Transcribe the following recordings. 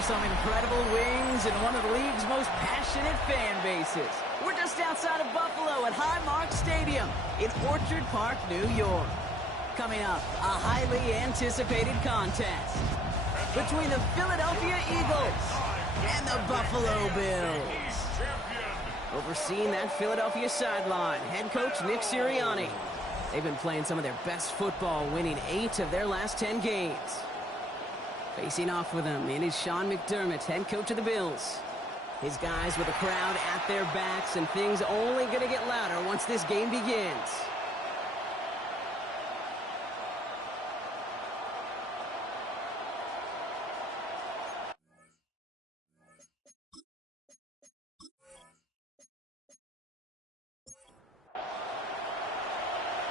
for some incredible wings and one of the league's most passionate fan bases. We're just outside of Buffalo at Highmark Stadium in Orchard Park, New York. Coming up, a highly anticipated contest between the Philadelphia Eagles and the Buffalo Bills. Overseeing that Philadelphia sideline, head coach Nick Sirianni. They've been playing some of their best football, winning 8 of their last 10 games. Facing off with him, it is Sean McDermott, head coach of the Bills. His guys with the crowd at their backs, and things only going to get louder once this game begins.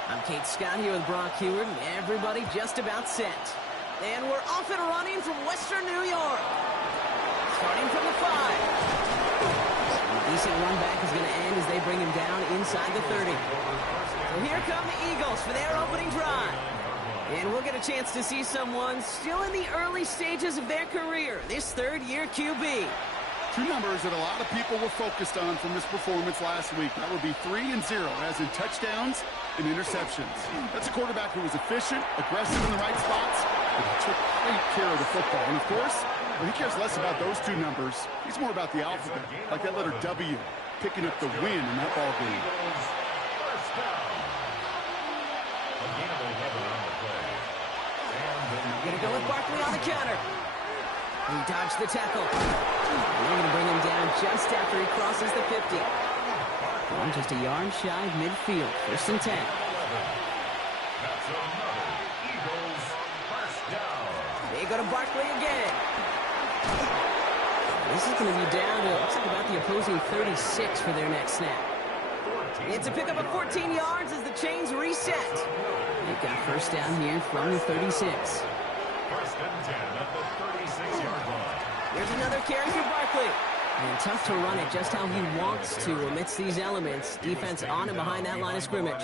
I'm Kate Scott here with Brock Heward, and everybody just about set. And we're off and running from Western New York. Starting from the 5. A decent run back is going to end as they bring him down inside the 30. So here come the Eagles for their opening drive. And we'll get a chance to see someone still in the early stages of their career, this third-year QB. Two numbers that a lot of people were focused on from this performance last week. That would be 3 and 0, as in touchdowns and interceptions. That's a quarterback who was efficient, aggressive in the right spots, but he took great care of the football. And of course, he cares less about those two numbers. He's more about the alphabet, like that letter W, picking up the win in that ball game. Going to go with Barkley on the counter. He dodged the tackle. And they're going to bring him down just after he crosses the 50. Well, just a yard shy of midfield. 1st and 10. They go to Barkley again. This is going to be down to, looks like about the opposing 36 for their next snap. It's a pickup of 14 yards as the chains reset. They've got 1st down here from the 36. 1st and 10 at the 36-yard line. There's another carry for Barkley. And tough to run it just how he wants to amidst these elements. Defense on and behind that line of scrimmage.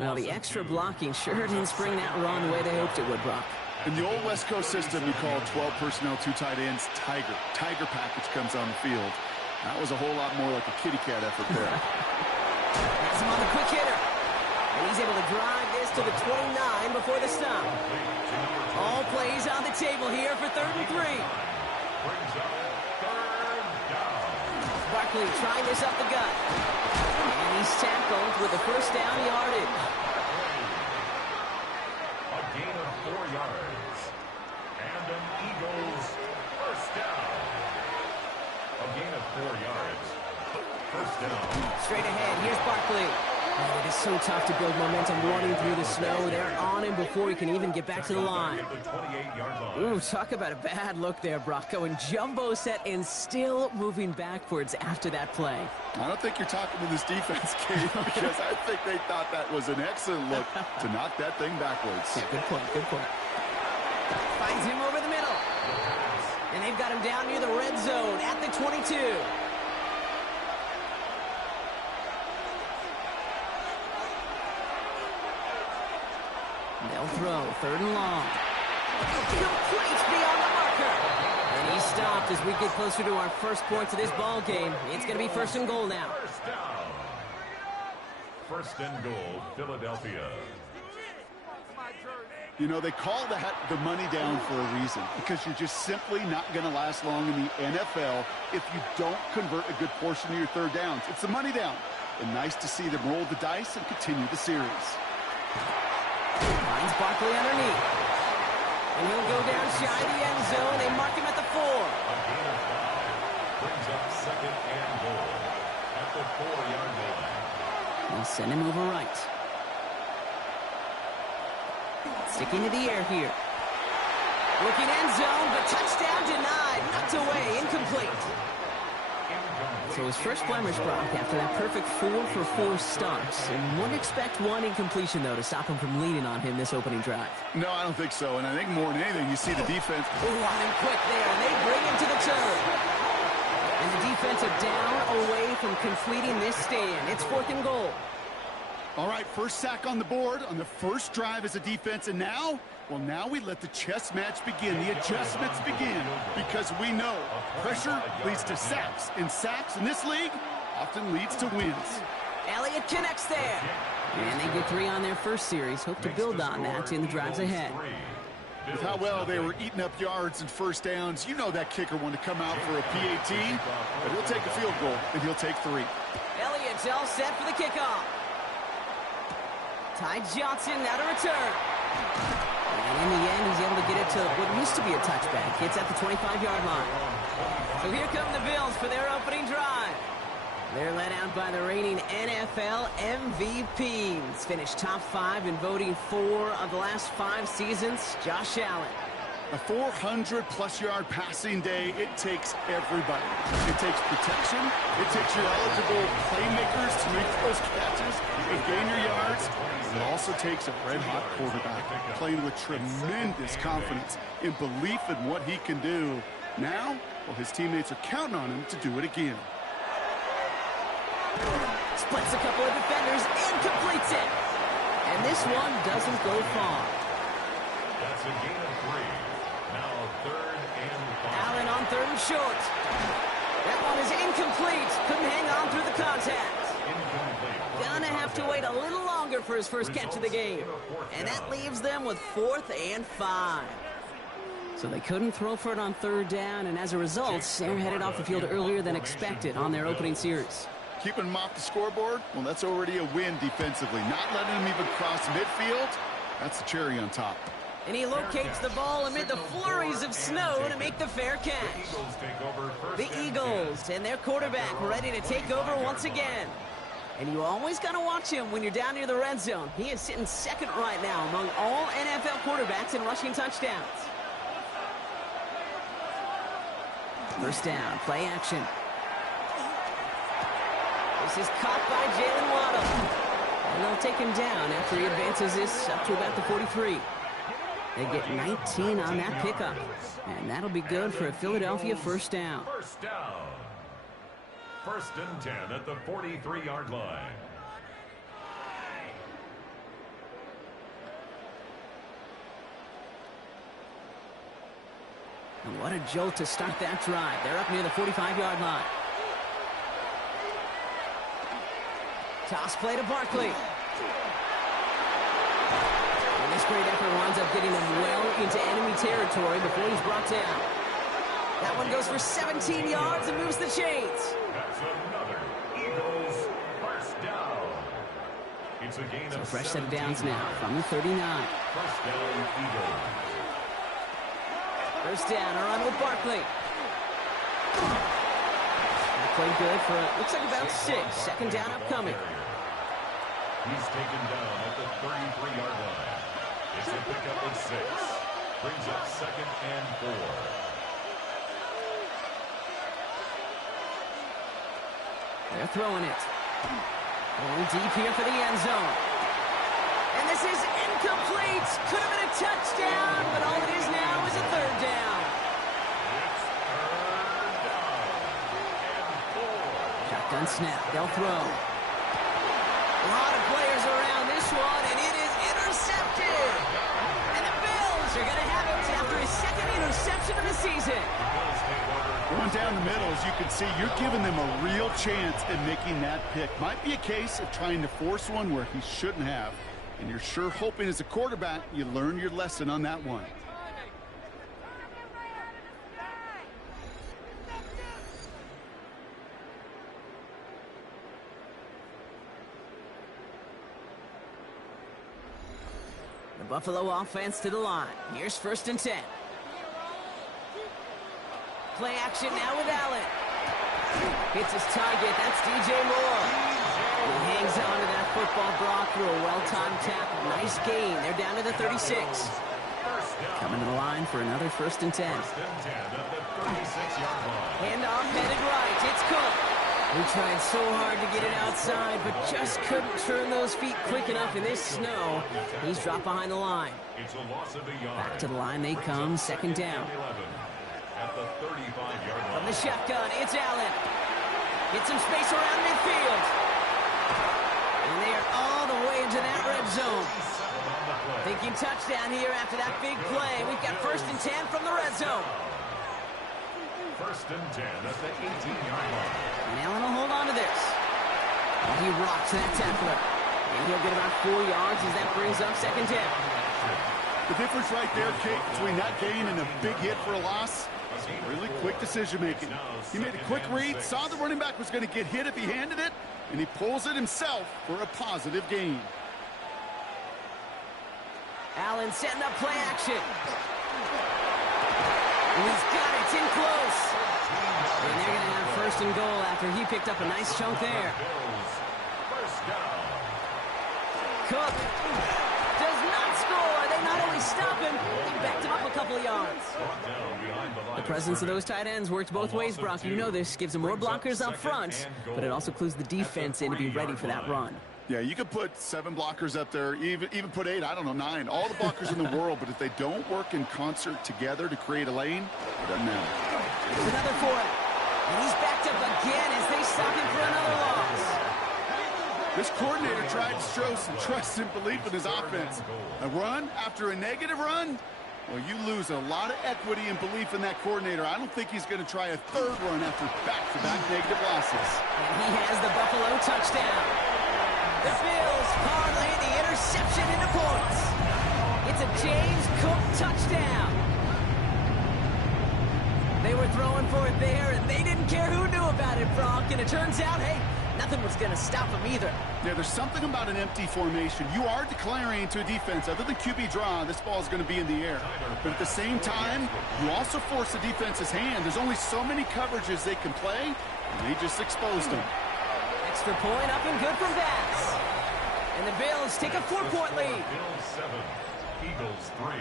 Well, the extra blocking sure didn't spring that run the way they hoped it would, Brock. In the old West Coast system, we call 12 personnel, 2 tight ends, Tiger. Tiger package comes on the field. That was a whole lot more like a kitty cat effort there. Has him on the quick hitter. And he's able to drive this to the 29 before the stop. All plays on the table here for 3rd and 3. Barkley trying this up the gut. And he's tackled with the 1st down yardage. A gain of 4 yards. And an Eagles 1st down. A gain of 4 yards. 1st down. Straight ahead, here's Barkley. Oh, it is so tough to build momentum running through the snow. They're on him before he can even get back to the line. Ooh, talk about a bad look there, Brock. Going jumbo set and still moving backwards after that play. I don't think you're talking to this defense, Kate, because I think they thought that was an excellent look to knock that thing backwards. Yeah, good point, good point. Finds him over the middle. And they've got him down near the red zone at the 22. They'll throw 3rd and long. Complete beyond the marker. And he's stopped as we get closer to our first points of this ball game. It's going to be 1st and goal now. 1st down. 1st and goal, Philadelphia. You know, they call that the money down for a reason, because you're just simply not going to last long in the NFL if you don't convert a good portion of your 3rd downs. It's the money down. And nice to see them roll the dice and continue the series. Finds Barkley underneath. And he'll go down shy of the end zone. They mark him at the 4. A gain of 5. Brings up 2nd and goal at the 4-yard line. They'll send him over right. Sticking to the air here. Looking end zone, but touchdown denied. Knocked away, incomplete. So his first blemish, Brock, after that perfect 4-for-4 starts. And wouldn't expect one incompletion, though, to stop him from leaning on him this opening drive. No, I don't think so. And I think more than anything, you see the defense. Ooh, on him quick there, and they bring him to the turn. And the defensive down away from completing this stand. It's 4th and goal. All right, first sack on the board on the first drive as a defense, and now, well, now we let the chess match begin, the adjustments begin, because we know pressure leads to sacks, and sacks in this league often leads to wins. Elliott connects there. And they get 3 on their first series. Hope to build on that in the drives ahead. With how well they were eating up yards and first downs, you know that kicker wanted to come out for a PAT, but he'll take a field goal, and he'll take 3. Elliott's all set for the kickoff. Ty Johnson now to return. And in the end, he's able to get it to what used to be a touchback. It's at the 25-yard line. So here come the Bills for their opening drive. They're led out by the reigning NFL MVPs. Finished top 5 in voting 4 of the last 5 seasons, Josh Allen. A 400-plus yard passing day, it takes everybody. It takes protection. It takes your eligible playmakers to make those catches and gain your yards. It also takes a red-hot quarterback playing with tremendous confidence and belief in what he can do. Now, well, his teammates are counting on him to do it again. Splits a couple of defenders and completes it. And this one doesn't go far. That's a gain of 3. Now 3rd and 5. Allen on 3rd and short. That one is incomplete. Couldn't hang on through the contact. Incomplete. Gonna have to wait a little longer for his first catch of the game. And that leaves them with 4th and 5. So they couldn't throw for it on 3rd down, and as a result, they're headed off the field earlier than expected on their opening series. Keeping him off the scoreboard, well, that's already a win defensively. Not letting him even cross midfield, that's the cherry on top. And he locates the ball amid the flurries of snow to make the fair catch. The Eagles and their quarterback ready to take over once again. And you always got to watch him when you're down near the red zone. He is sitting 2nd right now among all NFL quarterbacks in rushing touchdowns. First down, play action. This is caught by Jalen Waddle. And they'll take him down after he advances this up to about the 43. They get 19 on that pickup. And that'll be good for a Philadelphia first down. First down. 1st and 10 at the 43-yard line. And what a jolt to start that drive. They're up near the 45-yard line. Toss play to Barkley. And this great effort winds up getting him well into enemy territory before he's brought down. That one goes for 17 yards and moves the chains. That's another Eagles first down. It's a gain So of fresh set of 17 downs now from the 39. First down, Eagles. First down, a run with Barkley. Played good for, looks like about 6. 2nd down upcoming. He's taken down at the 33-yard line. It's a pickup of 6. Brings up 2nd and 4. They're throwing it. Going deep here for the end zone. And this is incomplete. Could have been a touchdown, but all it is now is a 3rd down. It's 3rd down and 4. Shotgun snap. They'll throw. A lot of players around this one, and it is intercepted. And the Bills are going to have it after his 2nd interception of the season. Going down the middle, as you can see, you're giving them a real chance at making that pick. Might be a case of trying to force one where he shouldn't have. And you're sure hoping as a quarterback you learn your lesson on that one. The Buffalo offense to the line. Here's 1st and 10. Play action now with Allen. Hits his target. That's DJ Moore. He hangs on to that football block through a well-timed tackle. Nice gain. They're down to the 36. Coming to the line for another 1st and 10. Handoff headed right. It's Cook. He tried so hard to get it outside, but just couldn't turn those feet quick enough in this snow. He's dropped behind the line. Back to the line they come. 2nd down. From the shotgun, it's Allen. Get some space around midfield. And they are all the way into that red zone. Thinking touchdown here after that big play. We've got 1st and 10 from the red zone. 1st and 10 at the 18-yard line. And Allen will hold on to this. And he rocks that tackler. And he'll get about 4 yards as that brings up 2nd down. The difference right there, Kate, between that gain and a big hit for a loss, really quick decision-making. He made a quick read, saw the running back was going to get hit if he handed it, and he pulls it himself for a positive gain. Allen setting up play action. And he's got it. It's in close. And they're going to have 1st and goal after he picked up a nice chunk there. First down. Cook does not score. They not only stop him, they backed him up a couple of yards. The presence of those tight ends works both ways, Brock. You know this. Gives them more blockers up front, but it also clues the defense in to be ready for that run. Yeah, you could put 7 blockers up there, even put 8, I don't know, 9. All the blockers in the world, but if they don't work in concert together to create a lane, it doesn't matter. There's another for it. And he's backed up again as they stop him for another loss. This coordinator tried to show some trust and belief in his offense. A run after a negative run? Well, you lose a lot of equity and belief in that coordinator. I don't think he's going to try a 3rd run after back-to-back negative losses. And he has the Buffalo touchdown. The Bills parlay the interception into points. It's a James Cook touchdown. They were throwing for it there, and they didn't care who knew about it, Brock. And it turns out, hey, nothing was going to stop him either. Yeah, there's something about an empty formation. You are declaring to a defense, other than QB draw, this ball is going to be in the air. But at the same time, you also force the defense's hand. There's only so many coverages they can play, and they just exposed them. Extra point up and good from Bass. And the Bills take a 4-point lead. Bills 7, Eagles 3.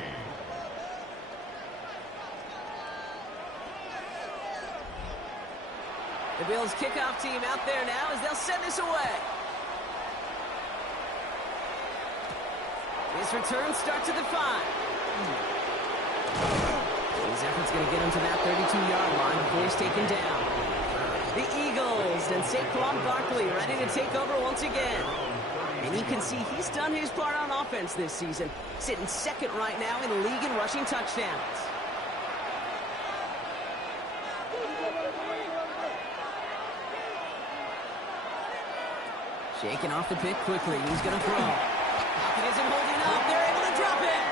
The Bills kickoff team out there now as they'll send this away. His return starts at the 5. His effort's going to get him to that 32-yard line before he's taken down. The Eagles and Saquon Barkley ready to take over once again. And you can see he's done his part on offense this season, sitting 2nd right now in the league in rushing touchdowns. Shaking off the pick quickly. He's going to throw. Pocket isn't holding up. They're able to drop it.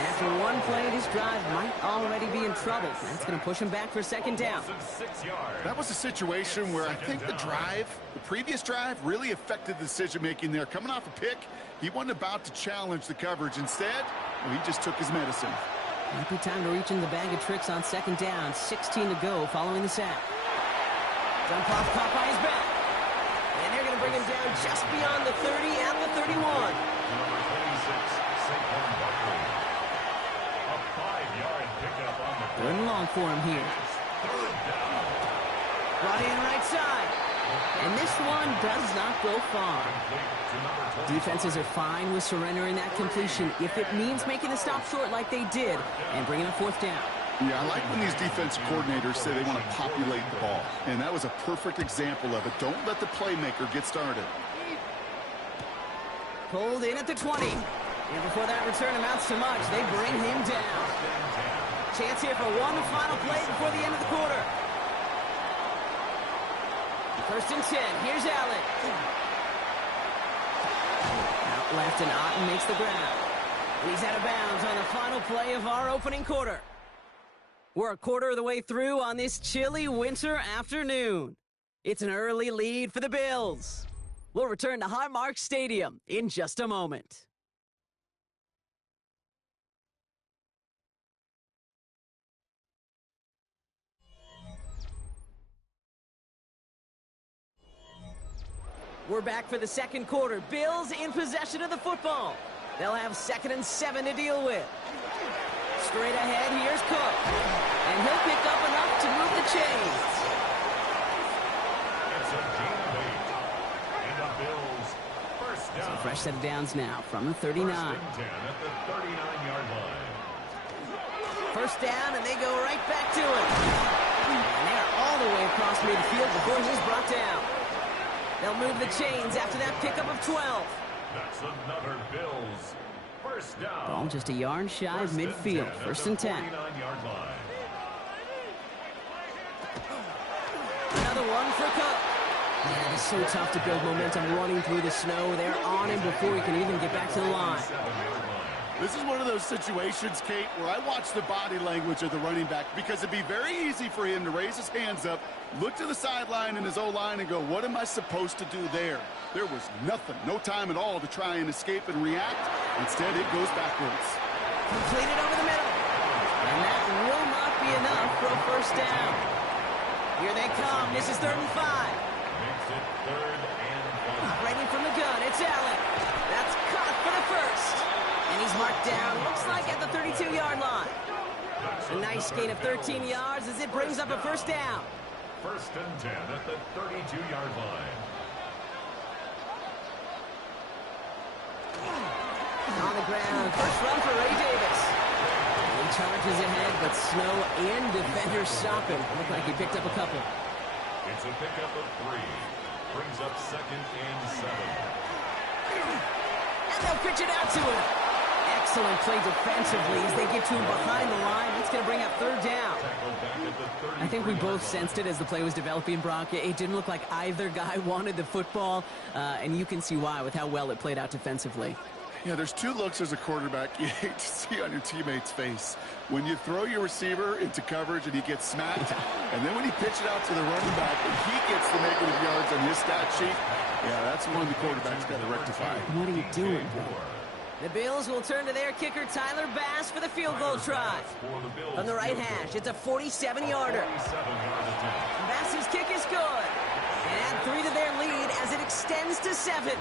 After one play, this drive might already be in trouble. That's going to push him back for 2nd down. That was a situation where I think the previous drive, really affected the decision-making there. Coming off a pick, he wasn't about to challenge the coverage. Instead, well, he just took his medicine. Might be time to reach in the bag of tricks on 2nd down. 16 to go following the sack. Jump off caught by his back. And they're going to bring him down just beyond the 30 and the 31. Number 26, Saquon Barkley. A 5-yard pickup on the 3rd and long for him here. 3rd down. Brought in right side. And this one does not go far. Defenses are fine with surrendering that completion if it means making the stop short like they did and bringing a 4th down. Yeah, I like when these defensive coordinators say they want to populate the ball. And that was a perfect example of it. Don't let the playmaker get started. Pulled in at the 20. And before that return amounts to much, they bring him down. Chance here for one final play before the end of the quarter. 1st and 10. Here's Allen. Out left and Otten makes the grab. And he's out of bounds on the final play of our opening quarter. We're a quarter of the way through on this chilly winter afternoon. It's an early lead for the Bills. We'll return to Highmark Stadium in just a moment. We're back for the 2nd quarter. Bills in possession of the football. They'll have 2nd and 7 to deal with. Straight ahead, here's Cook. And he'll pick up enough to move the chains. It's a gain of 8. And the Bills, 1st down. So fresh set of downs now from the 39. 1st and 10 at the 39-yard line. 1st down, and they go right back to it. And they're all the way across midfield before he's brought down. They'll move the chains after that pickup of 12. That's another Bills first down. Ball just a yard shy of midfield. First and 10. 49-yard line. Another one for Cook. Man, it is so tough to build momentum running through the snow. They're on him before he can even get back to the line. This is one of those situations, Kate, where I watch the body language of the running back because it'd be very easy for him to raise his hands up, look to the sideline in his O-line and go, what am I supposed to do there? There was nothing, no time at all to try and escape and react. Instead, it goes backwards. Completed over the middle. And that will not be enough for a first down. Here they come. This is 3rd and 5. Makes it 3rd and 5. Ready from the gun. It's Allen. That's caught for the first. And he's marked down, looks like at the 32-yard line. A nice gain of 13 yards as it brings up a first down. 1st and 10 at the 32-yard line. On the ground, first run for Ray Davis. He charges ahead, but snow and defenders stop him. Look like he picked up a couple. It's a pickup of 3. Brings up 2nd and 7. And they'll pitch it out to him. Excellent play defensively as they get to him behind the line. That's going to bring up 3rd down. I think we both sensed it as the play was developing, Brock. It didn't look like either guy wanted the football, and you can see why with how well it played out defensively. Yeah, there's 2 looks as a quarterback you hate to see on your teammate's face. When you throw your receiver into coverage and he gets smacked, and then when you pitch it out to the running back and he gets the negative yards on his stat sheet, yeah, that's one the quarterback's got to rectify. What are you doing, bro? The Bills will turn to their kicker, Tyler Bass, for the field goal try. From the right hash, it's a 47-yarder. Bass's kick is good. And add 3 to their lead as it extends to 7.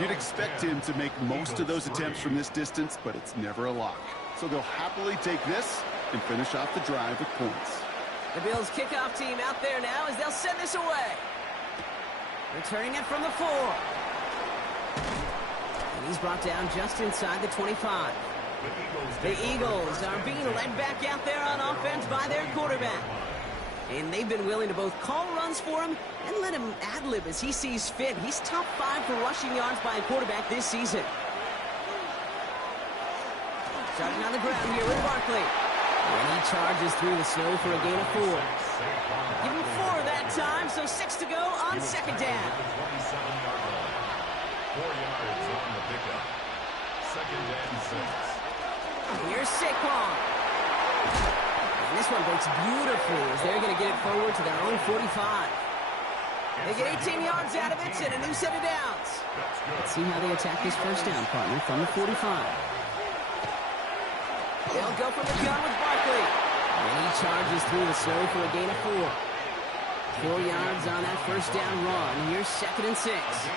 You'd expect him to make most of those attempts from this distance, but it's never a lock. So they'll happily take this and finish off the drive with points. The Bills kickoff team out there now as they'll send this away. Returning it from the 4. And he's brought down just inside the 25. The Eagles are being led back out there on offense by their quarterback. And they've been willing to both call runs for him and let him ad-lib as he sees fit. He's top 5 for rushing yards by a quarterback this season. Starting on the ground here with Barkley. And he charges through the snow for a gain of 4. Give him 4 that time, so 6 to go on 2nd down. 4 yards on the pickup. 2nd and 6. Here's Saquon. And this one breaks beautifully as they're going to get it forward to their own 45. They get 18 yards out of it and a new set of downs. Let's see how they attack this first down, partner, from the 45. They'll go from the gun with Barkley. And he charges through the snow for a gain of 4. 4 yards on that first down run. Here's 2nd and 6. It's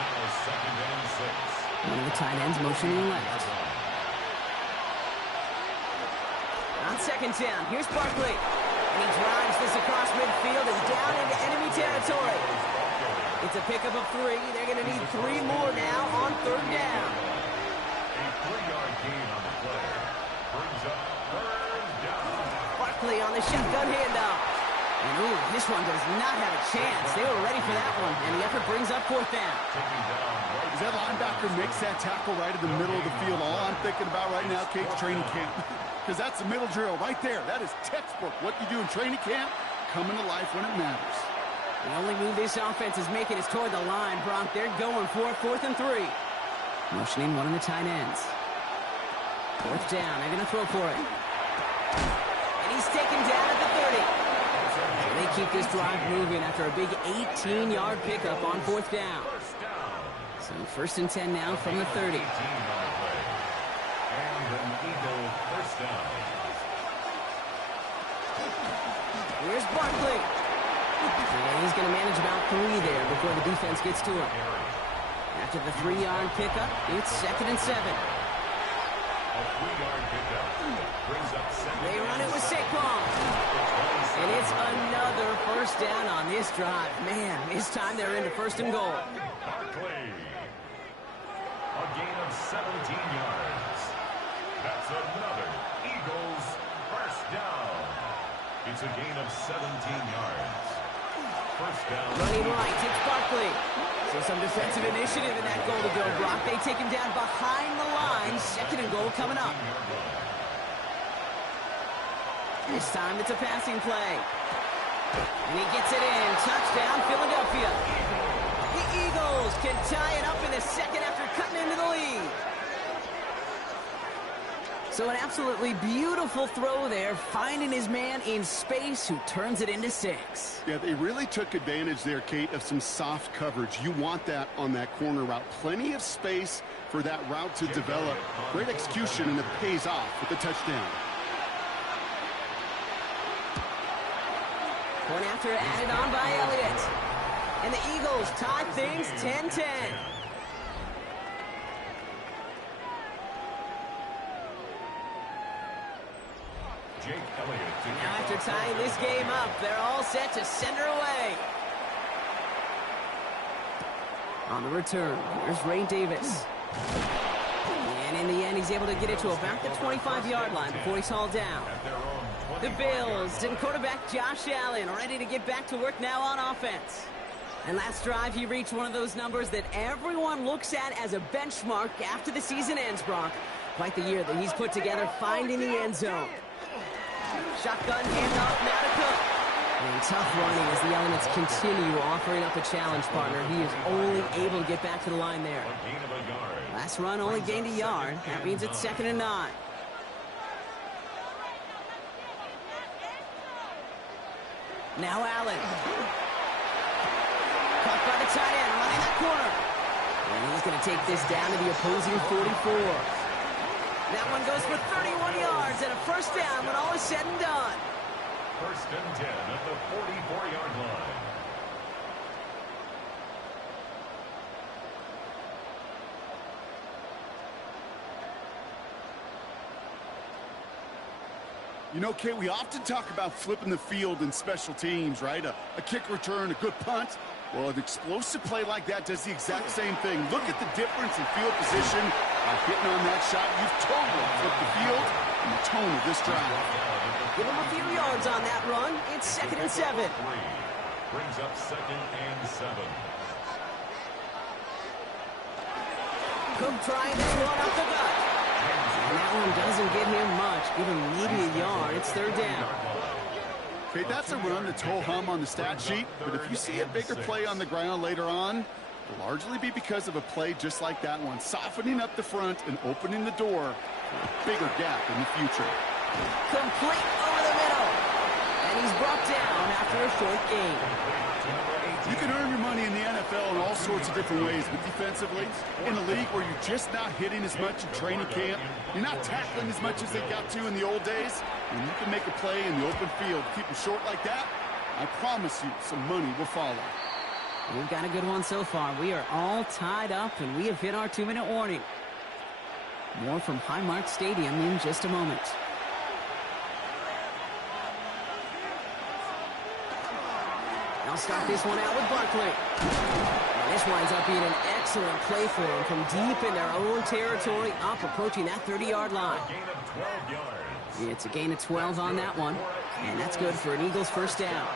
now 2nd and 6. One of the tight ends motioning left. On 2nd down, here's Barkley. And he drives this across midfield and down into enemy territory. It's a pickup of 3. They're going to need 3 more now on 3rd down. A 3-yard gain on the play. Brings up 3rd down. Barkley on the shotgun handoff. And ooh, this one does not have a chance. They were ready for that one. And the effort brings up 4th down. As that linebacker makes that tackle right in the middle of the field, all I'm thinking about right now, Kate's training camp. Because that's the middle drill right there. That is textbook. What you do in training camp, coming to life when it matters. The only move this offense is making is toward the line, Brock. They're going for 4th and 3. Motioning one of the tight ends. 4th down. They're going to throw for it. And he's taken down at the 30. So they keep this drive moving after a big 18-yard pickup on 4th down. So 1st and 10 now from the 30. Here's Barkley. And he's going to manage about 3 there before the defense gets to him. After the 3-yard pickup, it's 2nd and 7. They run it with Saquon. And it's another first down on this drive. Man, this time they're into 1st and goal. Barkley. A gain of 17 yards. That's another Eagles first down. It's a gain of 17 yards. first down. Running right, it's Barkley. So some defensive initiative in that goal to go, Brock. They take him down behind the line. Second and goal coming up. This time it's a passing play. And he gets it in. Touchdown, Philadelphia. The Eagles can tie it up in the second after cutting into the lead. So an absolutely beautiful throw there, finding his man in space who turns it into 6. Yeah, they really took advantage there, Kate, of some soft coverage. You want that on that corner route. Plenty of space for that route to develop. Great execution, and it pays off with the touchdown. Point after added on by Elliott. And the Eagles tie things 10-10. Now after tying this game up, they're all set to send her away. On the return, here's Ray Davis. And in the end, he's able to get it to about the 25-yard line before he's hauled down. The Bills and quarterback Josh Allen ready to get back to work now on offense. And last drive, he reached one of those numbers that everyone looks at as a benchmark after the season ends, Brock. Quite the year that he's put together, finding the end zone. Shotgun handoff, now to Cook. And tough running as the Elements continue offering up a challenge partner. He is only able to get back to the line there. Last run only gained a yard. That means it's 2nd and 9. Now Allen. Caught by the tight end, running that corner. And he's going to take this down to the opposing 44. That one goes for 31 yards and a first down when all is said and done. First and 10 at the 44-yard line. You know, Kate, we often talk about flipping the field in special teams, right? A kick return, a good punt. Well, an explosive play like that does the exact same thing. Look at the difference in field position. By hitting on that shot, you've totally flipped the field and the tone of this drive. Give him a few yards on that run. It's 2nd and 7. Brings up 2nd and 7. Cook trying this one up the gut. And that one doesn't get him much. Give him maybe a yard. It's 3rd down. Okay, that's a run that's ho-hum on the stat sheet, but if you see a bigger play on the ground later on, it'll largely be because of a play just like that one, softening up the front and opening the door for a bigger gap in the future. Complete over the middle. And he's brought down after a short gain. You can earn your money in the NFL in all sorts of different ways, but defensively, in a league where you're just not hitting as much in training camp, you're not tackling as much as they got to in the old days, and you can make a play in the open field, keep it short like that, I promise you some money will follow. We've got a good one so far. We are all tied up, and we have hit our 2-minute warning. More from Highmark Stadium in just a moment. I'll start this one out with Barkley. And this winds up being an excellent play for him from deep in their own territory, up approaching that 30-yard line. Gain of 12 yards. It's a gain of 12 on that one, and that's good for an Eagles first down.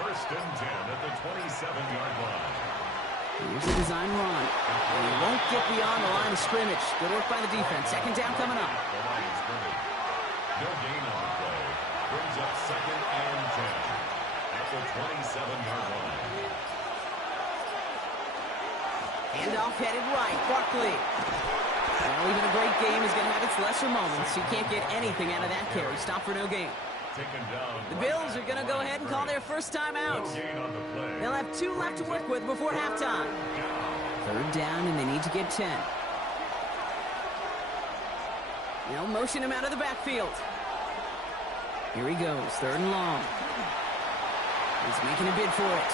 First and 10 at the 27-yard line. Here's the design run. And he won't get beyond the line of scrimmage. Good work by the defense. 2nd down coming up. The line of scrimmage. No gain on the play. Brings up 2nd and 10 at the 27-yard line. Handoff headed right. Barkley. Well, even a great game is going to have its lesser moments. You can't get anything out of that carry. Stop for no gain. The Bills are going to go ahead and call their first time out. They'll have 2 left to work with before halftime. 3rd down, and they need to get 10. They'll motion him out of the backfield. Here he goes, 3rd and long. He's making a bid for it.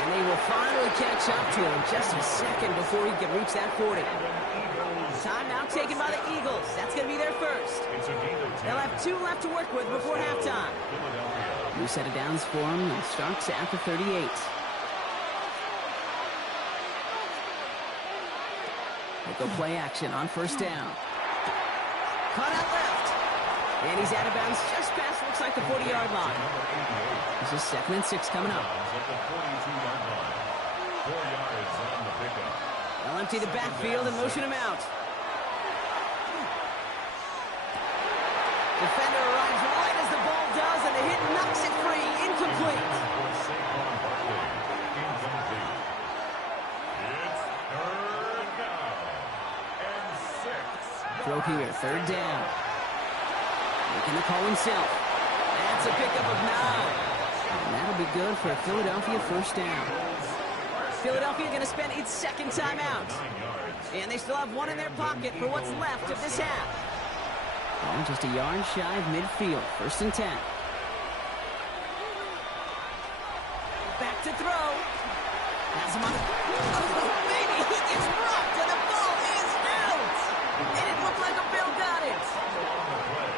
And they will finally catch up to him just a second before he can reach that 40. Timeout taken by the Eagles. That's going to be their first. They'll have 2 left to work with before halftime. New set of downs for them and starts at the 38. They go play action on 1st down. Caught out left. And he's out of bounds just past, looks like, the 40-yard line. This Just 2nd and 6 coming up. At the 42-yard line. 4 yards on the pickup. They'll empty the backfield and motion him out. Defender arrives right as the ball does, and the hit knocks it free. Incomplete. It's 3rd down and 6. Throw here, 3rd down. Making the call himself. That's a pickup of 9. And that'll be good for a Philadelphia 1st down. Philadelphia going to spend its 2nd timeout. And they still have one in their pocket for what's left of this half. Oh, just a yard shy of midfield. 1st and 10. Back to throw. Has him on the... Oh, maybe he gets rocked and the ball is out. And it looked like a Bill got it. On the play.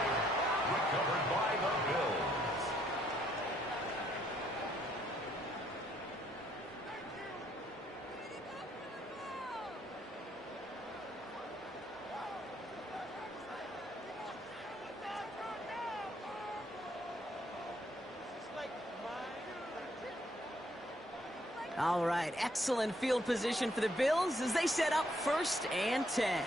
Recovered by the Bills. All right, excellent field position for the Bills as they set up 1st and 10.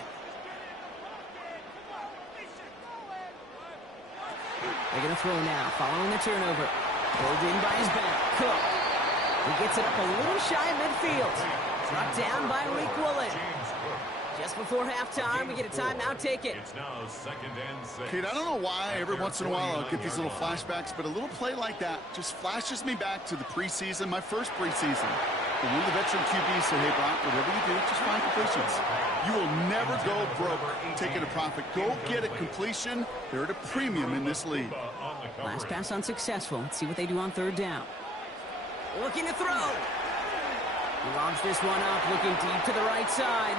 They're going to throw now, following the turnover. Pulled in by his back, Cook. He gets it up a little shy of midfield. Brought down by Reek Woolen. Just before halftime, we get a timeout, take it. It's now 2nd and 6. Kate, I don't know why every once in a while I'll get these little flashbacks, but a little play like that just flashes me back to the preseason, my first preseason. And one of the veteran QBs said, hey, Brock, whatever you do, just find completions. You will never go broke taking a profit. Go get a completion. They're at a premium in this league. Last pass unsuccessful. Let's see what they do on 3rd down. Looking to throw. He launches this one up, looking deep to the right side.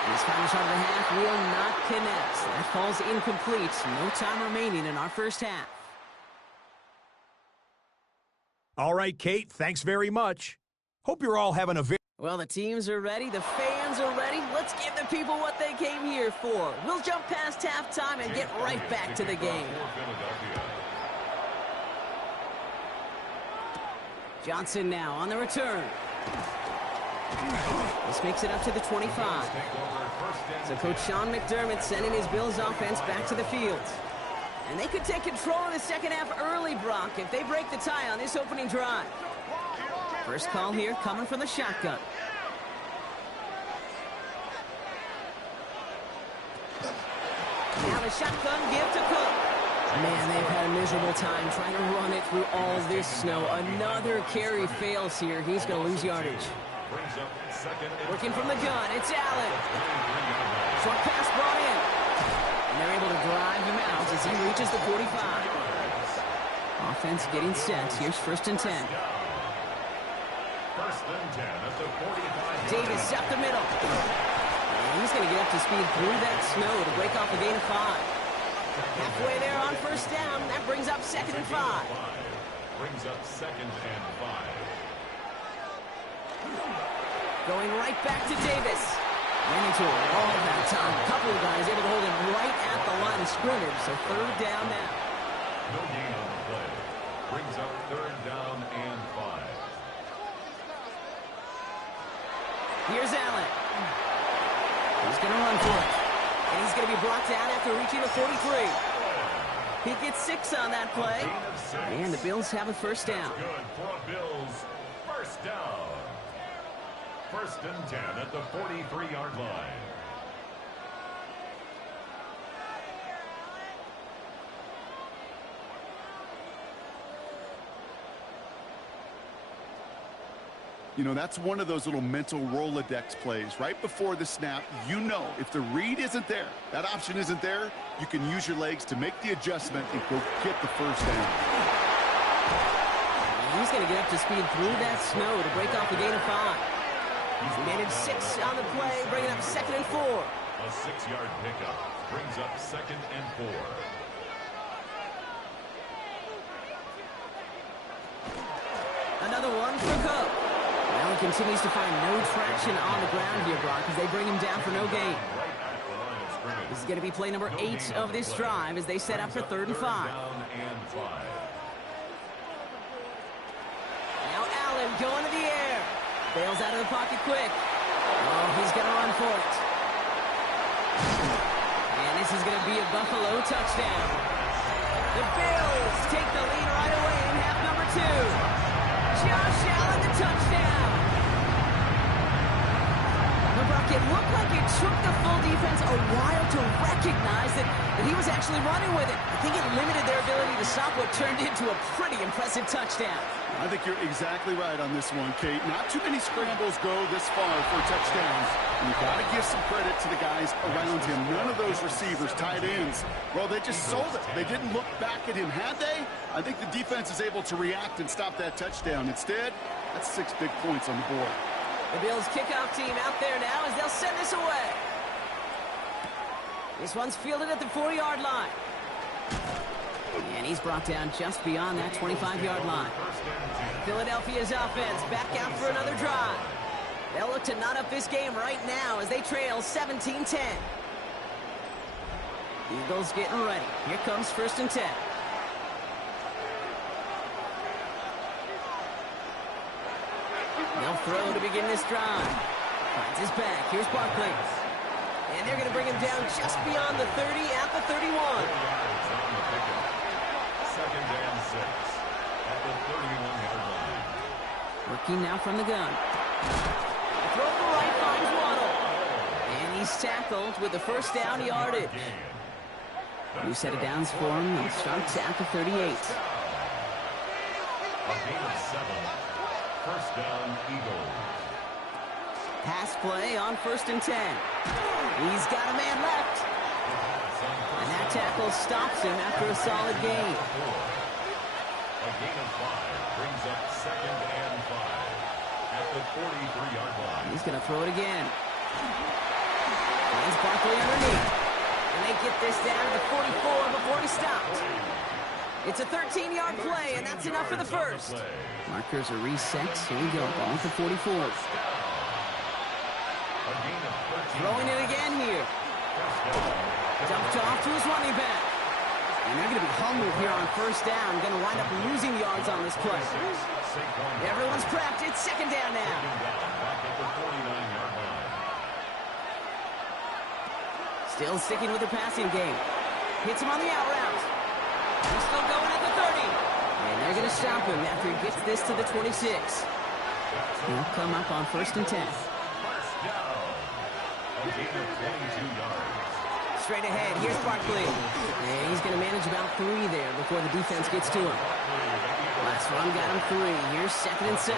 His final shot of the half will not connect. That falls incomplete. No time remaining in our 1st half. All right, Kate, thanks very much. Hope you're all having a very... Well, the teams are ready. The fans are ready. Let's give the people what they came here for. We'll jump past halftime and get right back to the game. Johnson now on the return. This makes it up to the 25. So Coach Sean McDermott sending his Bills offense back to the field. And they could take control of the 2nd half early, Brock, if they break the tie on this opening drive. First call here coming from the shotgun. Now the shotgun give to Cook. Man, they've had a miserable time trying to run it through all this snow. Another carry fails here. He's going to lose yardage. Working from the gun, it's Allen. Short pass brought in. And they're able to drive him out as he reaches the 45. Offense getting set. Here's 1st and 10. 1st and 10 at the 45. Davis up the middle. And he's going to get up to speed through that snow to break off a gain of 5. Halfway there on 1st down. That brings up 2nd and 5. Brings up 2nd and 5. Going right back to Davis. Ran into a wall that time. A couple of guys able to hold him right at the line of scrimmage. So 3rd down now. No gain on the play. Brings up 3rd down and 5. Here's Allen. He's going to run for it. And he's going to be brought down after reaching the 43. He gets 6 on that play. And the Bills have a 1st down. Good for a Bills 1st down. 1st and 10 at the 43-yard line. You know, that's one of those little mental Rolodex plays. Right before the snap, you know if the read isn't there, that option isn't there, you can use your legs to make the adjustment and go get the 1st down. He's going to get up to speed through that snow to break off a gain of 5. He's managed 6 on the play, bringing up 2nd and 4. A 6-yard pickup brings up 2nd and 4. Another one for Cook. Now he continues to find no traction on the ground here, Brock, as they bring him down for no gain. This is going to be play number 8 of this drive as they set up for 3rd and 5. going to the air. Bails out of the pocket quick. Oh, he's going to run for it. And this is going to be a Buffalo touchdown. The Bills take the lead right away in half number 2. Josh Allen, the touchdown. It looked like it took the full defense a while to recognize that he was actually running with it. I think it limited their ability to stop what turned into a pretty impressive touchdown. I think you're exactly right on this one, Kate. Not too many scrambles go this far for touchdowns. And you've got to give some credit to the guys around him. None of those receivers, tight ends, well, they just sold it. They didn't look back at him, had they? I think the defense is able to react and stop that touchdown. Instead, that's 6 big points on the board. The Bills kickoff team out there now as they'll send this away. This one's fielded at the 4-yard line. And he's brought down just beyond that 25-yard line. Philadelphia's offense back out for another drive. They'll look to knot up this game right now as they trail 17-10. Eagles getting ready. Here comes 1st and 10. They'll throw to begin this drive. Finds his back. Here's Barkley. And they're going to bring him down just beyond the 30 at the 31. 2nd and 6 at the 31-yard line. Working now from the gun. Throw to the right finds Waddle. And he's tackled with the first down yardage. New set of downs for him. He starts at the 38. A gain of 7. 1st down, Eagles. Pass play on 1st and 10. He's got a man left. And that tackle stops him after a solid gain. A gain of 5 brings up 2nd and 5 at the 43-yard line. He's going to throw it again. Finds Barkley underneath. And they get this down to the 44 before he stopped. It's a 13-yard play, and that's enough for the first. Markers are reset. Here we go. Ball at the 44. Throwing it again here. Dumped off to his running back. And they're going to be humbled here on 1st down. Going to wind up losing yards on this play. Everyone's prepped. It's 2nd down now. Still sticking with the passing game. Hits him on the out route. He's still going at the 30. And they're going to stop him after he gets this to the 26. He'll come up on 1st and 10. Straight ahead, here's Barkley. And he's going to manage about 3 there before the defense gets to him. Last run got him 3. Here's 2nd and 7.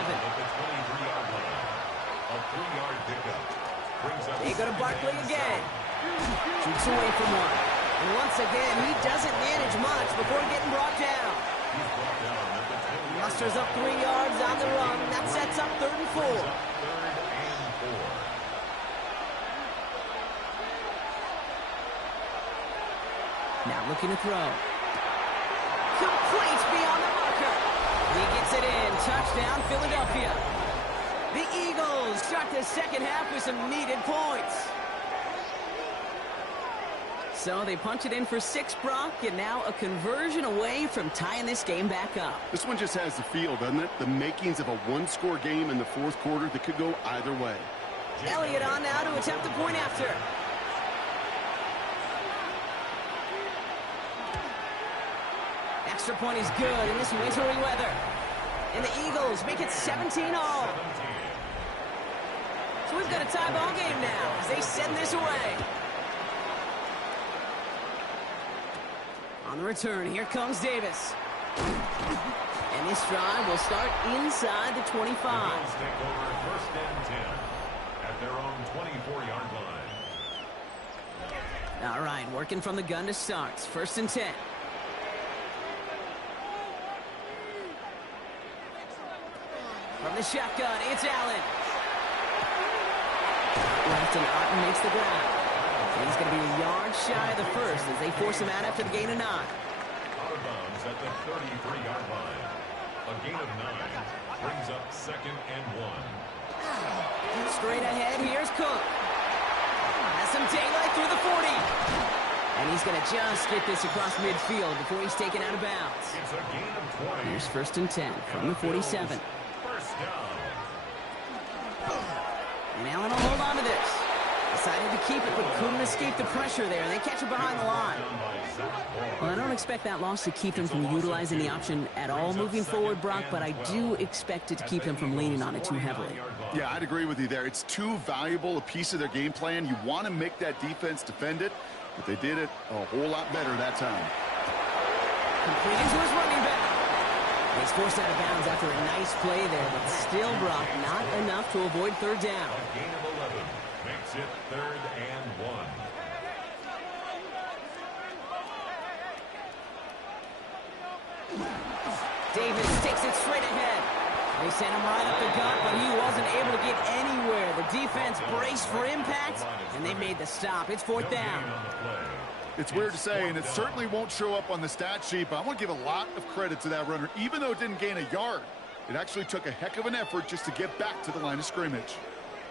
They go to Barkley again. Shoots away from one. And once again, he doesn't manage much before getting brought down. Musters up 3 yards on the run. That sets up 3rd and 4. Now looking to throw. Complete beyond the marker. He gets it in. Touchdown, Philadelphia. The Eagles start the 2nd half with some needed points. So they punch it in for 6, Brock, and now a conversion away from tying this game back up. This one just has the feel, doesn't it? The makings of a 1-score game in the 4th quarter that could go either way. Elliott on now to attempt the point after. Extra point is good in this wintry weather. And the Eagles make it 17-all. So we've got a tie ball game now as they send this away. On the return, here comes Davis. And this drive will start inside the 25. The Bills take over 1st and 10 at their own 24-yard line. All right, working from the gun to start. 1st and 10. From the shotgun, it's Allen. Left and Otten makes the ground. And he's going to be a yard shy of the first as they force him out after the gain of 9. Out of bounds at the 33-yard line. A gain of 9 brings up 2nd and 1. Straight ahead, here's Cook. Has some daylight through the 40. And he's going to just get this across midfield before he's taken out of bounds. It's a gain of 20. Here's 1st and 10 from the 47. 1st down. And Allen will hold on to this. Decided to keep it, but couldn't escape the pressure there. They catch it behind the line. Well, I don't expect that loss to keep him from utilizing the option at all moving forward, Brock, but I do expect it to keep him from leaning on it too heavily. Yeah, I'd agree with you there. It's too valuable a piece of their game plan. You want to make that defense defend it, but they did it a whole lot better that time. Completing to his running back. He's forced out of bounds after a nice play there, but still, Brock, not enough to avoid third down. A gain of 11 makes it 3rd and 1. Davis takes it straight ahead. They sent him right up the gut, but he wasn't able to get anywhere. The defense braced for impact, and they made the stop. It's 4th down. It's weird to say, and it certainly won't show up on the stat sheet, but I want to give a lot of credit to that runner. Even though it didn't gain a yard, it actually took a heck of an effort just to get back to the line of scrimmage.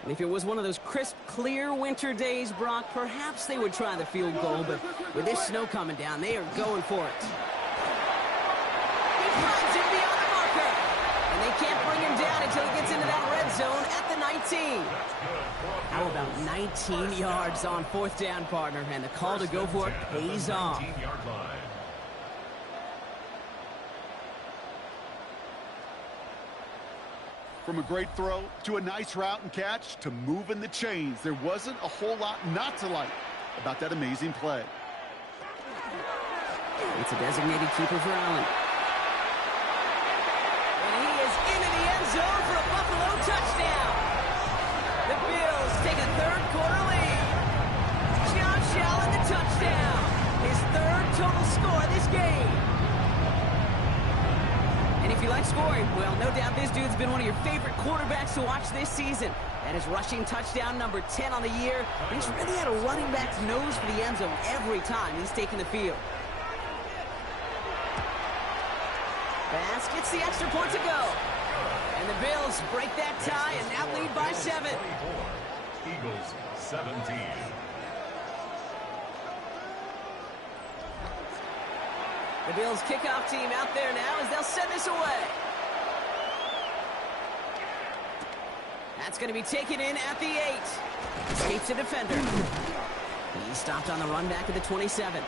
If it was one of those crisp, clear winter days, Brock, perhaps they would try the field goal, but with this snow coming down, they are going for it. He finds it beyond the marker, and they can't bring him down until he gets into that red zone at the 19. How about 19 yards on 4th down, partner, and the call to go for it pays off. From a great throw to a nice route and catch to moving the chains, there wasn't a whole lot not to like about that amazing play. It's a designated keeper for Allen. And he is into the end zone for a Buffalo touchdown. The Bills take a 3rd quarter lead. Josh Allen, the touchdown. His 3rd total score this game. And if you like scoring, well, no doubt this dude's been one of your favorite quarterbacks to watch this season. That is rushing touchdown number 10 on the year. And he's really had a running back's nose for the end zone every time he's taken the field. Bass gets the extra point to go. And the Bills break that tie and now lead by 7. Eagles 17. The Bills kickoff team out there now as they'll send this away. That's going to be taken in at the 8. Escapes a defender. He stopped on the run back at the 27.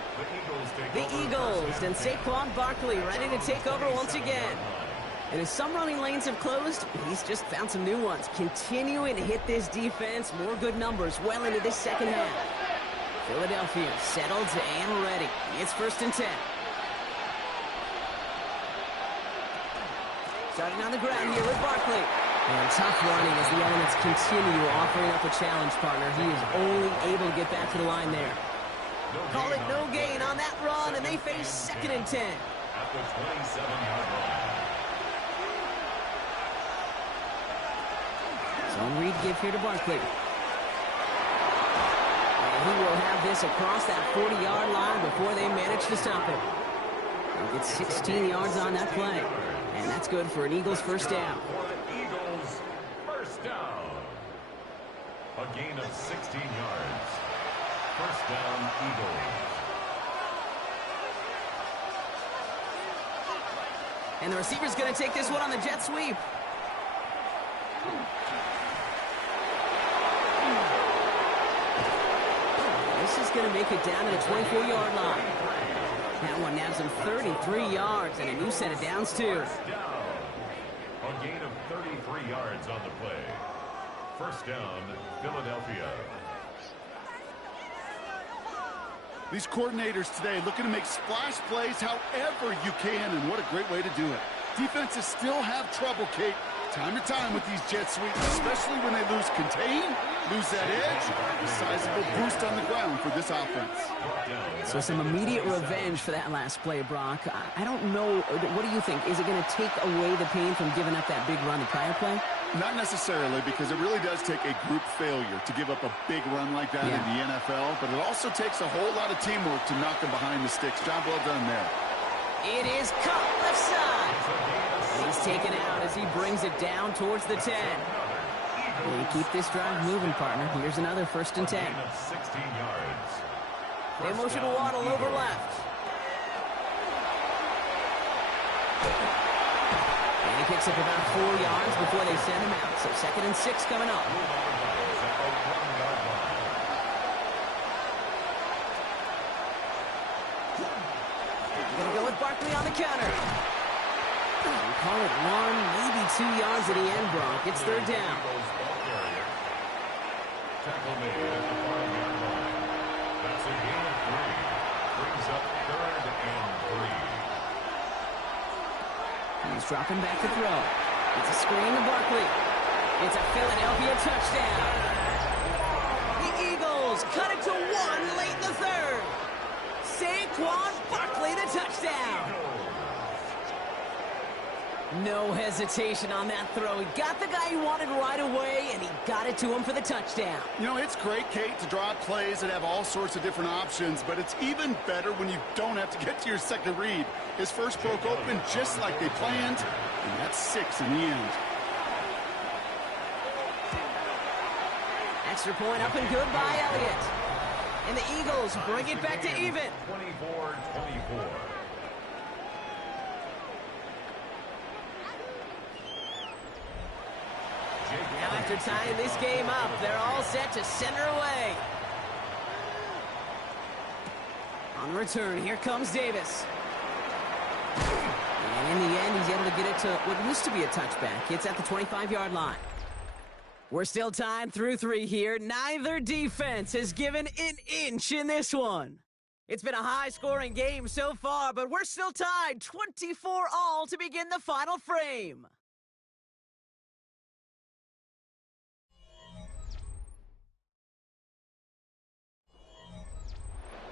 The Eagles and Saquon Barkley ready to take over once again. And as some running lanes have closed, he's just found some new ones. Continuing to hit this defense, more good numbers well into this second half. Philadelphia settled and ready. It's 1st and 10. Starting on the ground here with Barkley. And tough running as the elements continue offering up a challenge, partner. He is only able to get back to the line there. Call it no gain on that run, and they face 2nd and 10. At the 27-yard line. Zone read give here to Barkley. And he will have this across that 40-yard line before they manage to stop him. He'll get 16 yards on that play. And that's good for an Eagles 1st down. Eagles 1st down. A gain of 16 yards. 1st down, Eagles. And the receiver's going to take this one on the jet sweep. This is going to make it down to the 24-yard line. That one nabs him 33 yards and a new set of downs, too. A gain of 33 yards on the play. 1st down, Philadelphia. These coordinators today looking to make splash plays however you can, and what a great way to do it. Defenses still have trouble, Kate, time to time with these jet sweeps, especially when they lose contain, lose that edge, a sizable boost on the ground for this offense. So some immediate revenge for that last play, Brock. I don't know. What do you think? Is it going to take away the pain from giving up that big run the prior play? Not necessarily, because it really does take a group failure to give up a big run like that in the NFL, but it also takes a whole lot of teamwork to knock them behind the sticks. Job well done there. It is caught left side. He's taken out as he brings it down towards the 10. They keep this drive moving, partner. Here's another 1st and 10. 16 yards. They motion to Waddle over left. And he picks up about 4 yards before they send him out. So 2nd and 6 coming up. 1-yard line. Gonna go with Barkley on the counter. We call it 1, maybe 2 yards at the end, Brock. It's third down. Tackle made at the 5-yard line. That's a gain of 3. Brings up third and 3. He's dropping back to throw. It's a screen to Barkley. It's a Philadelphia touchdown. The Eagles cut it to 1 late in the third. Saquon Barkley, the touchdown. No hesitation on that throw. He got the guy he wanted right away, and he got it to him for the touchdown. You know, it's great, Kate, to draw up plays that have all sorts of different options, but it's even better when you don't have to get to your second read. His first broke open just like they planned, and that's 6 in the end. Extra point up and good by Elliott. And the Eagles bring it back to even. 24-24. Now after tying this game up, they're all set to send her away. On the return, here comes Davis. And in the end, he's able to get it to what used to be a touchback. It's at the 25-yard line. We're still tied through 3 here. Neither defense has given an inch in this one. It's been a high-scoring game so far, but we're still tied 24-all to begin the final frame.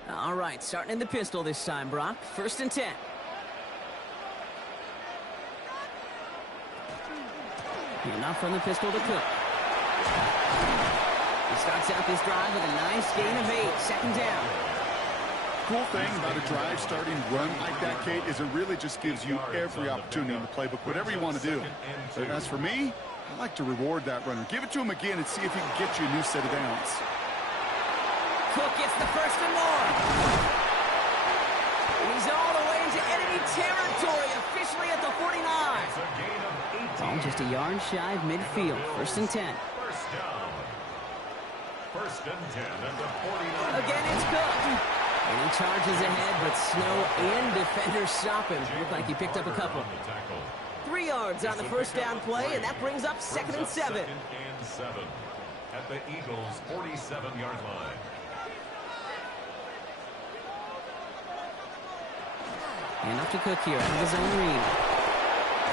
All right, starting in the pistol this time, Brock. 1st and 10. Enough from the pistol to Cook. He starts out this drive with a nice gain of 8. 2nd down. Cool thing about a drive starting run like that, Kate, is it really just gives you every opportunity in the playbook, whatever you want to do. But as for me, I like to reward that runner. Give it to him again and see if he can get you a new set of downs. Cook gets the 1st and more. And he's all the way into enemy territory, officially at the 49. Oh, just a yard shy of midfield. 1st and 10. First down. 1st and 10 at the 49. Again, it's Cook. And he charges ahead, but Snow and defenders stop him. Looked like he picked up a couple. 3 yards on the 1st down play, and that brings up 2nd and 7. 2nd and 7 at the Eagles' 47-yard line. And up to Cook here out of his own read.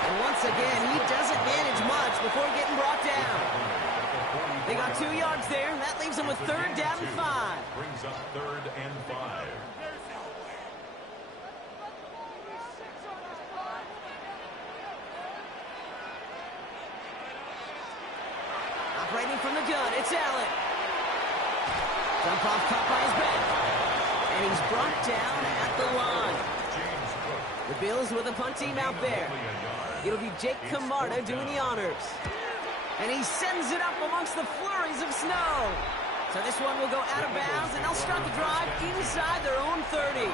And once again, he doesn't manage much before getting brought down. They got 2 yards there, and that leaves them with 3rd down and 5. Brings up 3rd and 5. Operating from the gun, it's Allen. Jump off caught by his back. And he's brought down at the line. The Bills with a punt team out there. It'll be Jake Camarda doing the honors. And he sends it up amongst the flurries of snow. So this one will go out of bounds, and they'll start the drive inside their own 30.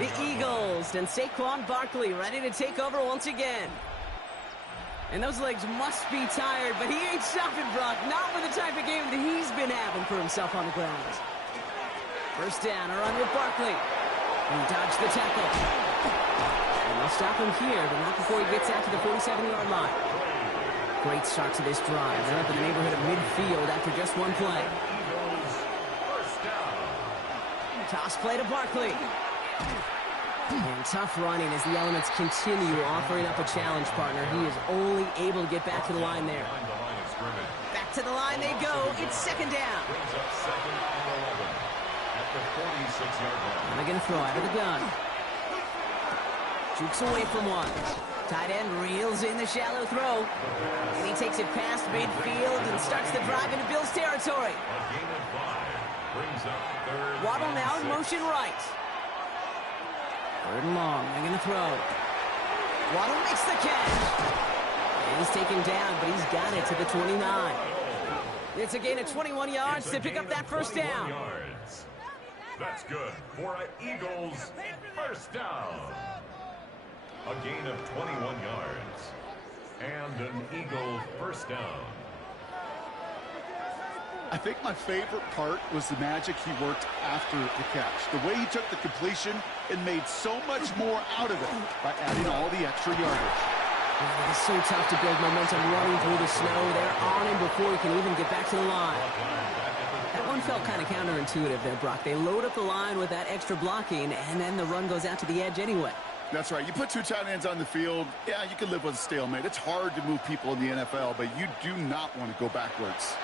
The Eagles and Saquon Barkley ready to take over once again. And those legs must be tired, but he ain't stopping, Brock. Not with the type of game that he's been having for himself on the ground. 1st down, a run with Barkley. He dodged the tackle. And they'll stop him here, but not before he gets out to the 47-yard line. Great start to this drive. They're up in the neighborhood of midfield after just 1 play. Toss play to Barkley. And tough running as the elements continue offering up a challenge partner. He is only able to get back to the line there. Back to the line they go. It's 2nd down. Brings up 2nd and 11 at the 46-yard line. They're going to throw out of the gun. Jukes away from one. Tight end reels in the shallow throw. And he takes it past midfield and starts the drive into Bills territory. A gain of 5 brings up 3rd. Waddle now in motion right. 3rd and long. They're going to throw. Waddle makes the catch. And he's taken down, but he's got it to the 29. It's a gain of 21 yards to pick up that 1st down. Yards. That's good for an Eagles 1st down. A gain of 21 yards. And an Eagle 1st down. I think my favorite part was the magic he worked after the catch. The way he took the completion and made so much more out of it by adding all the extra yardage. It is so tough to build momentum running through the snow. They're on him before he can even get back to the line. That one felt kind of counterintuitive there, Brock. They load up the line with that extra blocking, and then the run goes out to the edge anyway. That's right. You put two tight ends on the field, yeah, you can live with a stalemate. It's hard to move people in the NFL, but you do not want to go backwards.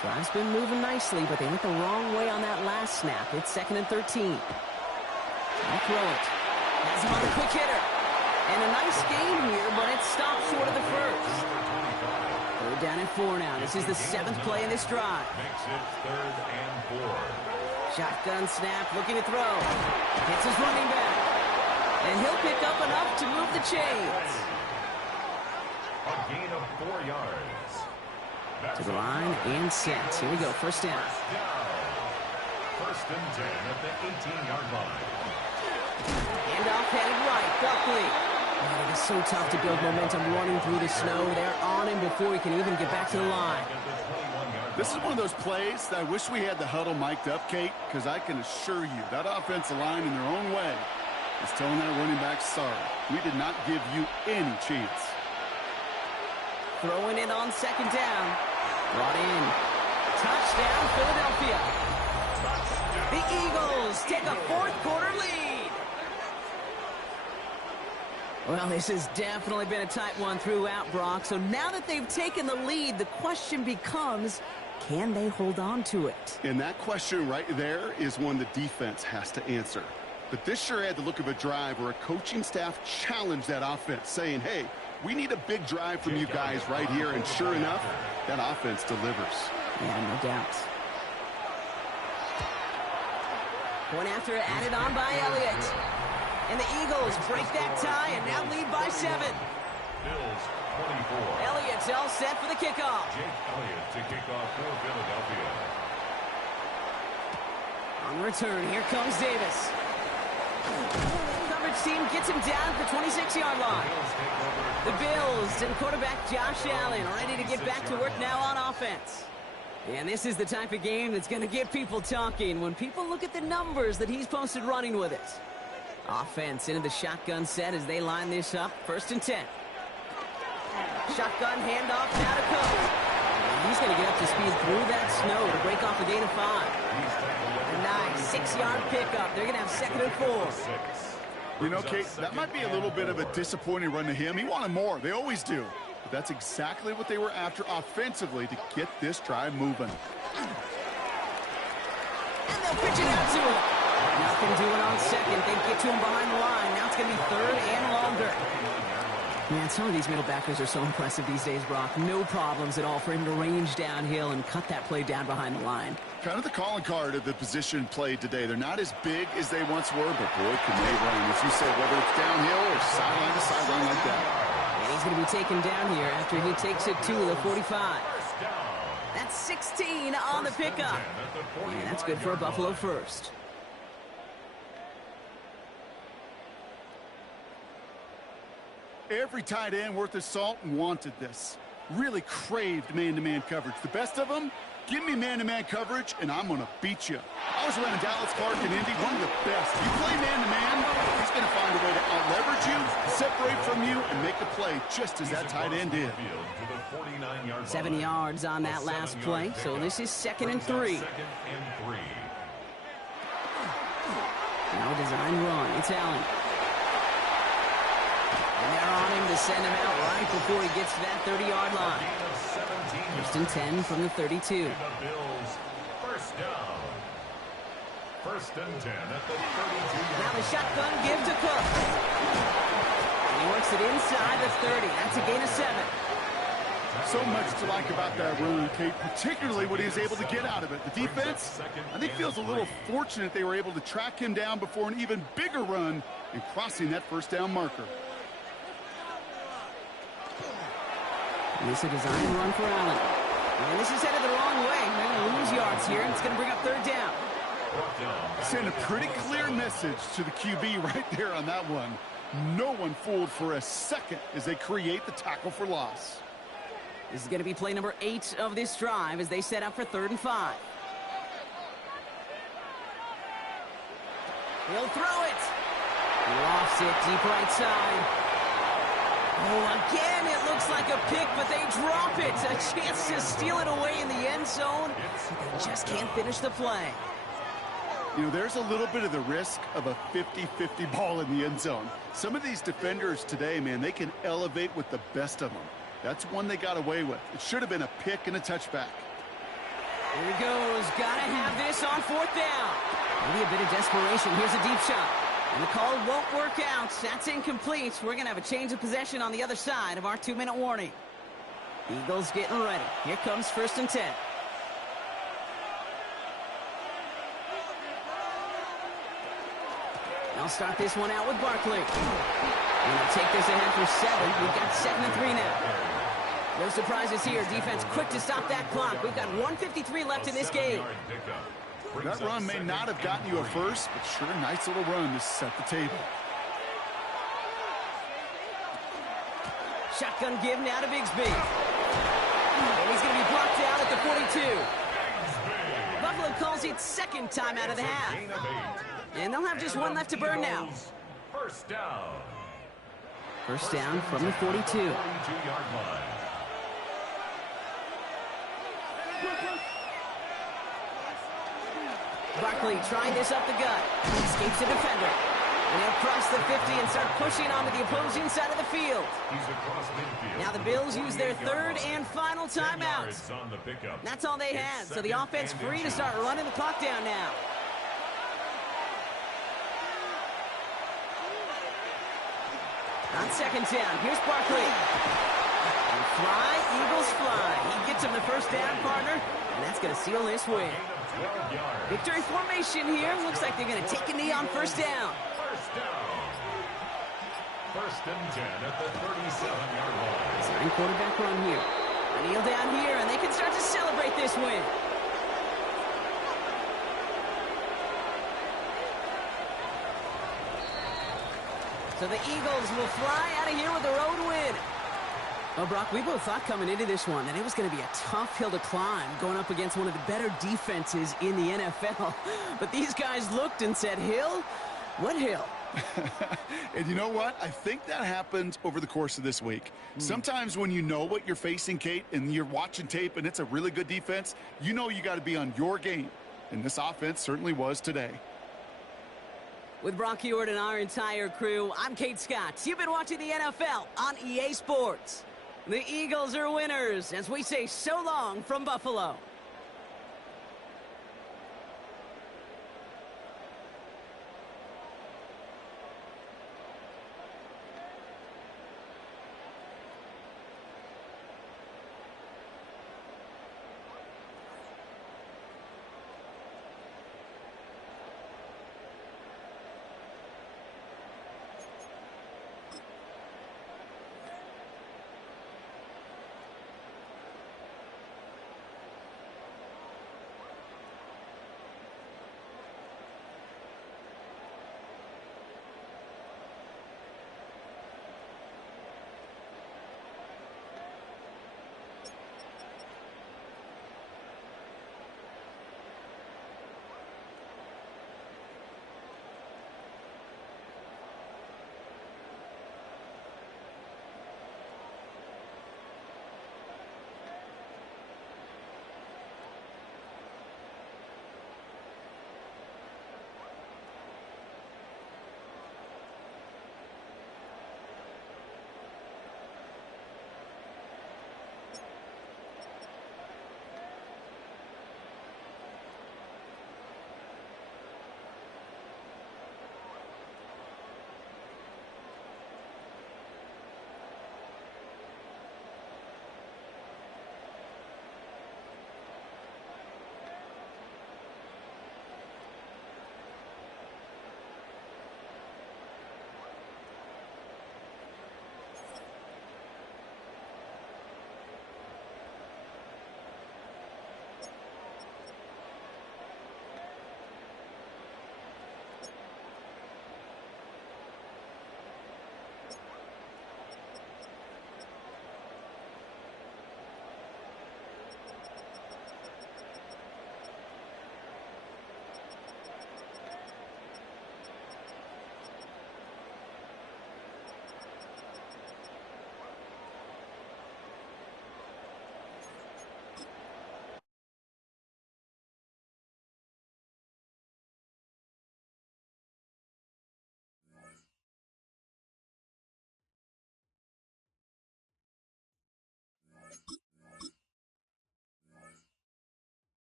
Drive's been moving nicely, but they went the wrong way on that last snap. It's 2nd and 13. I'll throw it. Has him on the quick hitter. And a nice game here, but it stopped short of the first. Third down and 4 now. This is the 7th play in this drive. Makes it 3rd and 4. Shotgun snap, looking to throw. Hits his running back. And he'll pick up enough to move the chains. A gain of 4 yards. To the line and set. Here we go, first down. First and 10 at the 18-yard line. Handoff headed right, Buckley. Oh, it is so tough to build momentum running through the snow. They're on him before he can even get back to the line. This is one of those plays that I wish we had the huddle mic'd up, Kate, because I can assure you that offensive line in their own way is telling that running back, sorry, we did not give you any chance. Throwing it on 2nd down. Brought in. Touchdown, Philadelphia. The Eagles take a 4th quarter lead. Well, this has definitely been a tight one throughout, Brock. So now that they've taken the lead, the question becomes, can they hold on to it? And that question right there is one the defense has to answer. But this sure had the look of a drive where a coaching staff challenged that offense, saying, hey, we need a big drive from you guys right here. And sure enough, that offense delivers. Yeah, no doubt. Point after it, added on by Elliott. And the Eagles break that tie and now lead by 7. Bills 24. Elliott's all set for the kickoff. Jake Elliott to kick off for Philadelphia. On the return, here comes Davis. Coverage team gets him down at the 26-yard line. The Bills and quarterback Josh Allen ready to get back to work now on offense. And this is the type of game that's going to get people talking when people look at the numbers that he's posted running with it. Offense into the shotgun set as they line this up. 1st and 10. Shotgun handoff now to Cook. And he's going to get up to speed through that snow to break off a gain of 5. A nice 6-yard pickup. They're going to have 2nd and 4. You know, Kate, that might be a little bit of a disappointing run to him. He wanted more. They always do. But that's exactly what they were after offensively to get this drive moving. And they'll pitch it out to him. Nothing doing on 2nd. They get to him behind the line. Now it's going to be 3rd and longer. Man, some of these middle backers are so impressive these days, Brock. No problems at all for him to range downhill and cut that play down behind the line. Kind of the calling card of the position played today. They're not as big as they once were, but boy, can they run. As you said, whether it's downhill or sideline to sideline like that. And he's going to be taken down here after he takes it to the 45. That's 16 on the pickup. And that's good for a Buffalo first. Every tight end worth his salt wanted this. Really craved man-to-man coverage. The best of them, give me man-to-man coverage, and I'm going to beat you. I was around Dallas, Clark, and Indy, one of the best. You play man-to-man, he's going to find a way to out-leverage you, separate from you, and make a play just as that tight end did. 7 yards on that last play, so this is 2nd and 3. Now a design run. It's Allen. And they're on him to send him out right before he gets to that 30-yard line. 1st and 10 from the 32. The Bills, first down. 1st and 10 at the 32. Now the shotgun give to Cook. And he works it inside the 30. That's a gain of 7. So much to like about that run, Kate, particularly what he was able to get out of it. The defense, I think, feels a little fortunate they were able to track him down before an even bigger run and crossing that first down marker. And this is a design run for Allen. And this is headed the wrong way. They're going to lose yards here, and it's going to bring up 3rd down. Send a pretty clear message to the QB right there on that one. No one fooled for a second as they create the tackle for loss. This is going to be play number 8 of this drive as they set up for 3rd and 5. He'll throw it. He lofts it deep right side. Oh, again, it looks like a pick, but they drop it. A chance to steal it away in the end zone. They just can't finish the play. You know, there's a little bit of the risk of a 50-50 ball in the end zone. Some of these defenders today, man, they can elevate with the best of them. That's one they got away with. It should have been a pick and a touchback. Here he goes. Gotta have this on 4th down. Maybe a bit of desperation. Here's a deep shot. And the call won't work out. That's incomplete. We're going to have a change of possession on the other side of our 2-minute warning. Eagles getting ready. Here comes 1st and 10. I'll start this one out with Barkley. And they'll take this ahead for 7. We've got 7 and 3 now. No surprises here. Defense quick to stop that clock. We've got 1:53 left in this game. That run may not have gotten you a first, but sure, a nice little run to set the table. Shotgun give now to Bigsby. And he's going to be blocked out at the 42. Buffalo calls it 2nd time out of the half. And they'll have just one left to burn now. 1st down. 1st down from the 42. 42-yard line. Barkley trying this up the gut. Escapes the defender. And he'll cross the 50 and start pushing onto the opposing side of the field. He's across midfield. Now the Bills use their 3rd and final timeout. On the pickup. That's all they had. So the offense free to start running the clock down now. On 2nd down, here's Barkley. And fly, Eagles fly. He gets him the 1st down, partner, and that's going to seal this win. Victory formation here. Looks like they're going to take a knee on 1st down. 1st down. 1st and 10 at the 37-yard line. Sign quarterback run here. A kneel down here, and they can start to celebrate this win. So the Eagles will fly out of here with a road win. Well, Brock, we both thought coming into this one that it was going to be a tough hill to climb going up against one of the better defenses in the NFL. But these guys looked and said, Hill? What hill? And you know what? I think that happened over the course of this week. Sometimes when you know what you're facing, Kate, and you're watching tape and it's a really good defense, you know you got to be on your game. And this offense certainly was today. With Brock Heward and our entire crew, I'm Kate Scott. You've been watching the NFL on EA Sports. The Eagles are winners as we say so long from Buffalo.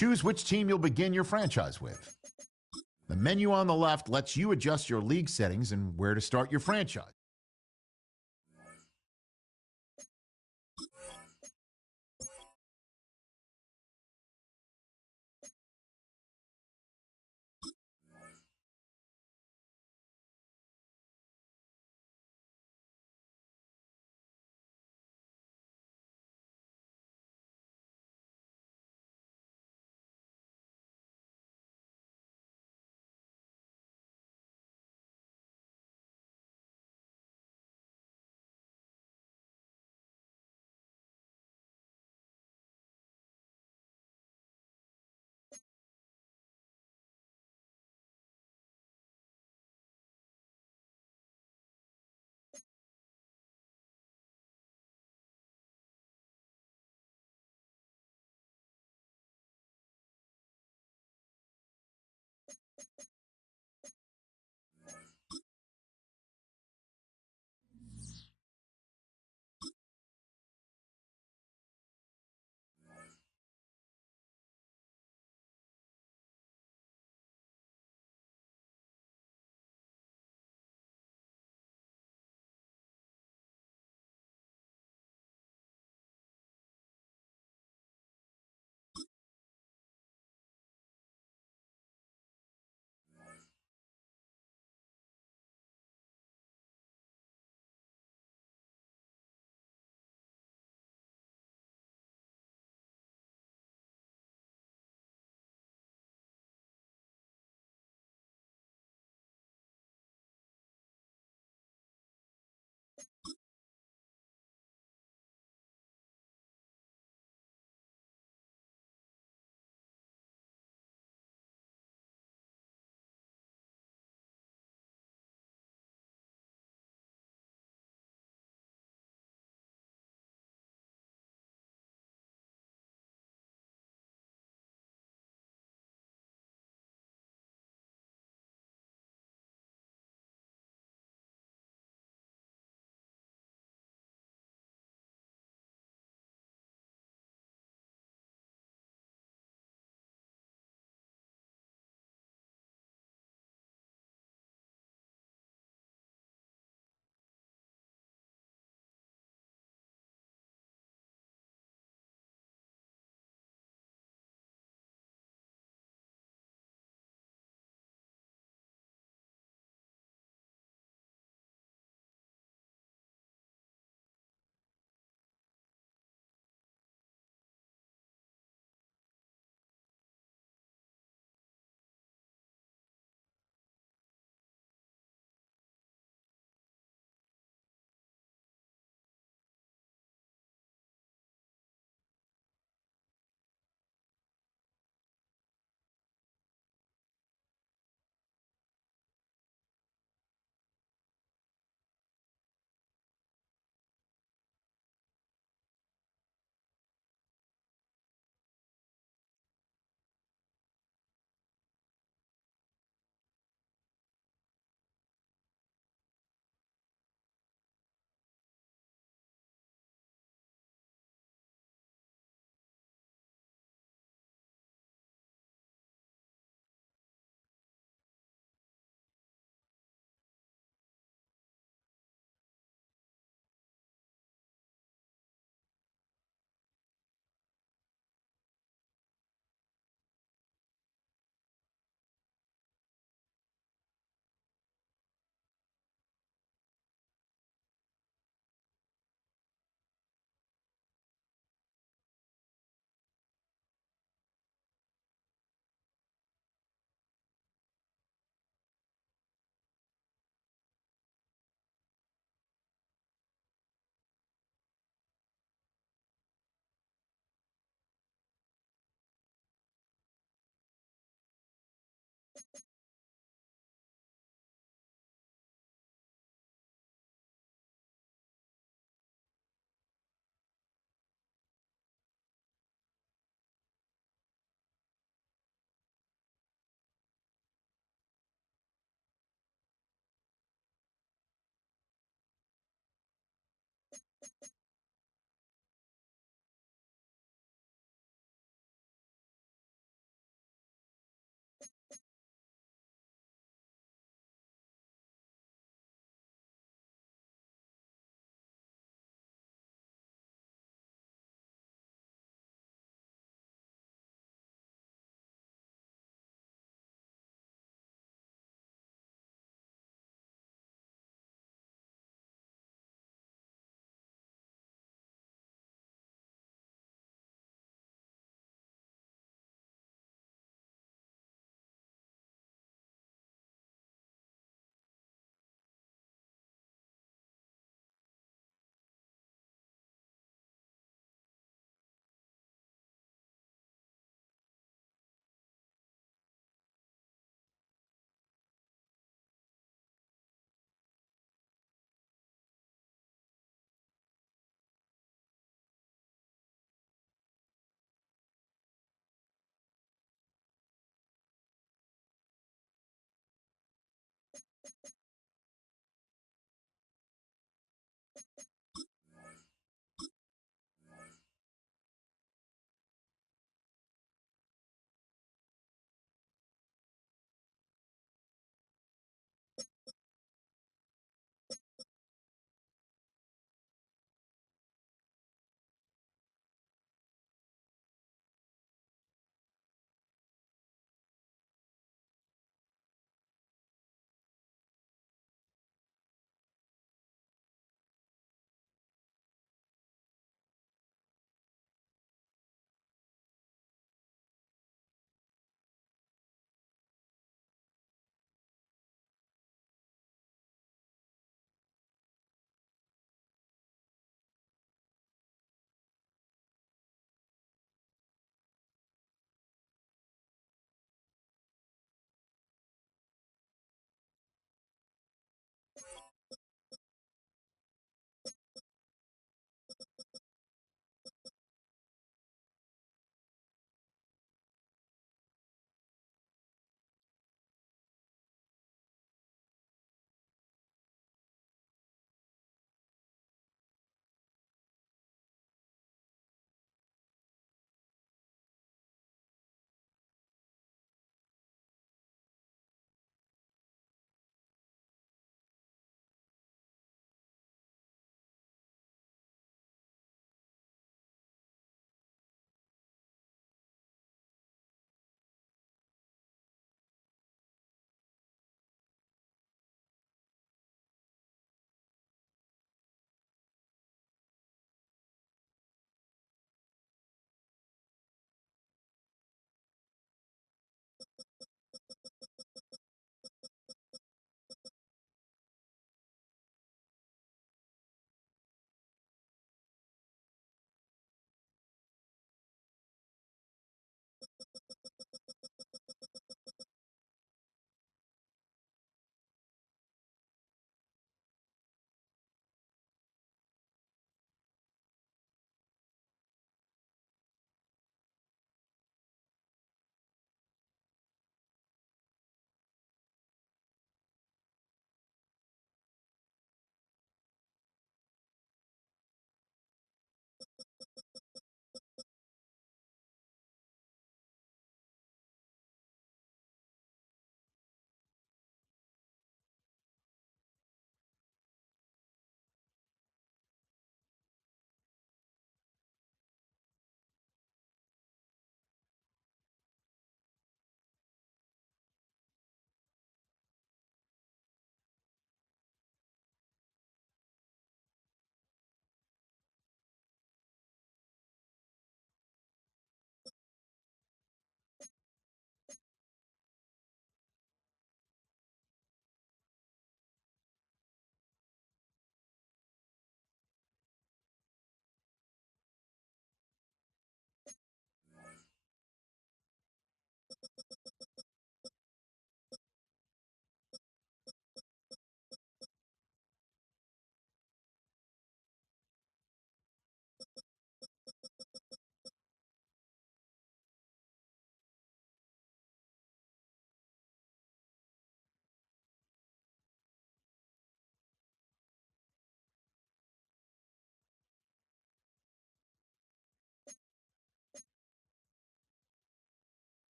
Choose which team you'll begin your franchise with. The menu on the left lets you adjust your league settings and where to start your franchise.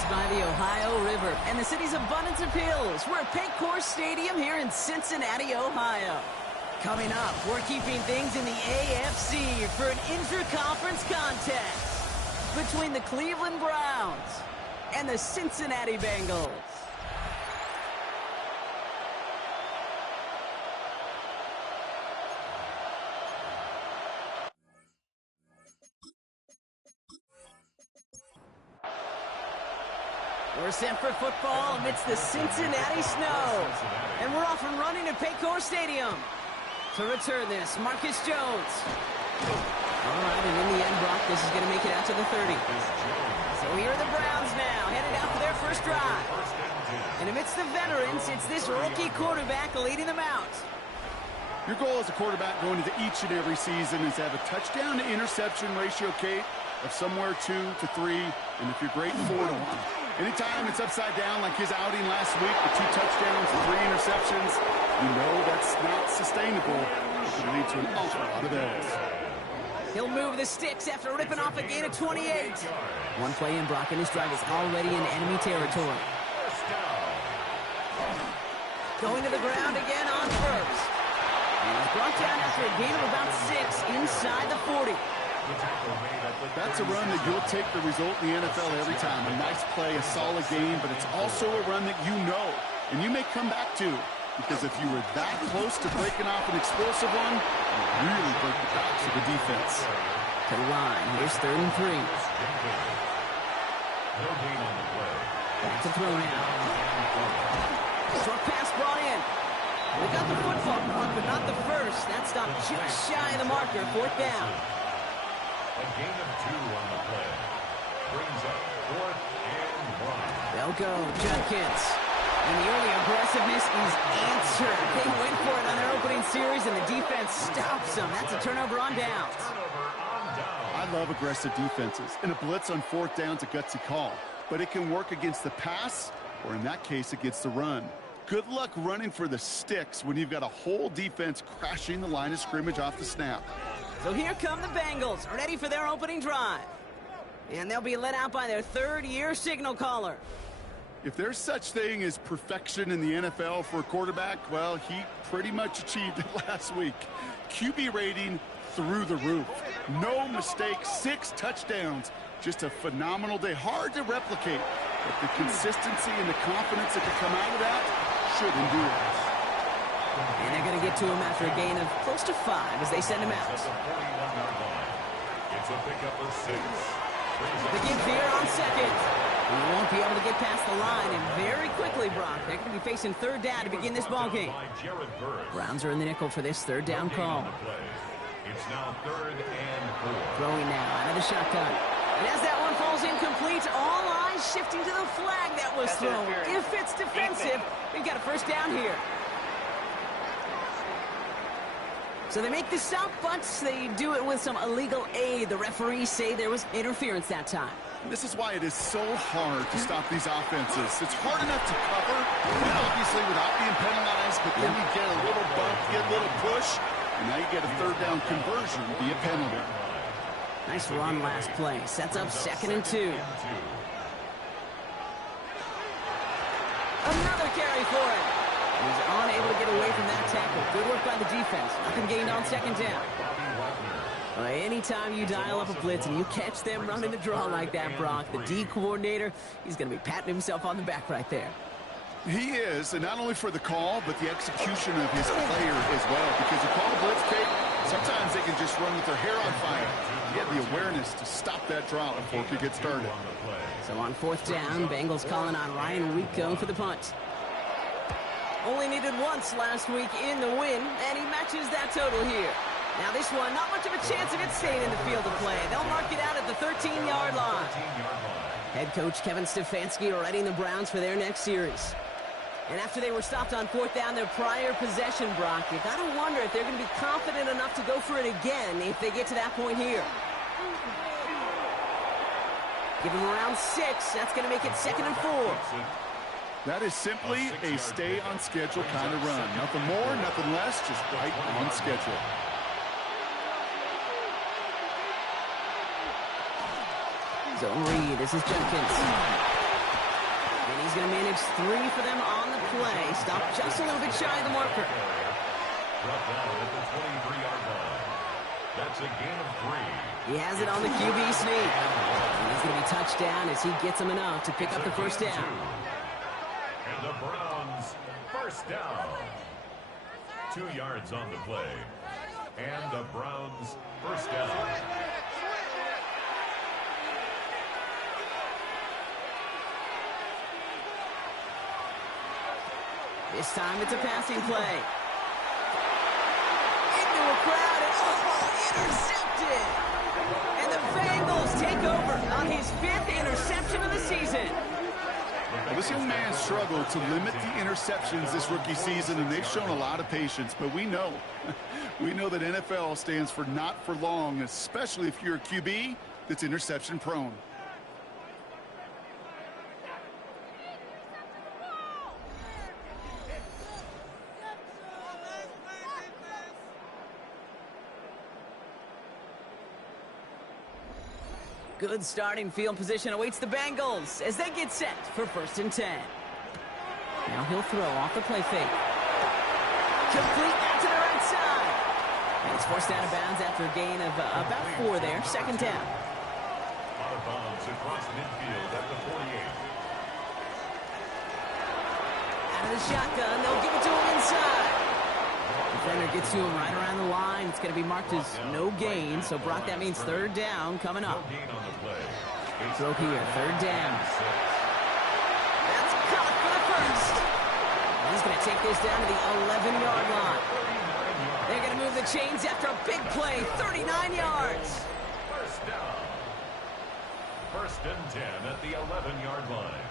It's by the Ohio River and the city's abundance of hills. We're at Paycor Stadium here in Cincinnati, Ohio. Coming up, we're keeping things in the AFC for an inter-conference contest between the Cleveland Browns and the Cincinnati Bengals. We're set for football amidst the Cincinnati snow. And we're off and running at Paycor Stadium. To return this, Marcus Jones. All right, and in the end, Brock, this is going to make it out to the 30. So here are the Browns now, headed out for their first drive. And amidst the veterans, it's this rookie quarterback leading them out. Your goal as a quarterback going into each and every season is to have a touchdown to interception ratio, Kate, of somewhere 2 to 3, and if you're great, 4 to 1. Anytime it's upside down like his outing last week with 2 touchdowns and 3 interceptions, you know that's not sustainable. It can lead to an awful lot of L's. He'll move the sticks after ripping off a gain of 28. One play in, Brock, and his drive is already in enemy territory. Going to the ground again on first. And he's brought down after a gain of about 6 inside the 40. That's a run that you'll take the result in the NFL every time. A nice play, a solid game, but it's also a run that you know, and you may come back to. Because if you were that close to breaking off an explosive one, you really break the backs of the defense. To the line, here's 3rd and 3. Back to throw now. Short pass brought in. We got the football mark, but not the first. That stopped just shy of the marker, 4th down. A gain of 2 on the play. Brings up 4th and 1. They'll go, Judkins. And the early aggressiveness is answered. They went for it on their opening series, and the defense stops them. That's a turnover on downs. I love aggressive defenses, and a blitz on 4th down's a gutsy call. But it can work against the pass, or in that case, against the run. Good luck running for the sticks when you've got a whole defense crashing the line of scrimmage off the snap. So here come the Bengals, ready for their opening drive. And they'll be led out by their 3rd-year signal caller. If there's such thing as perfection in the NFL for a quarterback, well, he pretty much achieved it last week. QB rating through the roof. No mistakes, 6 touchdowns. Just a phenomenal day. Hard to replicate, but the consistency and the confidence that can come out of that should endure it. And they're going to get to him after a gain of close to 5 as they send him out. It's a pickup of 6. The give here on 2nd. He won't be able to get past the line, and very quickly, Brock, they're going to be facing 3rd down to begin this ballgame. Browns are in the nickel for this 3rd down call. It's now 3rd and 4. Throwing now out of the shotgun. And as that one falls incomplete, all eyes shifting to the flag that was thrown. If it's defensive, we've got a 1st down here. So they make the stop, but they do it with some illegal aid. The referees say there was interference that time. This is why it is so hard to stop these offenses. It's hard enough to cover, and obviously without being penalized, but then you get a little bump, get a little push, and now you get a 3rd down conversion via penalty. Nice run last play. Sets up 2nd and 2. Another carry for him. He's unable to get away from that tackle. Good work by the defense. Nothing gained on 2nd down. Anytime you dial up a blitz and you catch them running the draw like that, Brock, the D coordinator, he's going to be patting himself on the back right there. He is, and not only for the call, but the execution of his player as well. Because you call a blitz, Kate, sometimes they can just run with their hair on fire. You have the awareness to stop that draw before it could get started. So on 4th down, Bengals calling on Ryan Rico for the punt. Only needed once last week in the win, and he matches that total here. Now this one, not much of a chance of it staying in the field of play. They'll mark it out at the 13-yard line. Head coach Kevin Stefanski readying the Browns for their next series. And after they were stopped on 4th down, their prior possession, Brock, you got to wonder if they're going to be confident enough to go for it again if they get to that point here. Give them around 6. That's going to make it 2nd and 4. That is simply a stay-on-schedule kind of run. Nothing more, nothing less, just right on schedule. Zone read. This is Jenkins. He's going to manage 3 for them on the play. Stop just a little bit shy of the marker. Brought down at the 23-yard line. That's a gain of 3. He has it on the QB sneak. And he's going to be touchdown as he gets him enough to pick up the first down. And the Browns first down. 2 yards on the play. And the Browns first down. This time it's a passing play. Into a crowd and intercepted. And the Bengals take over on his 5th interception of the season. Well, this young man struggled to limit the interceptions this rookie season, and they've shown a lot of patience. But we know that NFL stands for not for long, especially if you're a QB that's interception prone. Good starting field position awaits the Bengals as they get set for 1st and 10. Now he'll throw off the play fake. Complete out to the right side. And it's forced out of bounds after a gain of about 4 there. 2nd down. Out of bounds across midfield at the 48. Out of the shotgun, they'll give it to him inside. Defender gets to him right around the line. It's going to be marked as no gain. So, Brock, that means 3rd down coming up. Throw here, 3rd down. That's caught for the first. He's going to take this down to the 11-yard line. They're going to move the chains after a big play, 39 yards. First down. 1st and 10 at the 11-yard line.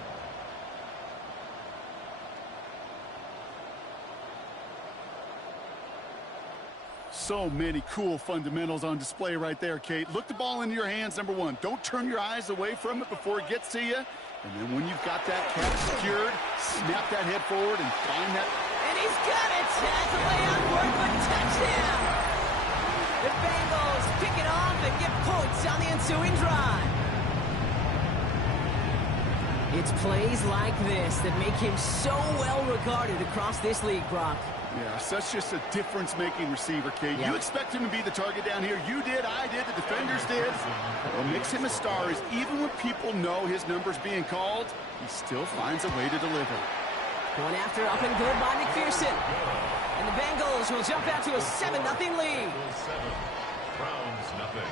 So many cool fundamentals on display right there, Kate. Look the ball into your hands, number 1. Don't turn your eyes away from it before it gets to you. And then when you've got that catch secured, snap that head forward and find that. And he's got it. Has a way on for a touchdown. The Bengals pick it off and get points on the ensuing drive. It's plays like this that make him so well regarded across this league, Brock. Yeah, such just a difference-making receiver, Kate. Yeah. You expect him to be the target down here. You did, I did, the defenders did. What makes him a star is even when people know his number's being called, he still finds a way to deliver. Going after up and good by McPherson. And the Bengals will jump out to a 7-0 lead. 7. Browns nothing.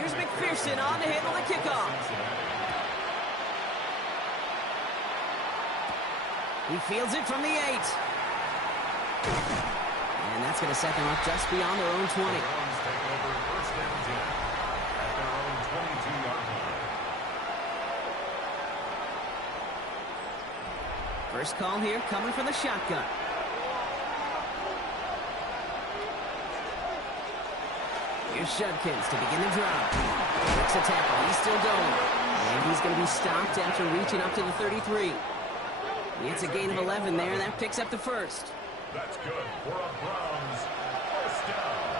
Here's McPherson on to handle the kickoff. He fields it from the 8. And that's going to set them up just beyond their own 20. Browns take over 1st and 10 at their own 22-yard line. First call here coming from the shotgun. Here's Judkins to begin the drive. Makes a tackle. He's still going. And he's going to be stopped after reaching up to the 33. It's a gain of 11 there. That picks up the first. That's good for a Browns first down.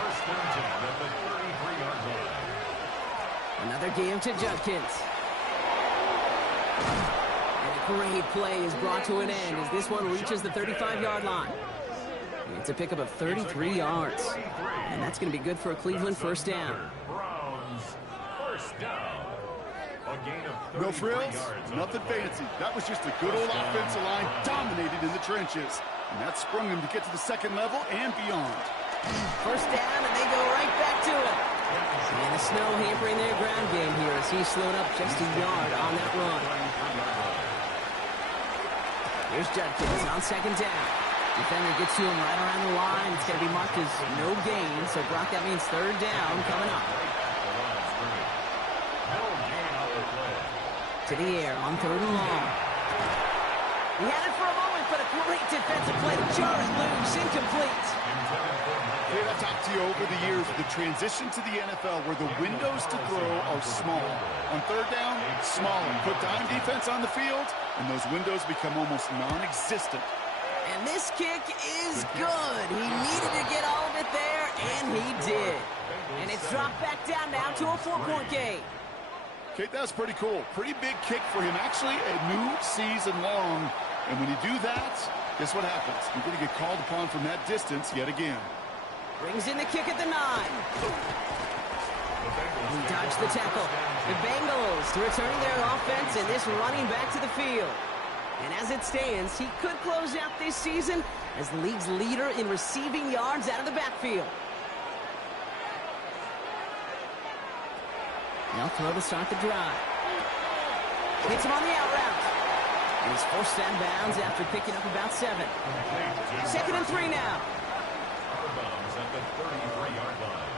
1st and 10 at the 33-yard line. Another give to Judkins. And a great play is brought to an end as this one reaches the 35-yard line. It's a pickup of 33 yards. And that's going to be good for a Cleveland first down. Browns first down. A gain of No 33 frills, yards. nothing fancy. That was just a good old offensive line dominated in the trenches. And that sprung him to get to the 2nd level and beyond. First down, and they go right back to it. And the snow hampering their ground game here as he slowed up just a yard on that run. Here's Judkins on 2nd down. Defender gets to him right around the line. It's going to be marked as no gain. So, Brock, that means 3rd down coming up. To the air on 3rd and long. He had it for a moment, but a great defensive play to jar it loose, incomplete. Kate, I've talked to you over the years, the transition to the NFL where the windows to throw are small. On 3rd down, smaller. Put dime defense on the field, and those windows become almost non-existent. And this kick is good. He needed to get all of it there, and he did. And it's dropped back down now to a 4-point game. Okay, that's pretty cool. Pretty big kick for him. Actually, a new season long. And when you do that, guess what happens? You're going to get called upon from that distance yet again. Brings in the kick at the 9. He dodged the tackle. The Bengals returning their offense and this running back to the field. And as it stands, he could close out this season as the league's leader in receiving yards out of the backfield. They'll throw to start the drive. Hits him on the out route. And he's forced out of bounds after picking up about 7. 2nd and 3 now. Out of bounds at the 33-yard line.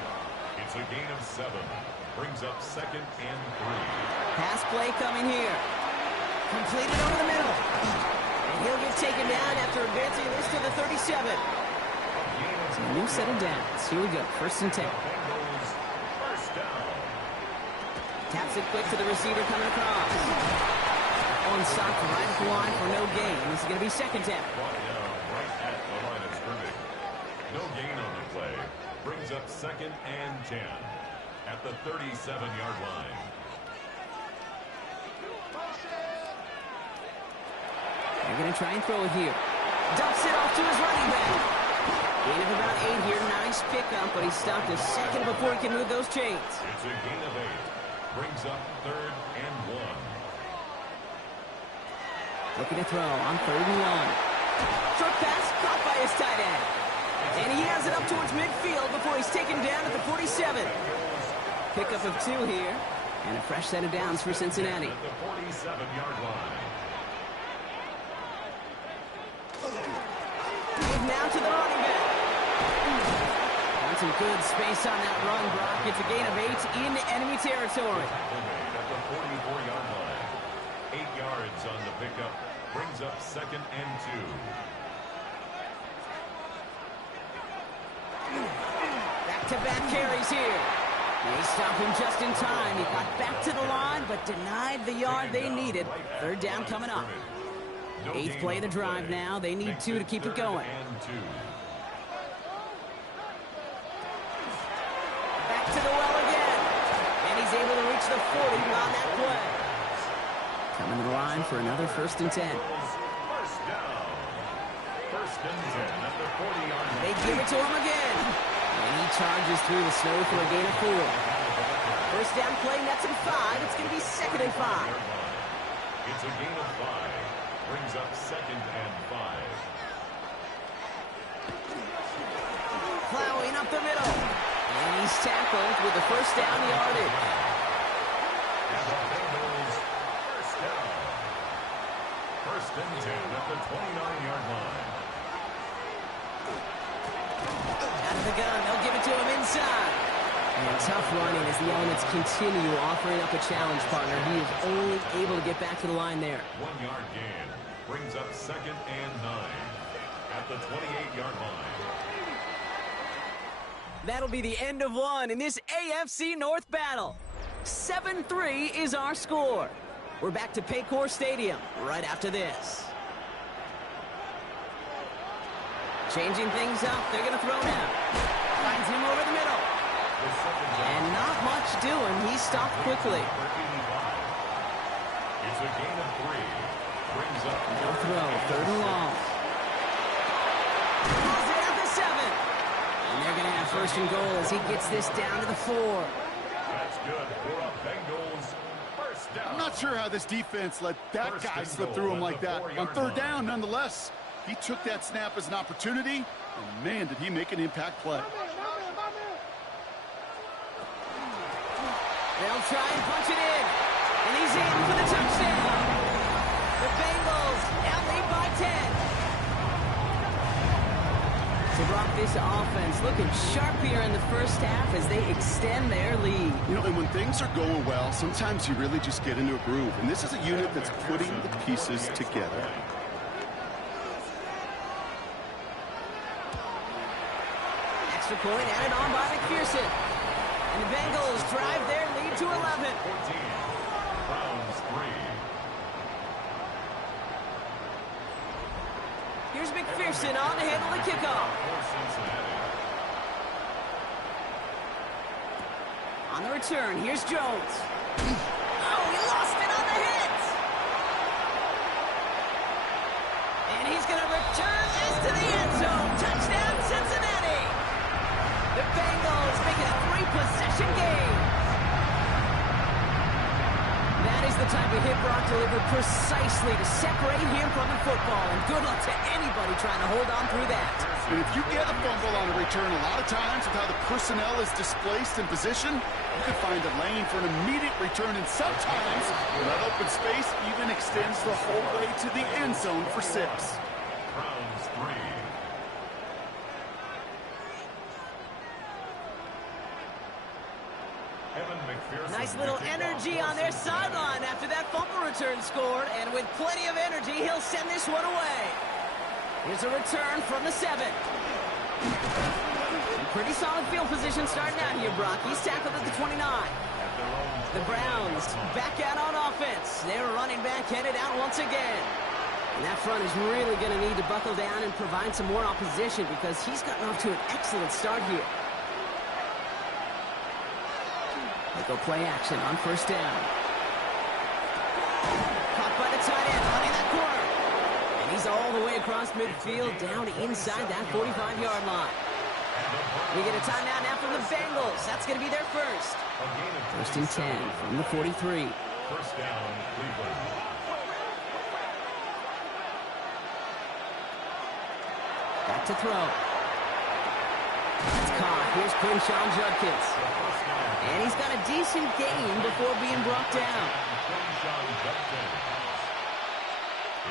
It's a gain of 7. Brings up 2nd and 3. Pass play coming here. Completed over the middle. And he'll get taken down after advancing this to the 37. So a new set of downs. Here we go. 1st and 10. Bengals, first down. Taps it quick to the receiver coming across. One stopped right at the line for no gain. This is going to be 2nd down. Brought down right at the line of scrimmage. No gain on the play. Brings up 2nd and 10 at the 37-yard line. They're going to try and throw it here. Dumps it off to his running back. Gain of about 8 here. Nice pickup, but he stopped a second before he can move those chains. It's a gain of 8. Brings up 3rd and 1. Looking to throw on 3rd and 1. Short pass caught by his tight end. And he has it up towards midfield before he's taken down at the 47. Pickup of 2 here. And a fresh set of downs for Cincinnati. At the 47-yard line. Move now to the running back. Got some good space on that run, Brock. It's a gain of 8 in enemy territory. At the 44-yard line. 8 yards on the pickup. Brings up 2nd and 2. Back-to-back carries here. They stop him just in time. He got back to the line, but denied the yard they needed. 3rd down coming up. 8th play of the drive now. They need 2 to keep it going. Back to the well again. And he's able to reach the 40 on that play. Coming to the line for another 1st and 10. First down. 1st and 10 at the 40-yard line. They give it to him again. And he charges through the snow for a gain of 4. 1st down play, nets him 5. It's going to be 2nd and 5. It's a gain of 5. Brings up 2nd and 5. Plowing up the middle. And he's tackled with the 1st down yardage. And the Bengals, first down. 1st and 10 at the 29-yard line. Out of the gun, they'll give it to him inside. And tough running as the elements continue offering up a challenge partner. He is only able to get back to the line there. 1-yard gain. Brings up 2nd and 9 at the 28-yard line. That'll be the end of one in this AFC North battle. 7-3 is our score. We're back to Paycor Stadium right after this. Changing things up. They're going to throw now. Finds him over the middle. And not much doing. He stopped quickly. It's a gain of 3. Brings up No throw. 3rd and long. Calls it at the 7. And they're going to have 1st and goal as he gets this down to the 4. That's good for a Bengals first down. I'm not sure how this defense let that First guy and slip goal through him at like the that. 4-yard On 3rd line. down, nonetheless, he took that snap as an opportunity, and man, did he make an impact play. They'll try and punch it in. And he's in for the touchdown. The Bengals now lead by 10. So Brock, this offense looking sharp here in the 1st half as they extend their lead. You know, and when things are going well, sometimes you really just get into a groove. And this is a unit that's putting the pieces together. Extra point added on by McPherson. And the Bengals drive their lead to 11. 14. Browns 3. Here's McPherson on to handle the kickoff. For Cincinnati. On the return, here's Jones. Oh, he lost it on the hit. And he's going to return this to the end zone. Touchdown, Cincinnati. The Bengals make it a 3-possession game. That is the type of hit Brock delivered precisely to separate him from the football. And good luck to anybody trying to hold on through that. And if you get a fumble on a return, a lot of times with how the personnel is displaced in position, you can find a lane for an immediate return. And sometimes that open space even extends the whole way to the end zone for 6. Browns 3. Nice little energy on their sideline after that fumble return scored. And with plenty of energy, he'll send this one away. Here's a return from the 7. Pretty solid field position starting out here, Brock. He's tackled at the 29. The Browns back out on offense. They're running back headed out once again. And that front is really going to need to buckle down and provide some more opposition because he's gotten off to an excellent start here. They go play action on first down. Caught by the tight end, running that corner. And he's all the way across midfield, down inside that 45-yard line. We get a timeout now from the Bengals. That's going to be their first. First and 10 from the 43. First down, Cleveland. Back to throw. That's caught. Here's Quinshawn Judkins. And he's got a decent gain before being brought down.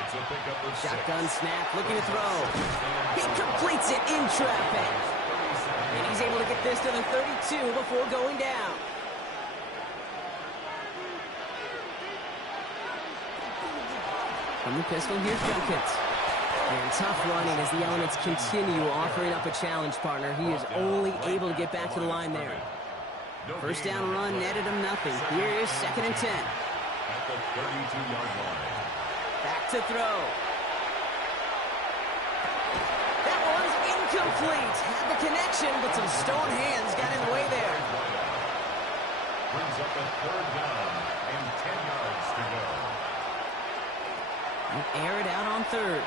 It's a pickup of 6. Shotgun snap, looking to throw. He completes it in traffic. And he's able to get this to the 32 before going down. From the pistol, here's Judkins. And tough running as the elements continue offering up a challenge, partner. He is only able to get back to the line there. First down run netted him nothing. Here is second and 10. At the 32-yard line. Back to throw. That one's incomplete. Had the connection, but some stone hands got in the way there. Brings up a third down and 10 yards to go. And air it out on third.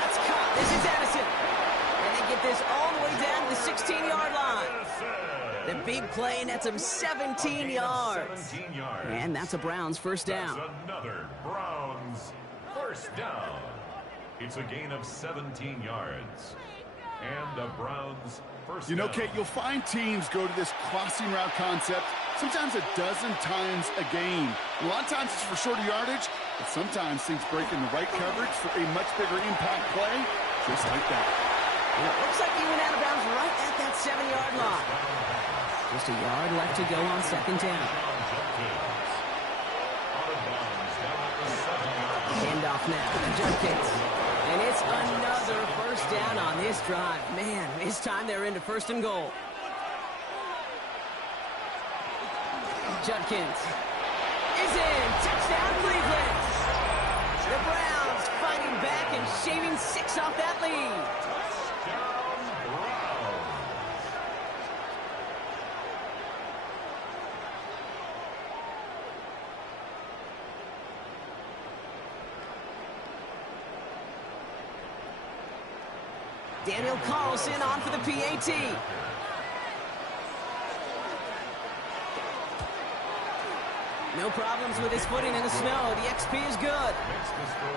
That's caught. This is Addison. And they get this all the way down to the 16-yard line. The big play nets him 17 yards. 17 yards. And that's a Browns first down. That's another Browns first down. It's a gain of 17 yards. And the Browns first You know, down. Kate, you'll find teams go to this crossing route concept sometimes a dozen times a game. A lot of times it's for shorter yardage, but sometimes things break in the right coverage for a much bigger impact play, just like that. And it looks like he went out of bounds right at that 7-yard line. Just a yard left to go on second down. Handoff now to Judkins. And it's another first down on this drive. Man, this time they're into first and goal. Judkins is in. Touchdown, Cleveland. The Browns fighting back and shaving 6 off that lead. Daniel Carlson on for the PAT. No problems with his footing in the snow. The XP is good.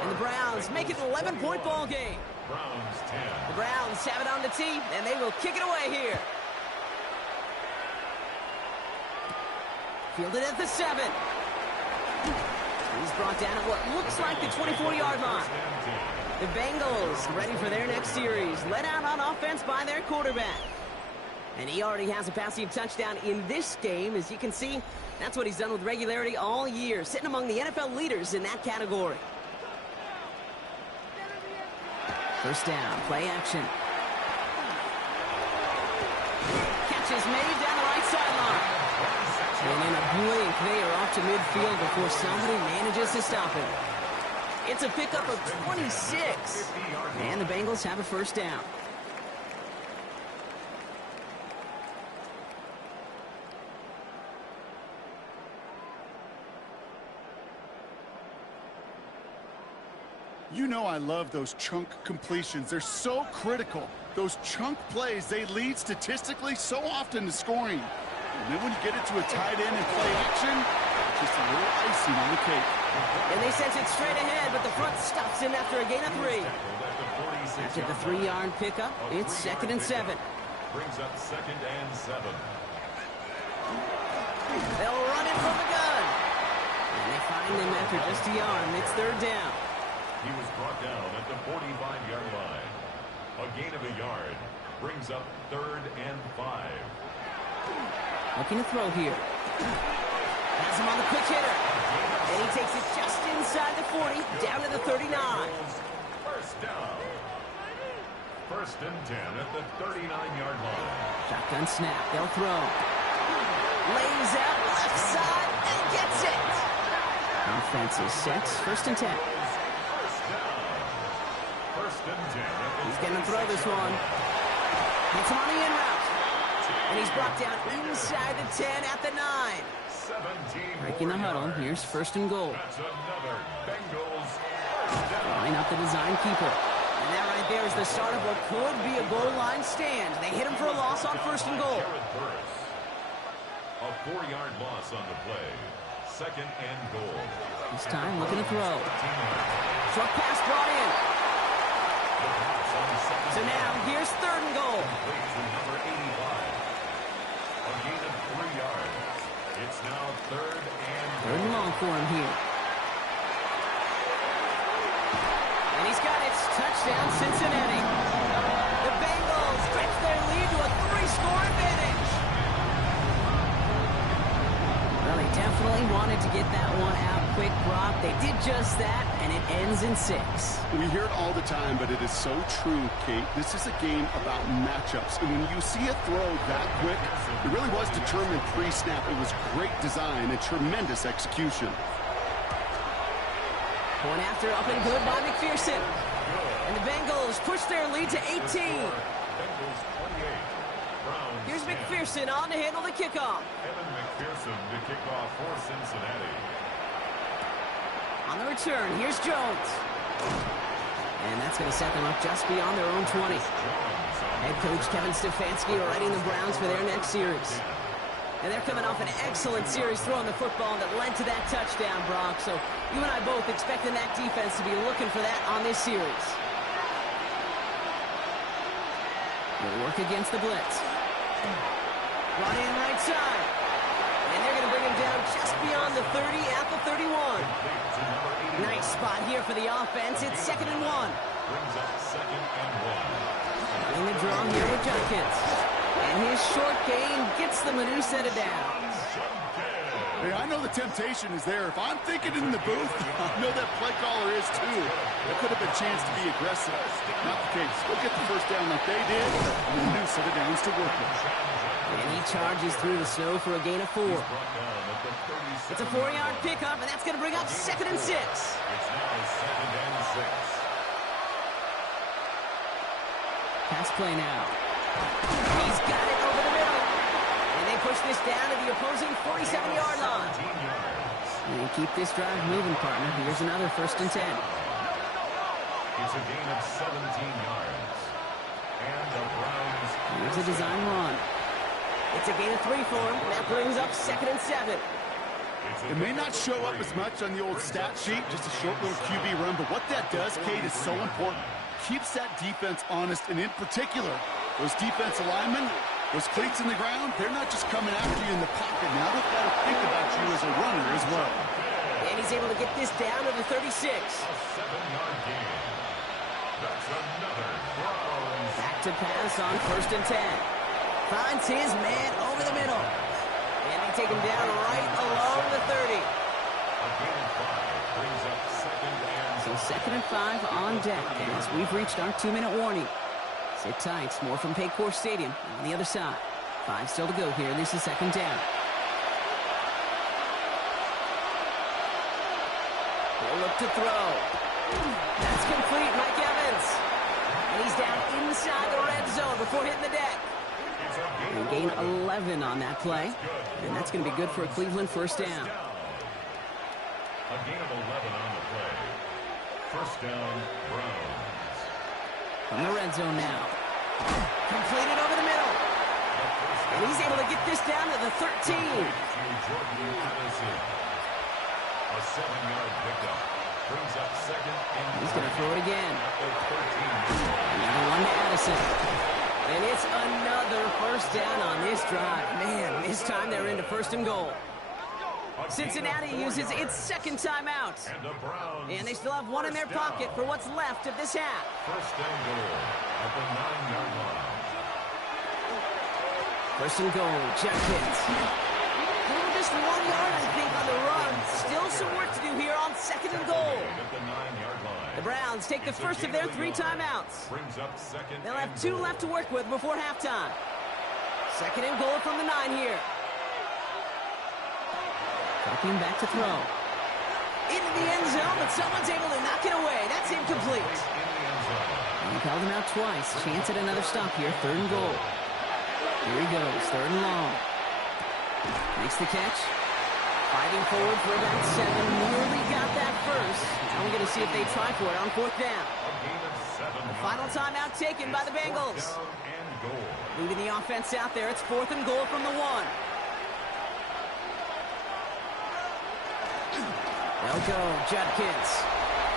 And the Browns make it an 11-point ball game. Browns 10. The Browns have it on the tee, and they will kick it away here. Fielded at the 7. He's brought down at what looks like the 24-yard line. The Bengals ready for their next series. Led out on offense by their quarterback. And he already has a passing touchdown in this game. As you can see, that's what he's done with regularity all year, sitting among the NFL leaders in that category. First down, play action. Catch is made down the right sideline. And in a blink, they are off to midfield before somebody manages to stop him. It's a pickup of 26. And the Bengals have a first down. You know I love those chunk completions. They're so critical. Those chunk plays, they lead statistically so often to scoring. And then when you get it to a tight end and play action, just a little icing on the cake. And they sense it straight ahead, but the front stops him after a gain of 3. After the 3-yard pickup, it's 2nd and 7. Brings up 2nd and 7. They'll run it from the gun. And they find him after just a yard, and it's 3rd down. He was brought down at the 45-yard line. A gain of a yard brings up 3rd and 5. Looking to throw here. Has him on the quick hitter. And he takes it just inside the 40, down to the 39. First down. 1st and 10 at the 39-yard line. Shotgun snap. They'll throw. Lays out left side and gets it. Offense is set. 1st and 10. First down. 1st and 10. He's going to throw this one. Gets him on the in route. And he's brought down inside the 10 at the 9. 17 Breaking the huddle. Here's 1st and goal. That's another Bengals first down. Line up the design keeper. And that right there is the start of what could be a goal line stand. They hit him for a loss on 1st and goal. A 4-yard loss on the play. 2nd and goal. This time looking to throw. Short pass brought in. So now here's 3rd and goal. Number 85. A gain of 3 yards. It's now 3rd and 3rd and long for him here. And he's got it. Touchdown, Cincinnati. The Bengals stretch their lead to a 3-score advantage. Well, they definitely wanted to get that one out quick, Brock. They did just that, and it ends in 6. We hear it all the time, but it is so true, Kate. This is a game about matchups. And when you see a throw that quick, it really was determined pre-snap. It was great design and tremendous execution. Point after up and good by McPherson. And the Bengals push their lead to 18. Bengals 28. Browns Here's 10. McPherson on to handle the kickoff. Evan McPherson to kick off for Cincinnati. On the return, here's Jones. And that's going to set them up just beyond their own 20. Head coach Kevin Stefanski readying the Browns for their next series. And they're coming off an excellent series throwing the football that led to that touchdown, Brock. So you and I both expecting that defense to be looking for that on this series. They'll work against the blitz. Brought in right side. And they're going to bring him down just beyond the 30 at the 31. Nice spot here for the offense. It's 2nd and 1. Brings up 2nd and 1. In the draw here with Jenkins. And his short gain gets them a new set of downs. Hey, I know the temptation is there. If I'm thinking in the booth, I know that play caller is too. There could have been a chance to be aggressive. Not the case. Go get the first down like they did, and a new set of downs to work with. And he charges through the snow for a gain of 4. It's a 4-yard pickup, and that's going to bring up 2nd and 6. It's now 2nd and 6. Pass play now. He's got it over the middle. And they push this down to the opposing 47-yard line. And keep this drive moving, partner. Here's another 1st and 10. It's a gain of 17 yards. And the Browns. Here's a design run. It's a gain of 3 for him. And that brings up 2nd and 7. It may not show up as much on the old stat sheet, just a short little QB run, but what that does, Kate, is so important. Keeps that defense honest, and in particular, those defensive linemen, those cleats in the ground, they're not just coming after you in the pocket. Now they've got to think about you as a runner as well. And he's able to get this down to the 36. A 7-yard gain. That's another Browns. Back to pass on 1st and 10. Finds his man over the middle. And they take him down right along the 30. A gain of 5 brings up 2nd and So 2nd and 5 on deck as we've reached our 2-minute warning. Sit tight. More from Paycor Stadium on the other side. 5 still to go here. This is 2nd down. They'll look to throw. That's complete. Mike Evans. And he's down inside the red zone before hitting the deck. And gain 11 on that play. And that's going to be good for a Cleveland 1st down. A gain of 11 on the play. First down, Browns. From the red zone now. Completed over the middle. And he's able to get this down to the 13. A 7-yard pickup. Brings up second and He's going to throw it again. Another one to Addison. And it's another first down on this drive. Man, this time they're into first and goal. Cincinnati uses its second timeout. And they still have one in their pocket for what's left of this half. First and goal at the 9-yard line. First and goal, Jenkins. Just 1 yard, I think, on the run. Still some work to do here on second and goal. The Browns take the first of their 3 timeouts. They'll have 2 left to work with before halftime. Second and goal from the 9 here. Dropping back to throw. Into the end zone, but someone's able to knock it away. That's incomplete. And he held him out twice. Chance at another stop here. Third and goal. Here he goes. Third and long. Makes the catch. Fighting forward for about 7. Nearly got that first. Now we're going to see if they try for it on 4th down. The final timeout taken by the Bengals. Moving the offense out there. It's 4th and goal from the 1. They'll go, Judkins.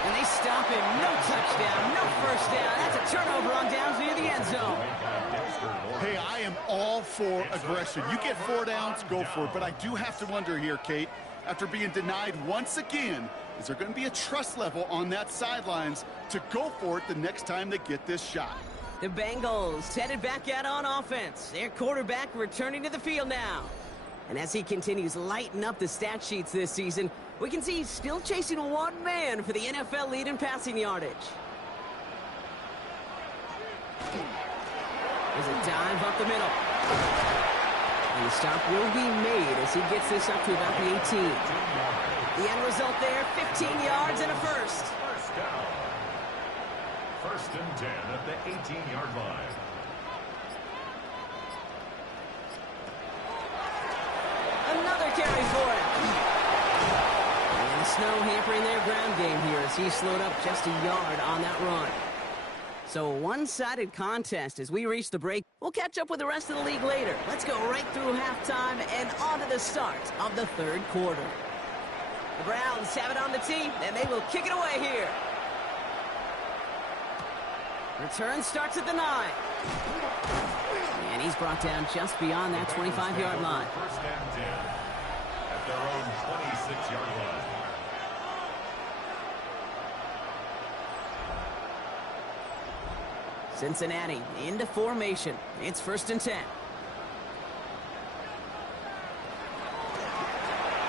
And they stop him. No touchdown, no first down. That's a turnover on downs near the end zone. Hey, I am all for aggression. You get 4 downs, go for it. But I do have to wonder here, Kate, after being denied once again, is there going to be a trust level on that sidelines to go for it the next time they get this shot? The Bengals headed back out on offense. Their quarterback returning to the field now. And as he continues lighting up the stat sheets this season, we can see he's still chasing 1 man for the NFL lead in passing yardage. There's a dive up the middle. And the stop will be made as he gets this up to about the 18. The end result there, 15 yards and a first. First down. First and 10 at the 18-yard line. Another carry for him. And the snow hampering their ground game here as he slowed up just a yard on that run. So a one-sided contest as we reach the break. We'll catch up with the rest of the league later. Let's go right through halftime and on to the start of the 3rd quarter. The Browns have it on the tee, and they will kick it away here. Return starts at the 9. And he's brought down just beyond that 25-yard line. First and 10 at their own 26-yard line. Cincinnati into formation. It's 1st and 10.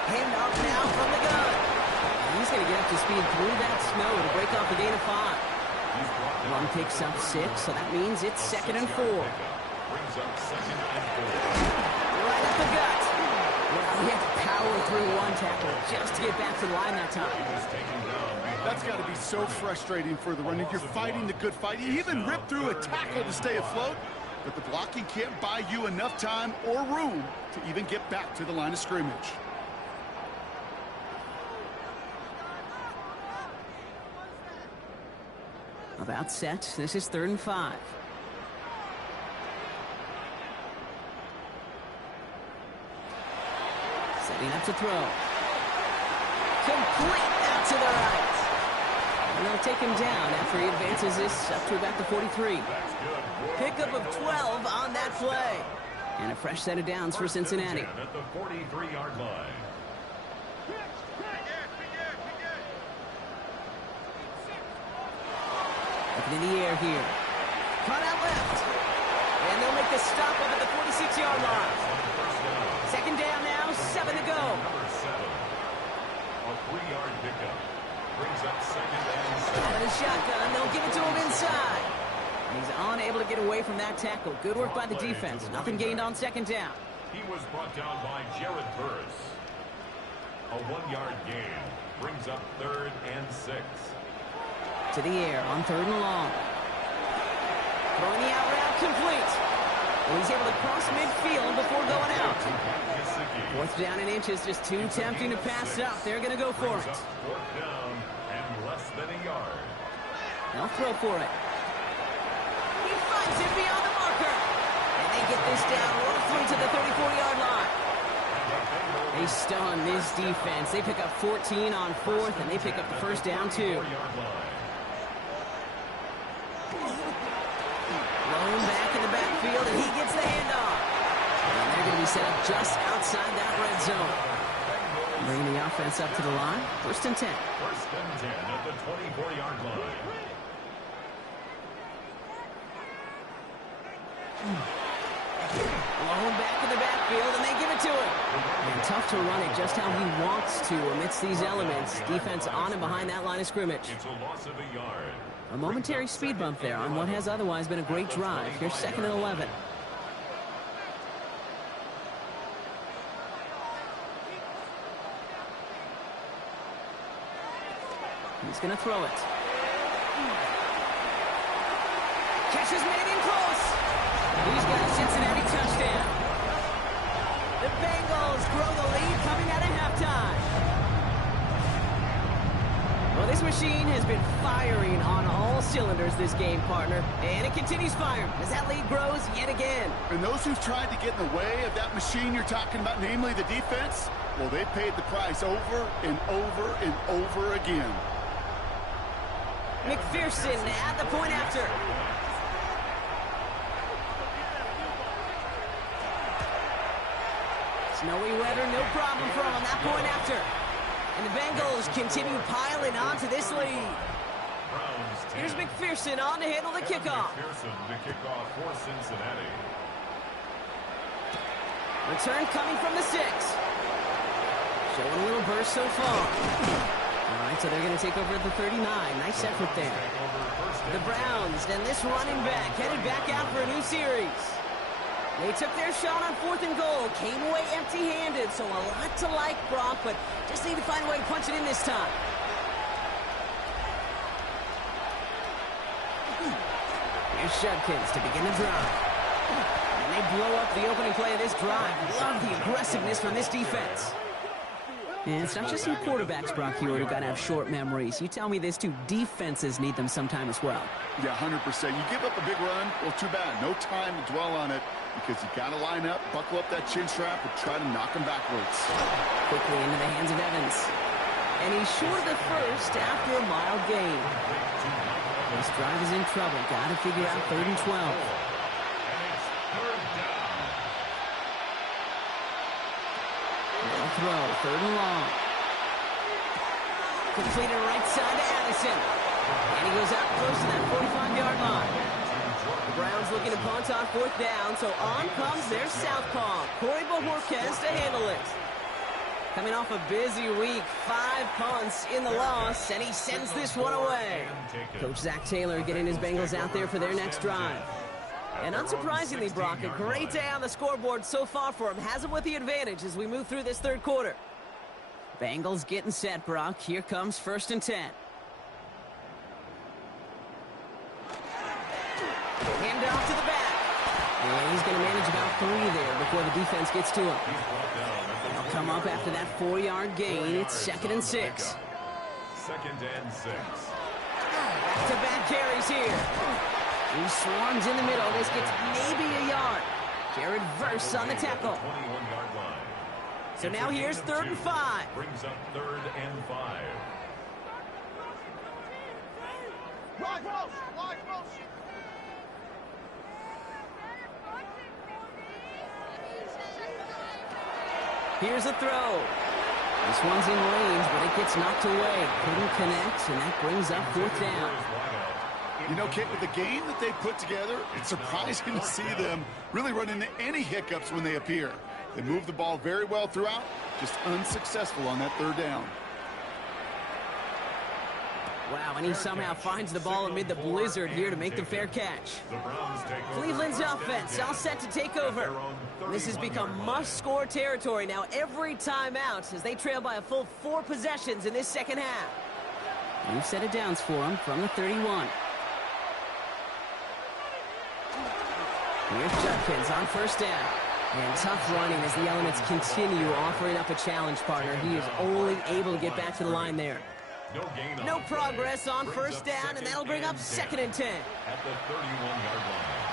Hand off now from the gun. He's going to get up to speed through that snow to break off a gain of 5. Run picks up 6, so that means it's 2nd and 4. Brings up 2nd and 4. Right up the gut. Well, he had to power through 1 tackle just to get back to the line that time. That's got to be so frustrating for the runner. You're fighting the good fight. You even rip through a tackle to stay afloat, but the blocking can't buy you enough time or room to even get back to the line of scrimmage. About set. This is 3rd and 5. Setting up to throw. Complete out to the right. And they'll take him down after he advances this up to about the 43. Pickup of 12 on that play. And a fresh set of downs for Cincinnati. At the 43-yard line. Up in the air here. Caught out left. And they'll make the stop up at the 46-yard line. 2nd down now, 7 to go. Number 7. A 3-yard pickup. Brings up 2nd and 7. Out of the shotgun, they'll give it to him inside. He's unable to get away from that tackle. Good work by the defense. Nothing gained on 2nd down. He was brought down by Jared Burris. A 1-yard gain. Brings up 3rd and 6. To the air on 3rd and long. Throwing the out route complete. And he's able to cross midfield before going out. 4th down and inches, just too tempting to pass up. They're going to go for it. 4th down and less than a yard. They'll throw for it. He finds it beyond the marker. And they get this down roughly to the 34-yard line. They stun this defense. They pick up 14 on fourth, and they pick up the first down, too. Lone back in the backfield, and he gets the handoff. And they're going to be set up just outside that red zone. Bringing the offense up to the line. First and 10. First and 10 at the 24-yard line. Lone back in the backfield, and they give it to him. And tough to run it just how he wants to amidst these elements. Defense on and behind that line of scrimmage. It's a loss of a yard. A momentary speed bump there on what has otherwise been a great drive. Here's second and 11. He's going to throw it. Catches made in close. He's got a Cincinnati touchdown. The Bengals grow the lead coming out of halftime. Well, this machine has been firing on all cylinders this game, partner. And it continues firing as that lead grows yet again. And those who've tried to get in the way of that machine you're talking about, namely the defense, well, they paid the price over and over and over again. McPherson at the point after. Snowy weather, no problem for him on that point after. And the Bengals continue piling on to this lead. Here's McPherson on to handle the kickoff. McPherson to kick off for Cincinnati. Return coming from the 6. Showing a little burst so far. All right, so they're going to take over at the 39. Nice effort there. The Browns and this running back headed back out for a new series. They took their shot on 4th and goal. Came away empty-handed, so a lot to like, Brock, but just need to find a way to punch it in this time. Here's Judkins to begin the drive. And they blow up the opening play of this drive. Love the aggressiveness from this defense. And it's not just your quarterbacks, Brock Hewitt, who got to have short memories. You tell me this too, defenses need them sometime as well. Yeah, 100%. You give up a big run, well, too bad. No time to dwell on it because you got to line up, buckle up that chin strap, and try to knock them backwards. Quickly into the hands of Evans. And he's short of the first after a mild gain. This drive is in trouble. Got to figure out 3rd and 12. They'll throw, 3rd and long. Completed right side to Addison. And he goes out close to that 45-yard line. The Browns looking to punt on 4th down, so on comes their southpaw, Corey Bojorquez, to handle it. Coming off a busy week, 5 punts in the loss, and he sends this one away. Coach Zach Taylor getting his Bengals out there for their next drive. And unsurprisingly, Brock, a great day on the scoreboard so far for him. Has him with the advantage as we move through this 3rd quarter. Bengals getting set, Brock. Here comes 1st and 10. Hand off to the back. And he's going to manage about 3 there before the defense gets to him. They'll come up after that 4-yard gain. It's 2nd and 6. 2nd and 6. Back-to-back carries here. He swarms in the middle. This gets maybe a yard. Jared Verse on the tackle. 21-yard line. So now here's 3rd and 5. Brings up 3rd and 5. Here's a throw. This one's in range, but it gets knocked away. Couldn't connect, and that brings up 4th down. You know, Kit, with the game that they put together, it's surprising to see them really run into any hiccups when they appear. They move the ball very well throughout, just unsuccessful on that 3rd down. Wow, and he somehow finds the ball amid the blizzard here to make the fair catch. Cleveland's offense all set to take over. This has become must-score territory now every time out as they trail by a full 4 possessions in this 2nd half. New set of downs for them from the 31. Here's Judkins on 1st down. And tough running as the elements continue offering up a challenge, partner. He is only able to get back to the line there. No progress on first down, and that'll bring up 2nd and 10. At the 31-yard line.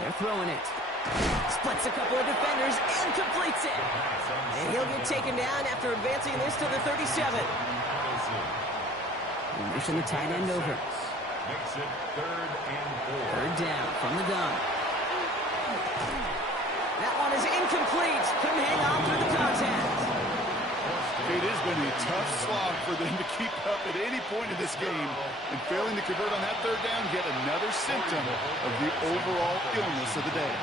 They're throwing it. Splits a couple of defenders and completes it. And he'll get taken down after advancing this to the 37. Pushing the tight end over. Makes it 3rd and 4. Third down from the gun. That one is incomplete. Couldn't hang on through the contact. It has been a tough slog for them to keep up at any point in this game. And failing to convert on that third down, yet another symptom of the overall illness of the day.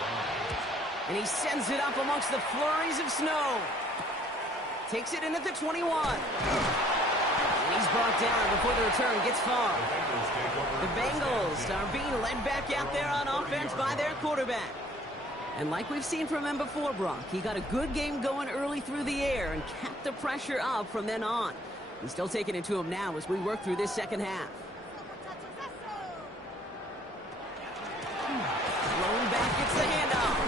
And he sends it up amongst the flurries of snow. Takes it in at the 21. And he's brought down before the return gets far. The Bengals are being led back out there on offense by their quarterback. And like we've seen from him before, Brock, he got a good game going early through the air and kept the pressure up from then on. He's still taking it to him now as we work through this second half. Thrown back, gets the handoff.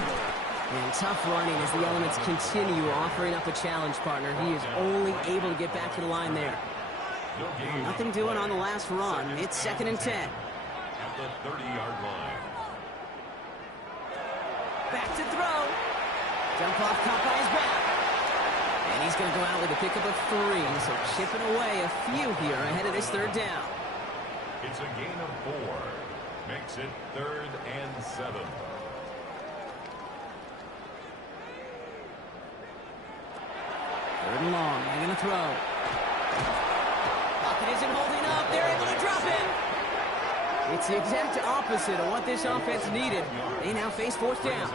And tough running as the elements continue offering up a challenge partner. He is only able to get back to the line there. Nothing doing on the last run. It's 2nd and 10. At the 30-yard line. Back to throw. Jump off caught by his back. And he's going to go out with a pickup of 3. So chipping away a few here ahead of this third down. It's a gain of 4. Makes it 3rd and 7. Third and long. They're going to throw. Pocket isn't holding up. They're able to drop it. It's the exact opposite of what this offense needed. They now face 4th down.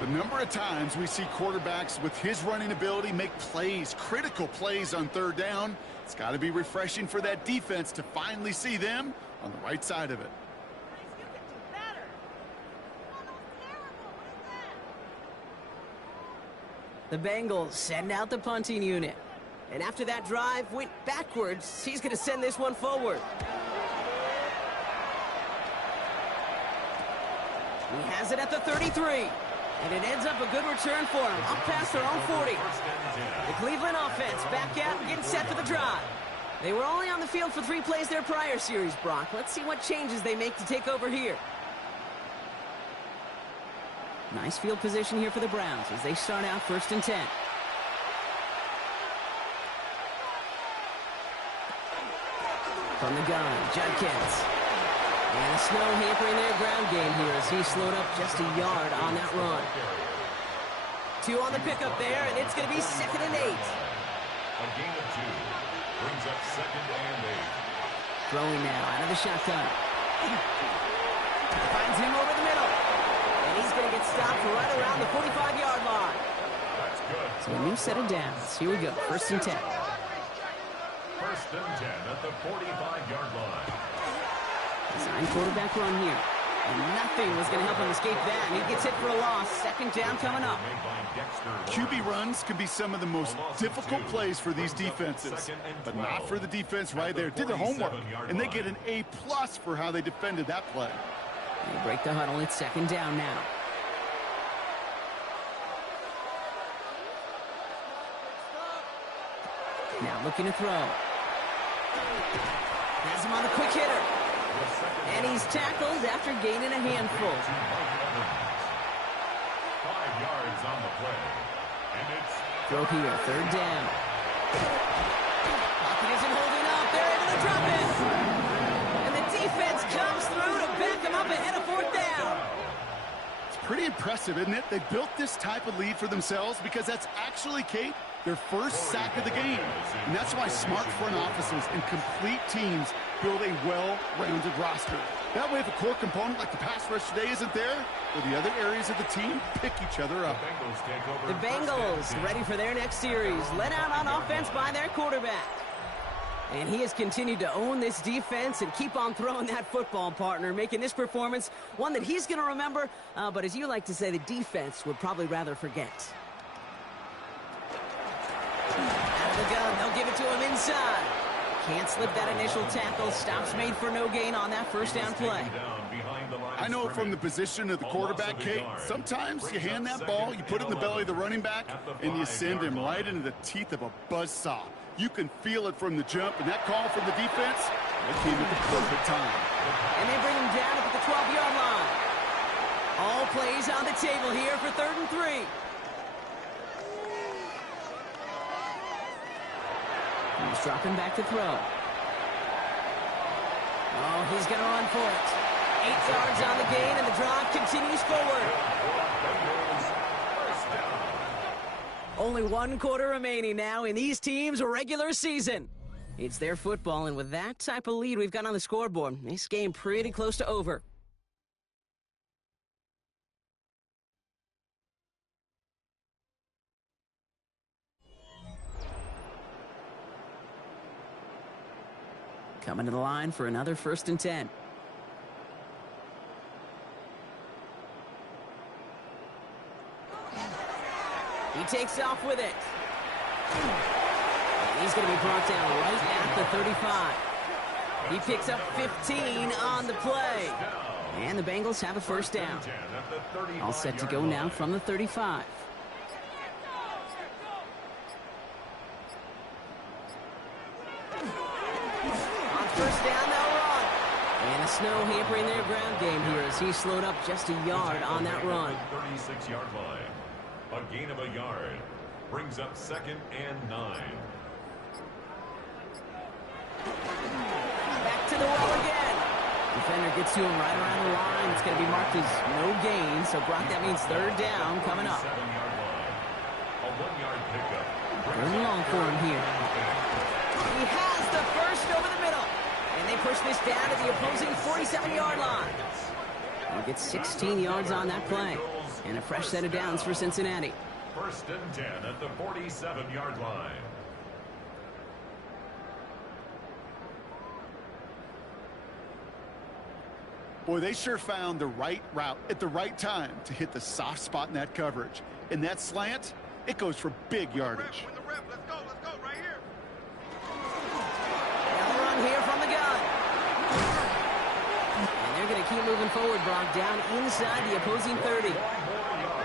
The number of times we see quarterbacks with his running ability make plays, critical plays on third down, it's got to be refreshing for that defense to finally see them on the right side of it. The Bengals send out the punting unit. And after that drive went backwards, he's going to send this one forward. He has it at the 33. And it ends up a good return for him, up past their own 40. The Cleveland offense back out and getting set for the drive. They were only on the field for 3 plays their prior series, Brock. Let's see what changes they make to take over here. Nice field position here for the Browns as they start out 1st and 10. From the gun, Judkins. And the snow hampering their ground game here as he slowed up just a yard on that run. 2 on the pickup there, and it's going to be 2nd and 8. A gain of 2 brings up 2nd and 8. Throwing now out of the shotgun. Finds him over the middle. And he's going to get stopped right around the 45-yard line. That's good. So a new set of downs. Here we go, 1st and 10. 1st and 10 at the 45-yard line. Design quarterback run here. And nothing was going to help him escape that. And he gets hit for a loss. 2nd down coming up. QB runs can be some of the most difficult plays for these defenses. But not for the defense right there. Did their homework. And they get an A+ for how they defended that play. They break the huddle. It's 2nd down now. Now looking to throw. Has him on the quick hitter. And he's tackled after gaining a handful. 5 yards on the play. And it's Throw here, 3rd down. Pocket isn't holding up. They're able to drop it. And the defense comes through to back him up ahead of 4th down. It's pretty impressive, isn't it? They built this type of lead for themselves because that's actually, Kate, their first sack of the game. And that's why smart front offices and complete teams build a well-rounded roster. That way, if a core component like the pass rush today isn't there, well, the other areas of the team pick each other up. The Bengals ready for their next series, led out on offense by their quarterback. And he has continued to own this defense and keep on throwing that football, partner, making this performance one that he's going to remember, but as you like to say, the defense would probably rather forget. Out of the gun, they'll give it to him inside. Can't slip that initial tackle. Stops made for no gain on that 1st down play. I know it from the position of the quarterback, Kate. Sometimes you hand that ball, you put it in the belly of the running back, and you send him right into the teeth of a buzzsaw. You can feel it from the jump, and that call from the defense, it came at the perfect time. And they bring him down at the 12-yard line. All plays on the table here for 3rd and 3. He's dropping back to throw. Oh, he's going to run for it. 8 yards on the gain, and the drive continues forward. Only 1 quarter remaining now in these teams' regular season. It's their football, and with that type of lead we've got on the scoreboard, this game pretty close to over. Coming to the line for another 1st and 10. He takes off with it. He's going to be brought down right at the 35. He picks up 15 on the play. And the Bengals have a 1st down. All set to go now from the 35. On 1st down, they'll run. And the snow hampering their ground game here as he slowed up just a yard on that run. 36-yard line. A gain of a yard. Brings up 2nd and 9. Back to the well again. Defender gets to him right around the line. It's going to be marked as no gain. So, Brock, that means 3rd down coming up. 7-yard line. A 1-yard pickup. 3rd and long for him here. He has the 1st over the middle. And they push this down to the opposing 47-yard line. He'll get 16 yards on that play. And a fresh set of downs for Cincinnati. 1st and 10 at the 47-yard line. Boy, they sure found the right route at the right time to hit the soft spot in that coverage. And that slant, it goes for big yardage. Let's go right here. Now the run here from the gun. And they're going to keep moving forward, Brock, down inside the opposing 30.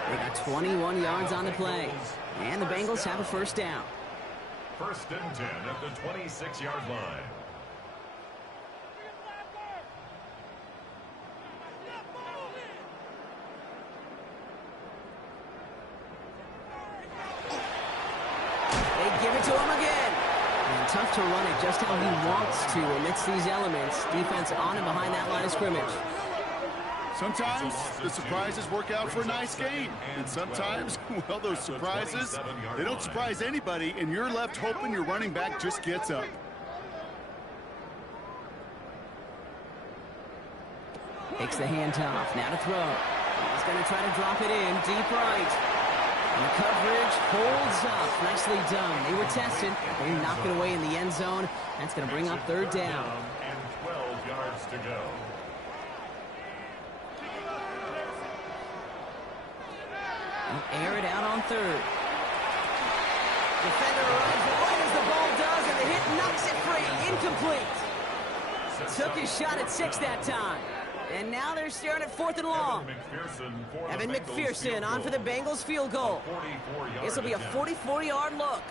They got 21 yards on the play. And the Bengals have a 1st down. 1st and 10 at the 26-yard line. They give it to him again. And tough to run it just how he wants to amidst these elements. Defense on and behind that line of scrimmage. Sometimes the surprises work out for a nice game. And sometimes, well, those surprises, they don't surprise anybody, and you're left hoping your running back just gets up. Takes the handoff. Now to throw. He's going to try to drop it in deep right. And the coverage holds up. Nicely done. They were tested. They knock it away in the end zone. That's going to bring up 3rd down. And 12 yards to go. Air it out on 3rd. Defender arrives right as the ball does, and the hit knocks it free. Incomplete. Took his shot at 6 that time. And now they're staring at 4th and long. Evan McPherson on for the Bengals field goal. This will be a 44-yard look.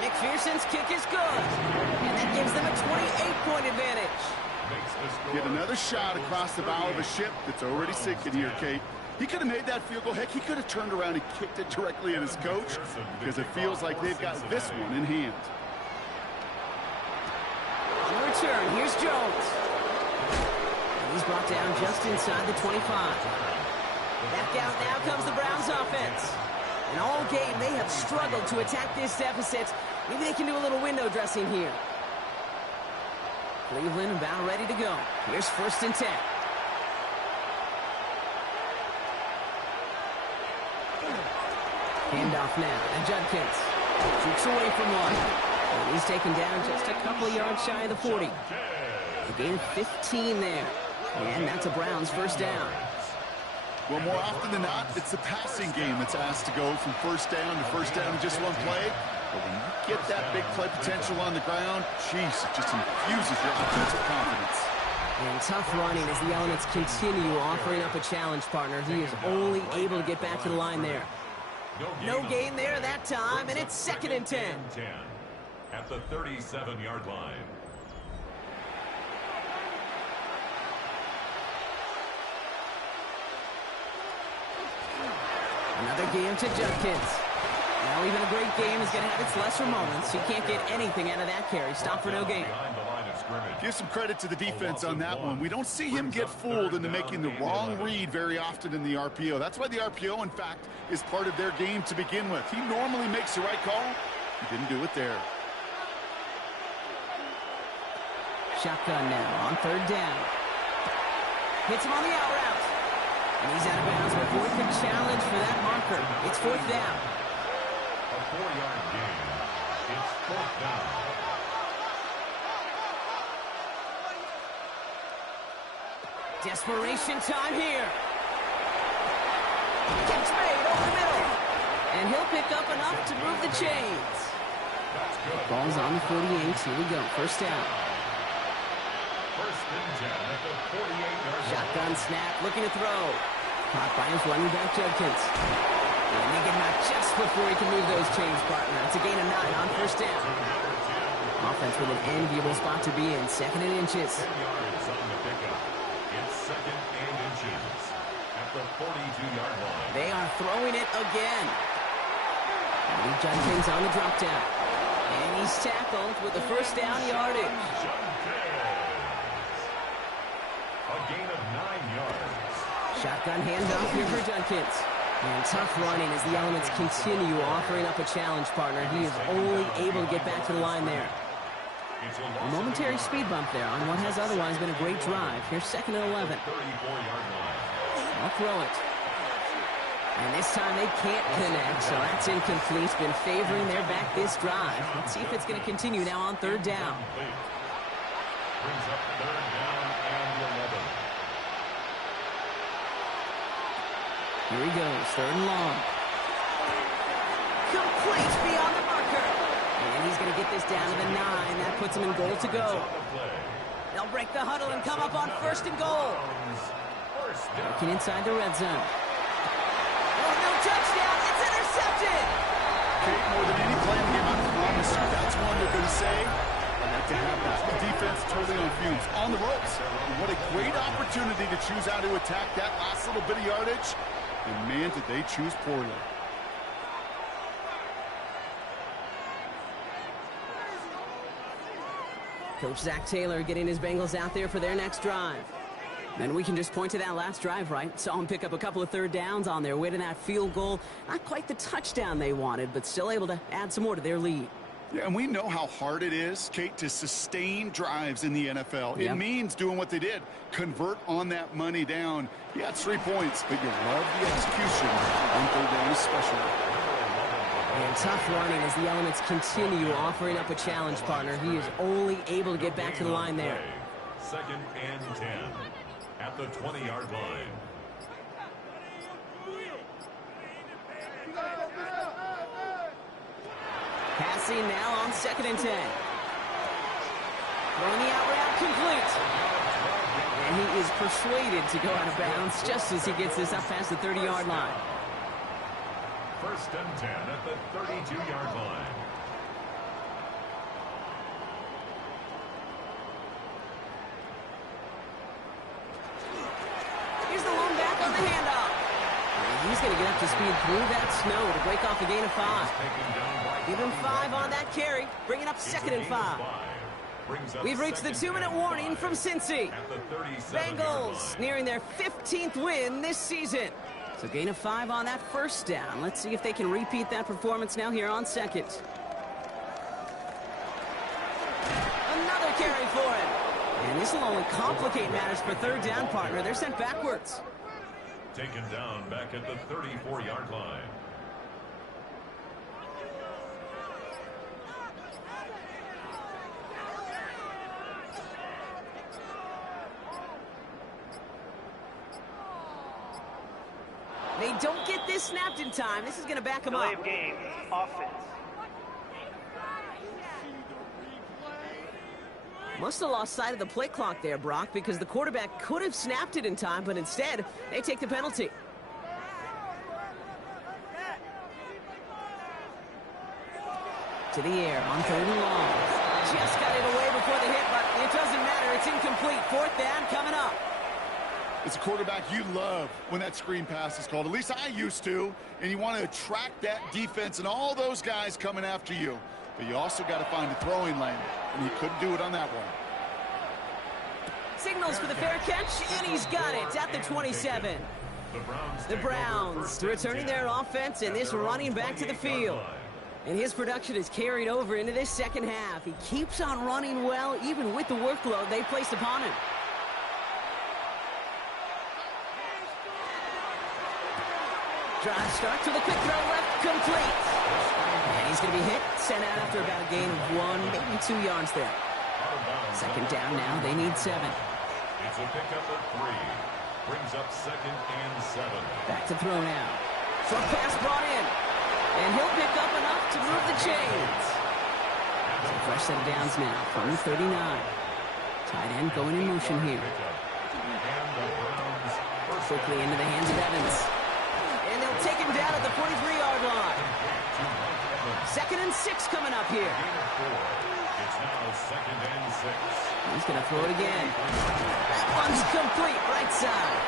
McPherson's kick is good. And that gives them a 28-point advantage. Get another shot across the bow of a ship that's already sinking here, Kate. He could have made that field goal. Heck, he could have turned around and kicked it directly at his coach because it feels like they've got this one in hand. On the return, here's Jones. And he's brought down just inside the 25. Back out now comes the Browns offense. And all game, they have struggled to attack this deficit. Maybe they can do a little window dressing here. Cleveland about ready to go. Here's 1st and 10. Handoff now to Judkins. Shoots away from one. And he's taken down just a couple of yards shy of the 40. A gain of 15 there. And that's a Browns 1st down. Well, more often than not, it's the passing game that's asked to go from 1st down to 1st down in just one play. But when you get that big play potential on the ground, geez, it just infuses your offensive confidence. And tough running as the elements continue offering up a challenge partner. He is only able to get back to the line there. No gain there that time, and it's 2nd and 10. At the 37-yard line. Another game to Judkins. Now even a great game is going to have its lesser moments. You can't get anything out of that carry. Stop for no gain. Give some credit to the defense on that one. We don't see him get fooled into making the wrong read very often in the RPO. That's why the RPO, in fact, is part of their game to begin with. He normally makes the right call. He didn't do it there. Shotgun now on 3rd down. Hits him on the out route. And he's out of bounds before he can challenge for that marker. It's 4th down. A 4-yard gain. It's 4th down. Desperation time here. Catch made over the middle. And he'll pick up enough to move the chains. Ball's on the 48. Here we go. 1st down. 1st and 10 at the 48-yard line. Shotgun snap, looking to throw. Caught by his running back, Judkins. And they get him out just before he can move those chains, partner. It's a gain of 9 on 1st down. Offense with an enviable spot to be in. 2nd and inches. 10 yards on the pickup. It's 2nd and inches at the 42-yard line. They are throwing it again. Lee Judkins on the drop down. And he's tackled with the 1st down yardage. A gain of 9 yards. Shotgun handoff here for Judkins. And tough running as the elements continue offering up a challenge partner. He is only able to get back to the line there. A momentary speed bump there on what has otherwise been a great drive. Here's 2nd and 11. 34-yard line. I'll throw it. And this time they can't connect, so that's incomplete. Been favoring their back this drive. Let's see if it's going to continue now on 3rd down. Brings up 3rd down and 11. Here he goes, 3rd and long. Complete beyond the marker. And he's going to get this down to the 9. That puts him in goal to go. They'll break the huddle and come up on 1st and goal. Looking inside the red zone. Oh, no touchdown. It's intercepted. Kate, more than any play in the game, I promise you, that's one they're going to say, I'd like to have that. The defense totally on fumes, on the ropes. And what a great opportunity to choose how to attack that last little bit of yardage. And man, did they choose poorly. Coach Zach Taylor getting his Bengals out there for their next drive. And we can just point to that last drive, right? Saw them pick up a couple of 3rd downs on their way to that field goal. Not quite the touchdown they wanted, but still able to add some more to their lead. Yeah, and we know how hard it is, Kate, to sustain drives in the NFL. Yep. It means doing what they did. Convert on that money down. He had 3 points, but you love the execution on 3rd down especially. And tough running as the elements continue offering up a challenge partner. He is only able to get back to the line there. 2nd and 10 at the 20-yard line. Passing now on 2nd and 10. Throwing the out route complete. And he is persuaded to go out of bounds just as he gets this up past the 30-yard line. 1st and 10 at the 32-yard line. Here's the lone back on the handoff. And he's going to get up to speed through that snow to break off a gain of 5. Give him 5 on that carry, bringing up 2nd and 5. We've reached the 2-minute warning from Cincy. Bengals nearing their 15th win this season. So gain of 5 on that 1st down. Let's see if they can repeat that performance now here on 2nd. Another carry for him. And this will only complicate matters for 3rd down, partner. They're sent backwards. Taken down back at the 34-yard line. They don't get this snapped in time. This is going to back them up. Delay of game, offense. Must have lost sight of the play clock there, Brock, because the quarterback could have snapped it in time, but instead, they take the penalty. To the air on 3rd and long. Just got it away before the hit, but it doesn't matter. It's incomplete. 4th down coming up. As a quarterback, you love when that screen pass is called. At least I used to. And you want to attract that defense and all those guys coming after you. But you also got to find a throwing lane. And he couldn't do it on that one. Signals for the fair catch, and he's got it at the 27. The Browns returning their offense and this running back to the field. And his production is carried over into this second half. He keeps on running well, even with the workload they placed upon him. Drive starts with a quick throw left, complete. And he's going to be hit, sent out after about a gain of 1, maybe 2 yards there. 2nd down now, they need 7. It's a pickup of 3. Brings up 2nd and 7. Back to throw now. Short pass brought in. And he'll pick up enough to move the chains. So fresh set of downs now from the 39. Tight end going in motion here. Quickly into the hands of Evans. And they'll take him down at the 43-yard line. 2nd and 6 coming up here. It's now 2nd and 6. He's going to throw it again. That one's complete, right side.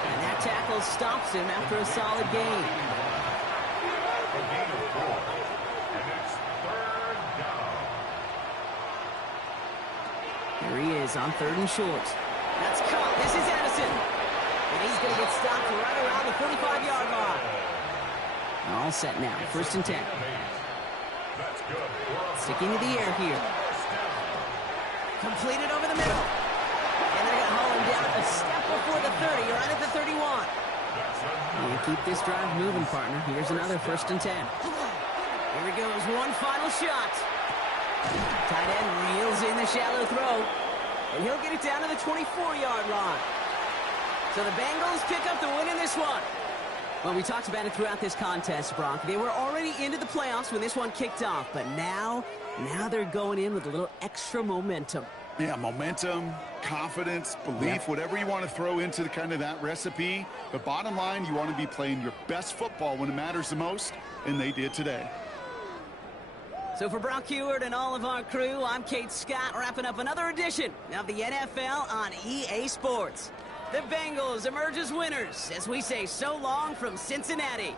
And that tackle stops him after a solid gain. A gain of 4. And it's 3rd down. Here he is on 3rd and short. That's caught. This is Edison. And he's going to get stopped right around the 45-yard line. All set now. 1st and 10. That's good. Sticking to the air here. Completed over the middle. And they're going to haul him down a step before the 30, right at the 31. And keep this drive moving, partner. Here's another 1st and 10. Here he goes. One final shot. Tight end reels in the shallow throw. And he'll get it down to the 24-yard line. So the Bengals pick up the win in this one. Well, we talked about it throughout this contest, Brock. They were already into the playoffs when this one kicked off, but now they're going in with a little extra momentum. Yeah, momentum, confidence, belief, whatever you want to throw into the kind of that recipe. But bottom line, you want to be playing your best football when it matters the most, and they did today. So for Brock Heward and all of our crew, I'm Kate Scott, wrapping up another edition of the NFL on EA Sports. The Bengals emerge as winners as we say so long from Cincinnati.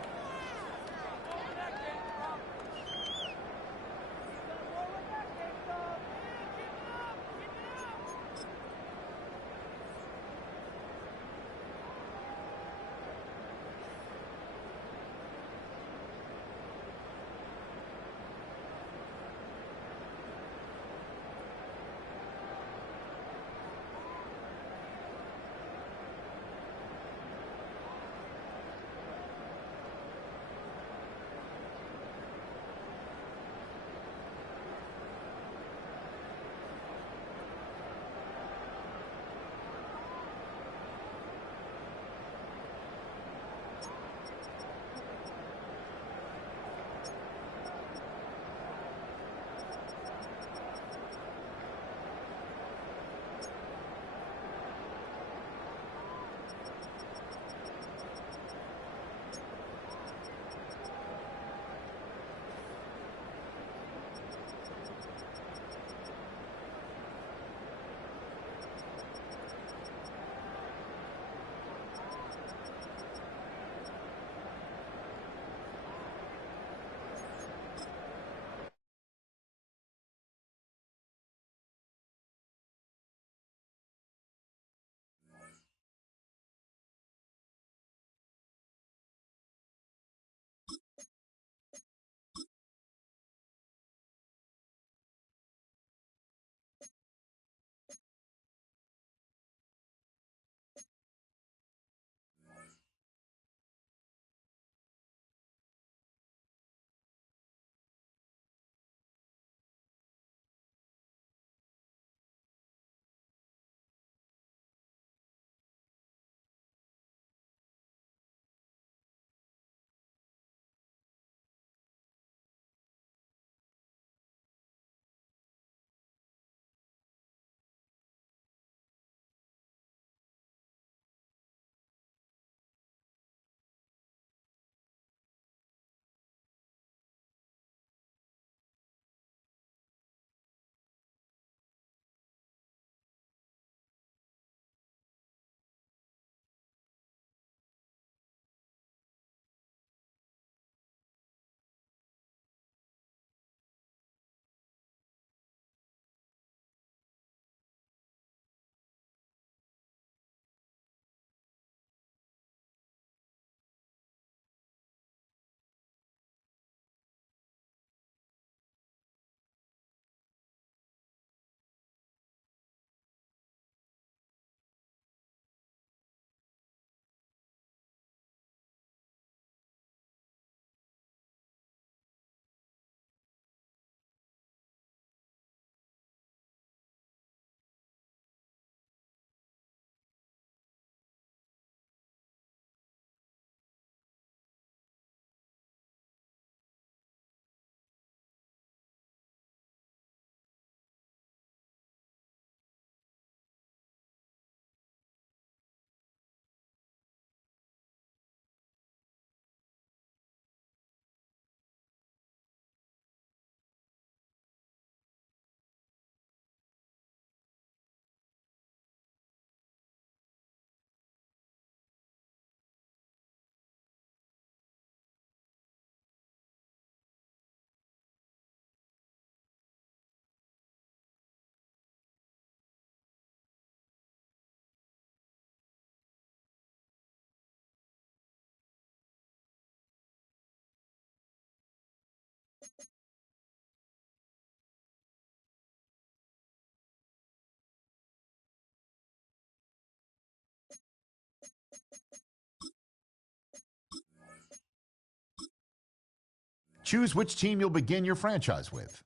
Choose which team you'll begin your franchise with.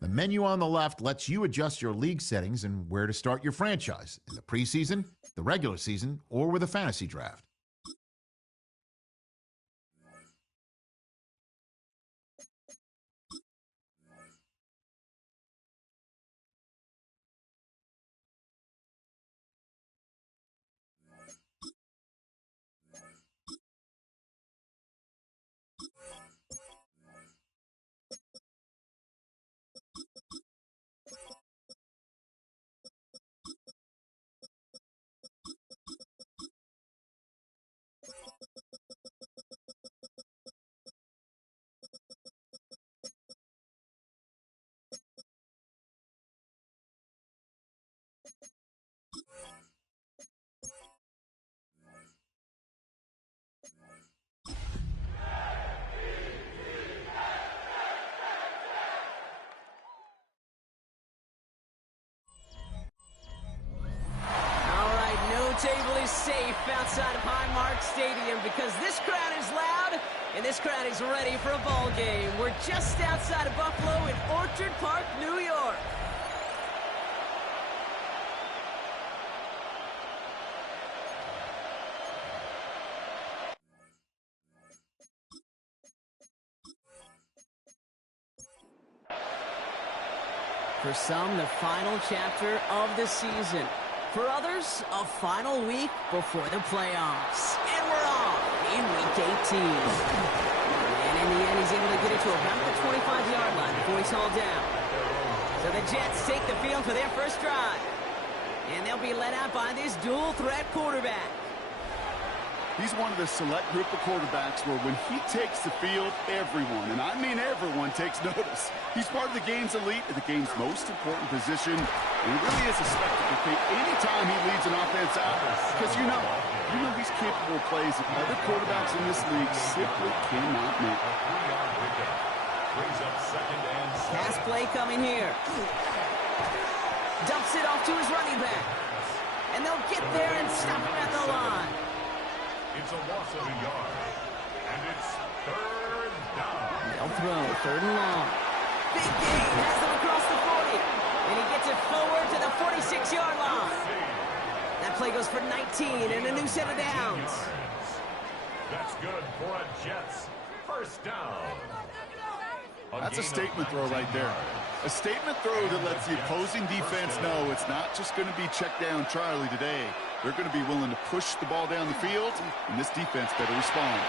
The menu on the left lets you adjust your league settings and where to start your franchise in the preseason, the regular season, or with a fantasy draft. Table is safe outside of Highmark Stadium because this crowd is loud and this crowd is ready for a ball game. We're just outside of Buffalo in Orchard Park, New York. For some, the final chapter of the season. For others, a final week before the playoffs. And we're off in Week 18. And in the end, he's able to get it to about the 25-yard line before he's hauled down. So the Jets take the field for their first drive. And they'll be led out by this dual-threat quarterback. He's one of the select group of quarterbacks where when he takes the field, everyone, and I mean everyone, takes notice. He's part of the game's elite at the game's most important position, and he really is a spectacle anytime he leads an offense out, because you know he's capable of plays that other quarterbacks in this league simply cannot make. Pass play coming here. Dumps it off to his running back. And they'll get there and stop him at the line. It's a loss of a yard, and it's third down. They'll throw, third and long. Big gain, has them across the 40, and he gets it forward to the 46-yard line. That play goes for 19 and a new set of downs. That's good for a Jets first down. That's a statement throw right there. A statement throw that lets the opposing defense know it's not just going to be check down Charlie today. They're going to be willing to push the ball down the field, and this defense better respond.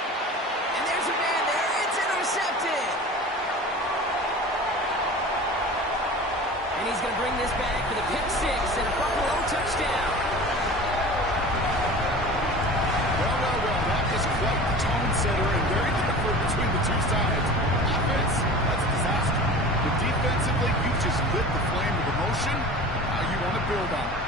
And there's a man there. It's intercepted. And he's going to bring this back for the pick six and a Buffalo touchdown. Well. That is quite the tone setter and very different between the two sides. Offense, that's a disaster. But defensively, you just lit the flame of emotion. Now you want to build on it.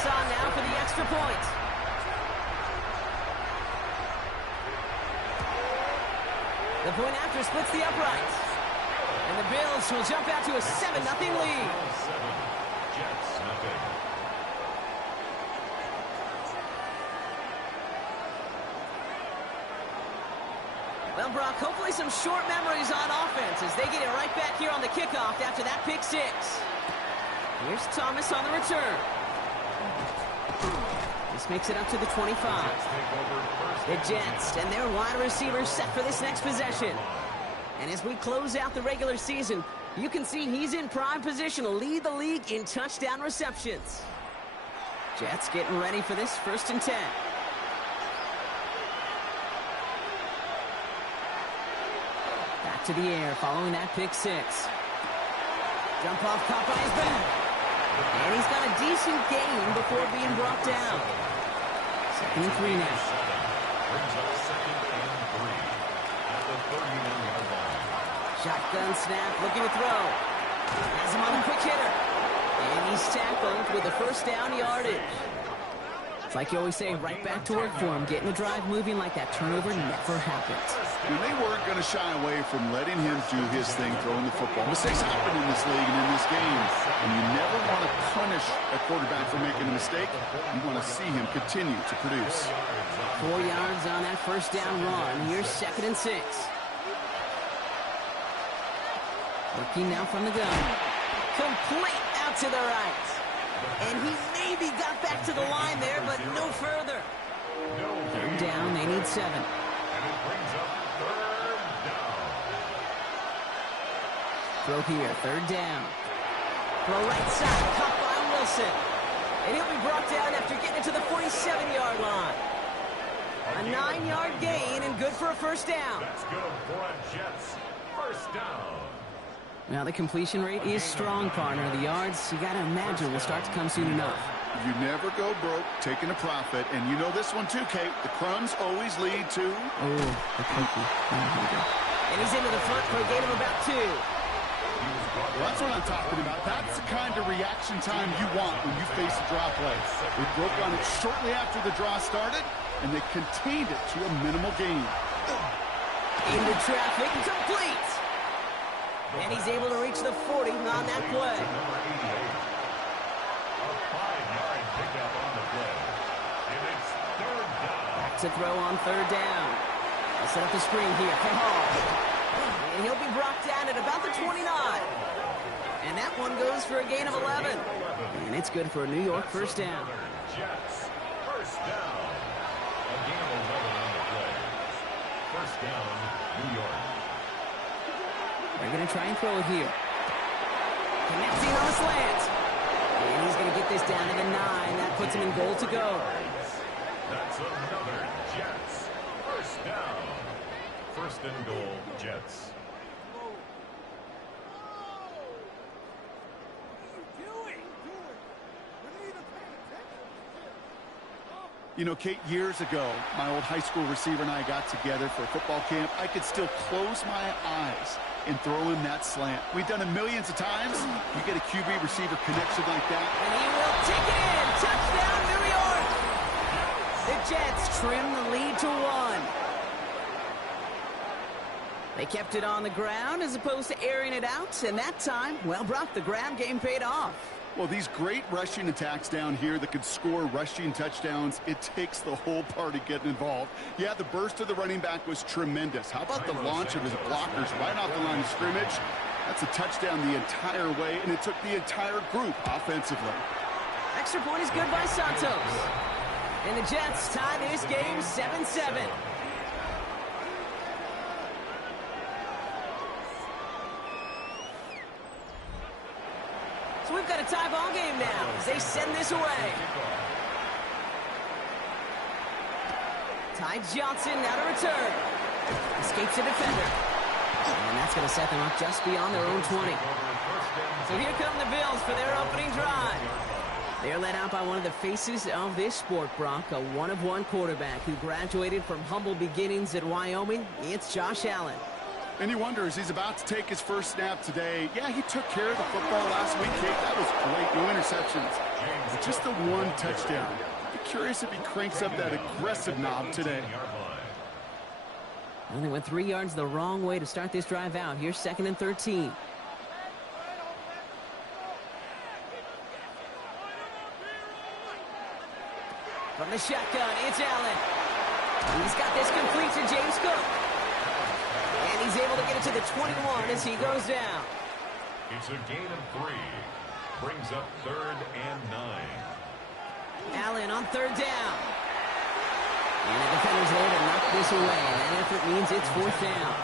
On now for the extra point. The point after splits the uprights. And the Bills will jump out to a 7-0 lead. Jets nothing. Well, Brock, hopefully some short memories on offense as they get it right back here on the kickoff after that pick six. Here's Thomas on the return. This makes it up to the 25. The Jets and their wide receivers set for this next possession. And as we close out the regular season, you can see he's in prime position to lead the league in touchdown receptions. Jets getting ready for this 1st and 10. Back to the air following that pick six. Jump off caught by his back. And he's got a decent gain before being brought down. 2nd and 3 now. Brings up 2nd and 3 at the 39-yard line. Shotgun snap, looking to throw. Has him on a quick hitter. And he's tackled with a first down yardage. It's like you always say, right back to work for him. Getting the drive moving like that turnover never happens. And they weren't going to shy away from letting him do his thing throwing the football. Mistakes happen in this league and in this game. And you never want to punish a quarterback for making a mistake. You want to see him continue to produce. 4 yards on that first down run. Here's 2nd and 6. Looking now from the gun. Complete out to the right. And he maybe got back to the line there, but no further. 3rd down, they need 7. And it brings up 3rd down. Throw here, 3rd down. Throw right side, caught by Wilson. And he'll be brought down after getting it to the 47-yard line. A 9-yard gain and good for a first down. That's good for a Jets first down. Now the completion rate is strong, partner. The yards, you got to imagine, will start to come soon enough. You never go broke taking a profit. And you know this one too, Kate. The crumbs always lead to... Oh, the cookie. And he's into the front for a gain of about 2. Well, that's what I'm talking about. That's the kind of reaction time you want when you face a draw play. They broke on it shortly after the draw started, and they contained it to a minimal gain. Into traffic, complete. And he's able to reach the 40 on that play. Number 88. A 5-yard pickup on the play. And it's 3rd down. Back to throw on 3rd down. They'll set up the screen here for Hall. And he'll be brought down at about the 29. And that one goes for a gain of 11. And it's good for a New York first down. Jets first down. A gain of 11 on the play. First down, New York. They're going to try and throw it here. Connecting on a slant. And he's going to get this down to the 9. That puts him in goal to go. That's another Jets first down. First and goal, Jets. You know, Kate, years ago, my old high school receiver and I got together for a football camp. I could still close my eyes and throw him that slant. We've done it millions of times. You get a QB receiver connection like that. And he will take it in. Touchdown, New York. The Jets trim the lead to 1. They kept it on the ground as opposed to airing it out. And that time, well, Brock, the ground game paid off. Well, these great rushing attacks down here that could score rushing touchdowns, it takes the whole party getting involved. Yeah, the burst of the running back was tremendous. How about the launch of his blockers right off the line of scrimmage? That's a touchdown the entire way, and it took the entire group offensively. Extra point is good by Santos. And the Jets tie this game 7-7. So we've got a tie ball game now as they send this away. Ty Johnson now to return. Escapes the defender. And that's going to set them up just beyond their own 20. So here come the Bills for their opening drive. They're led out by one of the faces of this sport, Brock, a one-of-one quarterback who graduated from humble beginnings at Wyoming. It's Josh Allen. And you wonder, as he's about to take his first snap today, yeah, he took care of the football last week, Kate. That was great. No interceptions. But just the one touchdown. I'd be curious if he cranks up that aggressive knob today. And they went 3 yards the wrong way to start this drive out. Here's 2nd and 13. From the shotgun, it's Allen. He's got this complete to James Cook. And he's able to get it to the 21 as he goes down. It's a gain of 3. Brings up 3rd and 9. Allen on 3rd down. And the defender's there to knock this away. That effort means it's 4th down.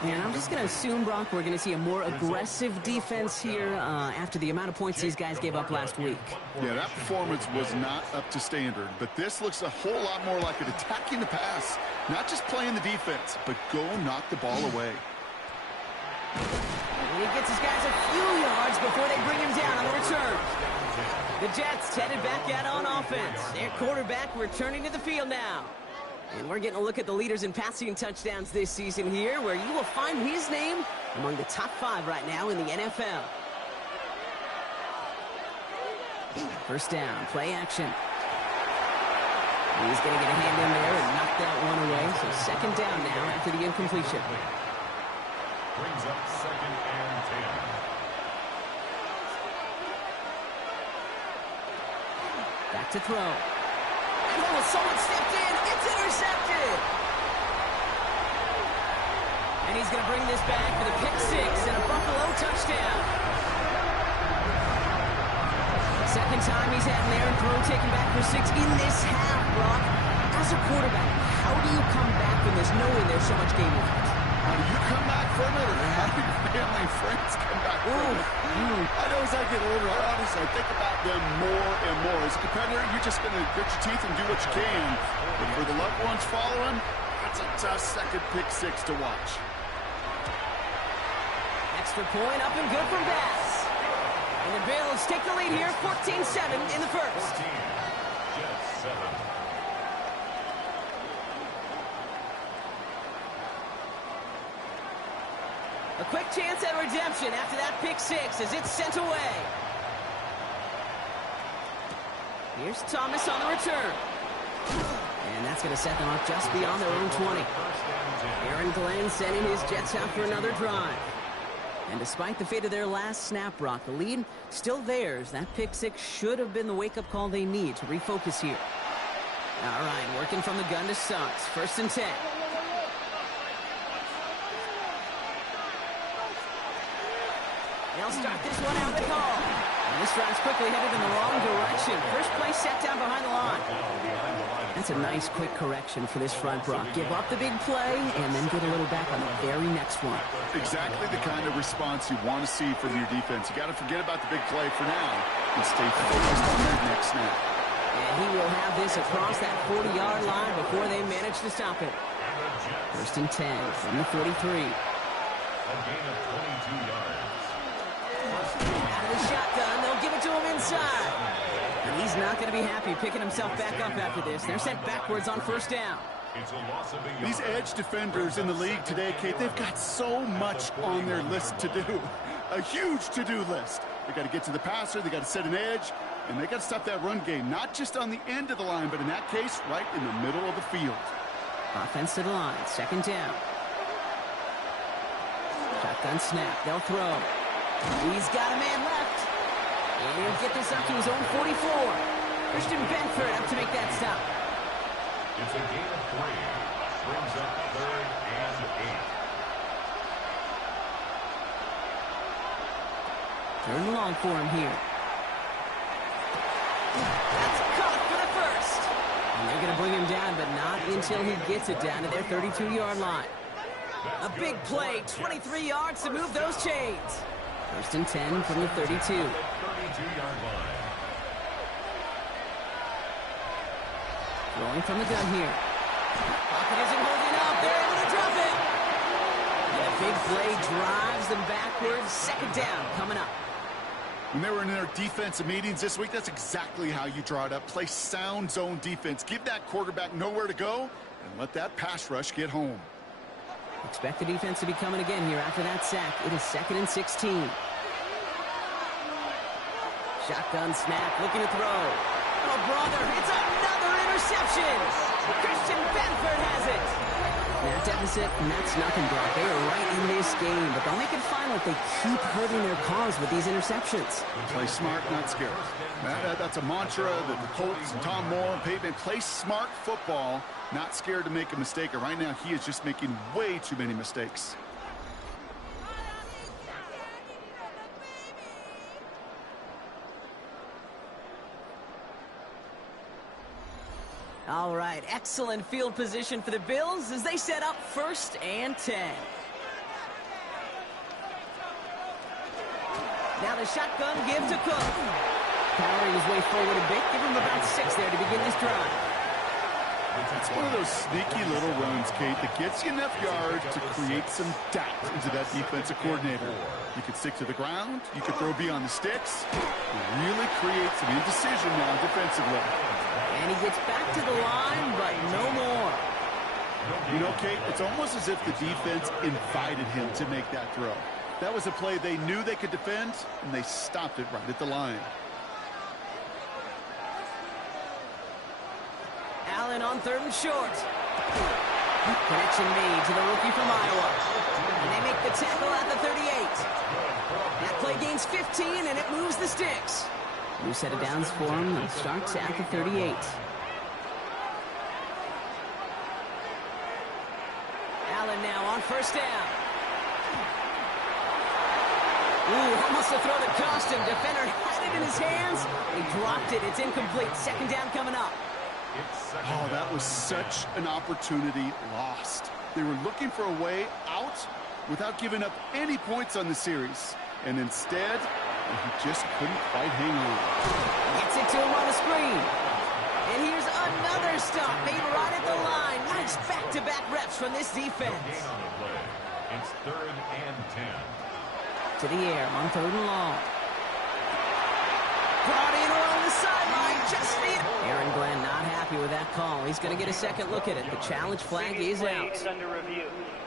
And I'm just going to assume, Brock, we're going to see a more aggressive defense here after the amount of points these guys gave up last week. Yeah, that performance was not up to standard, but this looks a whole lot more like it attacking the pass. Not just playing the defense, but go knock the ball away. And he gets his guys a few yards before they bring him down on the return. The Jets headed back out on offense. Their quarterback returning to the field now. And we're getting a look at the leaders in passing touchdowns this season here, where you will find his name among the top 5 right now in the NFL. First down, play action. He's going to get a hand in there and knock that one away. So second down now after the incompletion. Brings up 2nd and 10. Back to throw. And oh, someone stepped in. It's intercepted. And he's going to bring this back for the pick 6 and a Buffalo touchdown. Second time he's had an errant throw taken back for 6 in this half, Brock. As a quarterback, how do you come back from this knowing there's so much game left? How do you come back from it, or how do your family and friends come back from it? I know as I get older, honestly, I think about them more and more. As a competitor, you're just going to grit your teeth and do what you can. But for the loved ones following, that's a tough second pick 6 to watch. Extra point up and good from Bass. And the Bills take the lead here, 14-7 in the first. 14, Jets 7. A quick chance at redemption after that pick 6 as it's sent away. Here's Thomas on the return. And that's going to set them up just beyond their own 20. Aaron Glenn sending his Jets out for another drive. And despite the fate of their last snap, Brock, the lead still theirs. That pick 6 should have been the wake-up call they need to refocus here. All right, working from the gun to Suggs. 1st and 10. They'll start this one out with Hall. And this drive's quickly headed in the wrong direction. First play set down behind the line. That's a nice quick correction for this front, Brock. Give up the big play and then get a little back on the very next one. Exactly the kind of response you want to see from your defense. You got to forget about the big play for now and stay focused on that next snap. And he will have this across that 40-yard line before they manage to stop it. 1st and 10 from the 43. A gain of 22 yards. Out of the shotgun, they'll give it to him inside. And he's not going to be happy picking himself back up after this. They're sent backwards on 1st down. It's a loss of a yard. These edge defenders in the league today, Kate, they've got so much on their list to do. A huge to-do list. They got to get to the passer, they got to set an edge, and they got to stop that run game, not just on the end of the line, but in that case, right in the middle of the field. Offense to the line, 2nd down. Shotgun snap, they'll throw. He's got a man left. And he'll get this up to his own 44. Christian Benford up to make that stop. It's a gain of 3. Brings up 3rd and 8. Third and long for him here. That's caught for the first. And they're going to bring him down, but not until he gets it down to their 32-yard line. A big play, 23 yards to move those chains. 1st and 10 from the 32. 32-yard line. Throwing from the gun here. Pocket isn't holding up. They're able to drop it. And a big play drives them backwards. 2nd down coming up. When they were in their defensive meetings this week, that's exactly how you draw it up. Play sound zone defense. Give that quarterback nowhere to go and let that pass rush get home. Expect the defense to be coming again here after that sack. It is 2nd and 16. Shotgun snap, looking to throw. Oh, brother, it's another interception. Christian Benford has it. That deficit, and that's nothing, Brock. They are right in this game, but they'll make it final if they keep hurting their cause with these interceptions. Play smart, not scared. That's a mantra that the Colts and Tom Moore and Peyton play smart football, not scared to make a mistake. And right now, he is just making way too many mistakes. All right, excellent field position for the Bills as they set up 1st and 10. Now the shotgun give to Cook. Powering his way forward a bit, give him about 6 there to begin this drive. It's one of those sneaky little runs, Kate, that gets you enough yards to create some doubt into that defensive coordinator. You could stick to the ground, you could throw beyond the sticks, and really create some indecision now defensively. And he gets back to the line, but no more. You know, Kate, it's almost as if the defense invited him to make that throw. That was a play they knew they could defend, and they stopped it right at the line. Allen on 3rd and short. Connection made to the rookie from Iowa. And they make the tackle at the 38. That play gains 15, and it moves the sticks. New set of downs for him, and starts at the 38. Allen now on 1st down. Ooh, almost a throw that cost him. Defender had it in his hands. He dropped it. It's incomplete. 2nd down coming up. Oh, that was such an opportunity lost. They were looking for a way out without giving up any points on the series. And instead, he just couldn't quite hang on. Gets it to him on the screen. And here's another stop made right at the line. Nice back-to-back reps from this defense. It's 3rd and 10. To the air on 3rd and long. Brought in along the sideline. Just need Aaron Glenn not happy with that call. He's going to get a second look at it. The challenge flag is out.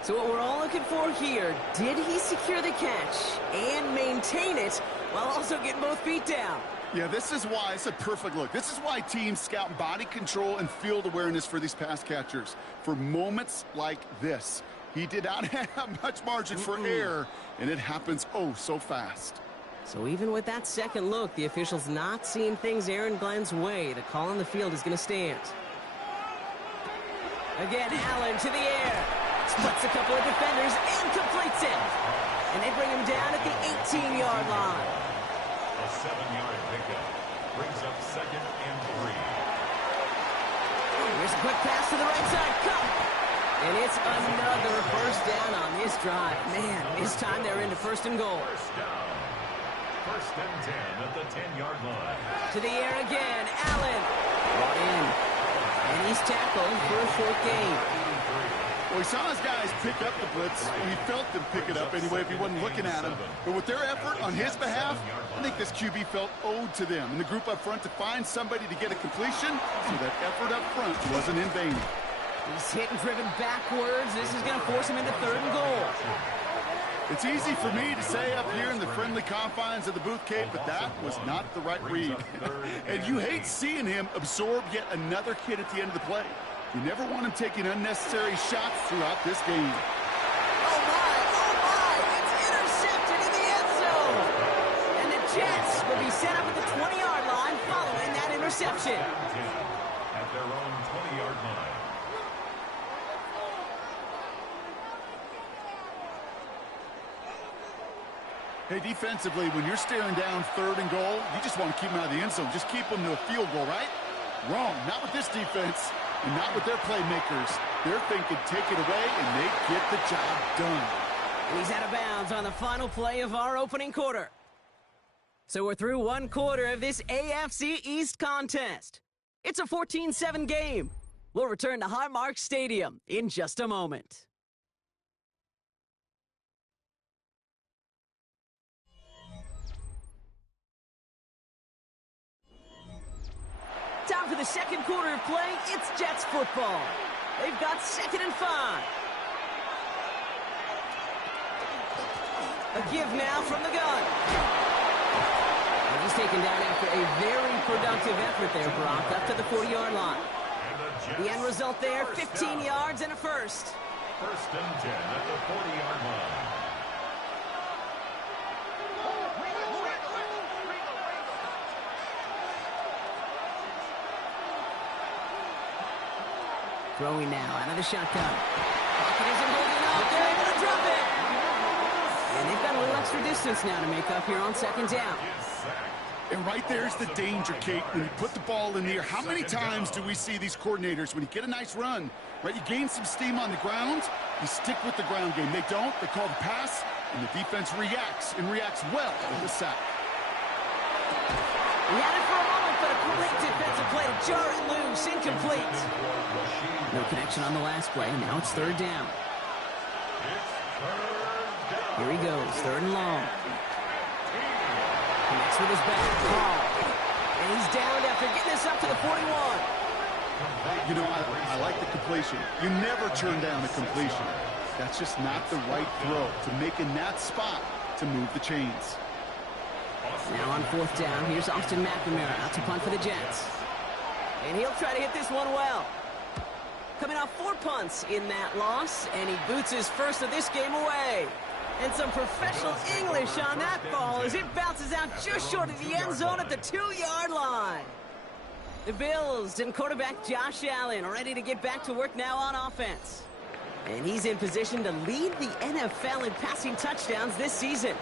So what we're all looking for here, did he secure the catch and maintain it while also getting both feet down? Yeah, this is why it's a perfect look. This is why teams scout body control and field awareness for these pass catchers. For moments like this, he did not have much margin for error, and it happens oh so fast. So even with that second look, the officials not seeing things Aaron Glenn's way. The call on the field is going to stand. Again, Allen to the air. Splits a couple of defenders and completes it. And they bring him down at the 18-yard line. A 7-yard pickup brings up 2nd and 3. Here's a quick pass to the right side. Come. And it's another 1st down on this drive. Man, this time they're into 1st and goal. 1st down. 1st and 10 at the 10-yard line. To the air again. Allen. Brought in. And he's tackled for a short gain. Well, he saw his guys pick up the blitz, and he felt them pick it up anyway if he wasn't looking at him. But with their effort on his behalf, I think this QB felt owed to them and the group up front to find somebody to get a completion, so that effort up front wasn't in vain. He's hit and driven backwards. This is going to force him into 3rd and goal. It's easy for me to say up here in the friendly confines of the booth, Kate, but that was not the right read. And you hate seeing him absorb yet another hit at the end of the play. You never want him taking unnecessary shots throughout this game. Oh, my. It's intercepted in the end zone. And the Jets will be set up at the 20-yard line following that interception. At their own 20-yard line. Hey, defensively, when you're staring down 3rd and goal, you just want to keep them out of the end zone. Just keep them to a field goal, right? Wrong. Not with this defense. And not with their playmakers. They're thinking take it away, and they get the job done. And he's out of bounds on the final play of our opening quarter. So we're through 1 quarter of this AFC East contest. It's a 14-7 game. We'll return to Highmark Stadium in just a moment. Time for the 2nd quarter of play. It's Jets football. They've got 2nd and 5. A give now from the gun. And he's taken down after a very productive effort there, Brock, up to the 40-yard line. The end result there, 15 yards and a first. 1st and 10 at the 40-yard line. Throwing now out of the shotgun. Pocket isn't holding up. They're able to drop it. And they've got a little extra distance now to make up here on 2nd down. And right there's the danger, Kate, when you put the ball in the air. How many times do we see these coordinators, when you get a nice run, right, you gain some steam on the ground, you stick with the ground game. They don't. They call the pass, and the defense reacts, and reacts well with the sack. He had it for a moment, but a great defensive play to jar it loose. Incomplete. No connection on the last play. Now it's 3rd down. Here he goes. 3rd and long. Connects with his back. Ball. And he's downed after getting this up to the 41. You know, I like the completion. You never turn down a completion. That's just not the right throw to make in that spot to move the chains. Now on 4th down, here's Austin McNamara out to punt for the Jets. And he'll try to hit this one well. Coming off 4 punts in that loss, and he boots his first of this game away. And some professional English on that ball as it bounces out just short of the end zone at the 2-yard line. The Bills and quarterback Josh Allen ready to get back to work now on offense. And he's in position to lead the NFL in passing touchdowns this season.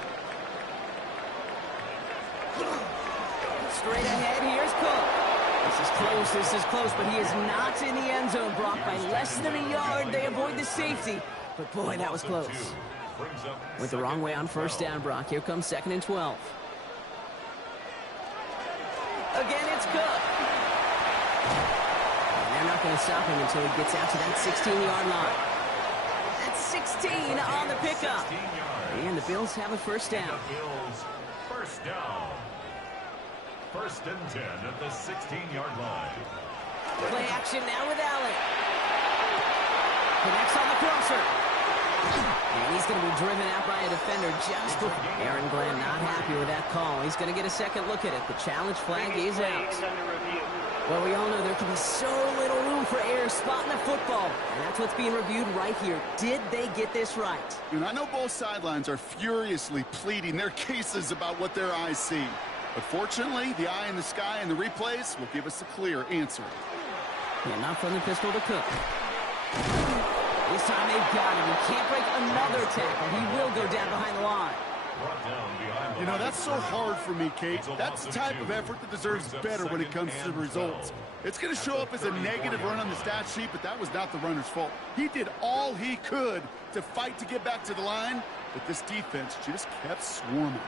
Straight ahead, here's Cook. This is close, but he is not in the end zone, Brock. By less than a yard, they avoid the safety. But boy, that was close. Went the wrong way on 1st down, Brock. Here comes 2nd and 12. Again, it's Cook. And they're not going to stop him until he gets out to that 16-yard line. That's 16 on the pickup. And the Bills have a 1st down. First down. 1st and 10 at the 16-yard line. Play action now with Allen. Connects on the crosser. And he's going to be driven out by a defender just before. Aaron Glenn not happy with that call. He's going to get a second look at it. The challenge flag is out. Well, we all know there can be so little room for error spotting the football. And that's what's being reviewed right here. Did they get this right? And I know both sidelines are furiously pleading their cases about what their eyes see. But fortunately, the eye in the sky and the replays will give us a clear answer. Yeah, not from the pistol to Cook. This time they've got him. He can't break another tackle. He will go down behind the line. You know, that's so hard for me, Kate. That's the type of effort that deserves better when it comes to the results. It's going to show up as a negative run on the stat sheet, but that was not the runner's fault. He did all he could to fight to get back to the line, but this defense just kept swarming.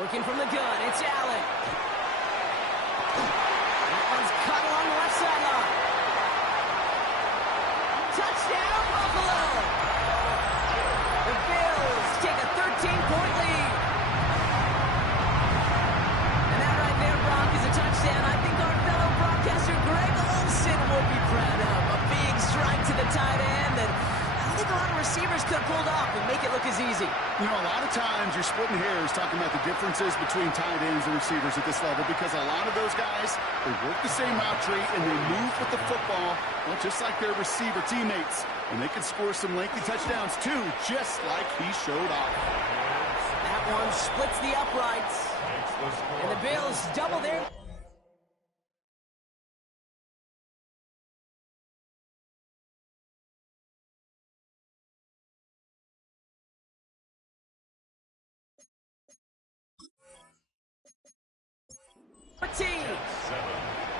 Working from the gun, it's Allen. That one's cut along the left sideline. Touchdown, Buffalo! The Bills take a 13-point lead. And that right there, Brock, is a touchdown I think our fellow broadcaster Greg Olsen will be proud of. A big strike to the tight end that I don't think a lot of receivers could have pulled off and make it look as easy. You know, a lot of times you're splitting hairs talking about the differences between tight ends and receivers at this level because a lot of those guys, they work the same route tree and they move with the football, well, just like their receiver teammates. And they can score some lengthy touchdowns too, just like he showed off. That one splits the uprights. And the Bills double their...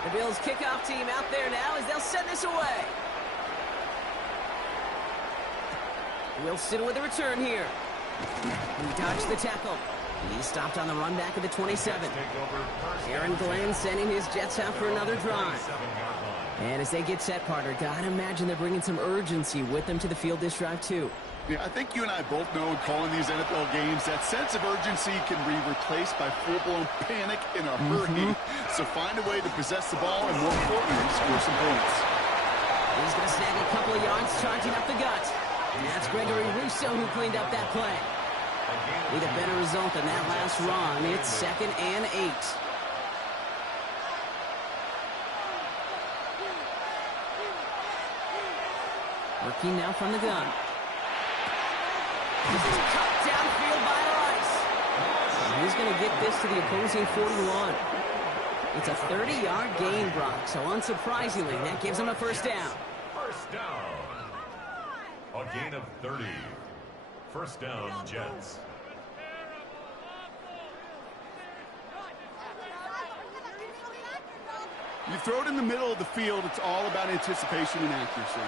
The Bills kickoff team out there now as they'll send this away. Wilson with a return here. He dodged the tackle. He stopped on the run back of the 27. Aaron Glenn sending his Jets out for another drive. And as they get set, partner, gotta imagine they're bringing some urgency with them to the field this drive too. Yeah, I think you and I both know in calling these NFL games that sense of urgency can be replaced by full-blown panic in a hurry. So find a way to possess the ball and, more importantly, score some points. He's going to snag a couple of yards charging up the gut. And that's Gregory Rousseau who cleaned up that play. Need a better result than that last run. It's 2nd and 8. Working now from the gun. This is cut downfield by Rice. And he's going to get this to the opposing 41. It's a 30-yard gain, Brock. So unsurprisingly, that gives him a 1st down. First down. A gain of 30. 1st down, Jets. You throw it in the middle of the field, it's all about anticipation and accuracy.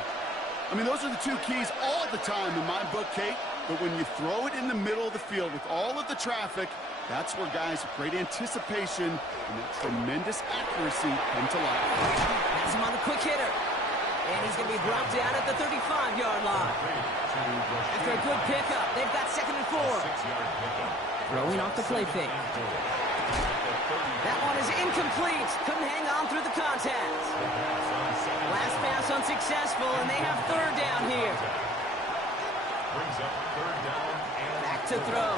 I mean, those are the two keys all the time in my book, Kate. But when you throw it in the middle of the field with all of the traffic, that's where guys with great anticipation and that tremendous accuracy come to life. That's him on the quick hitter. And he's going to be brought down at the 35-yard line. After a good pickup, they've got 2nd and 4. Throwing off the play fake. That one is incomplete. Couldn't hang on through the contact. Last pass unsuccessful, and they have third down here. Brings up third down and Back to throw.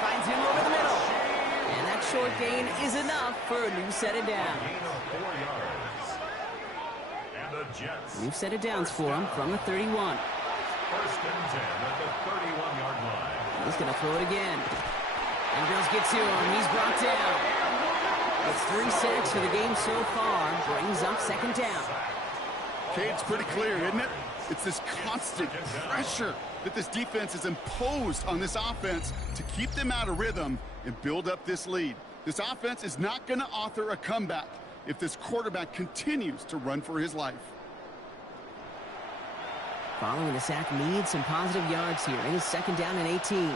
Finds him over the middle. And that short gain is enough for a new set of downs. gain of 4 yards. And the Jets. New set of downs for him from the 31. First and 10 at the 31-yard line. He's going to throw it again. And Bills get to him. He's brought down. It's 3 sacks for the game so far. Brings up second down. Okay, it's pretty clear, isn't it? It's this constant pressure that this defense has imposed on this offense to keep them out of rhythm and build up this lead. This offense is not going to author a comeback if this quarterback continues to run for his life. Following the sack needs some positive yards here. It is second down and 18.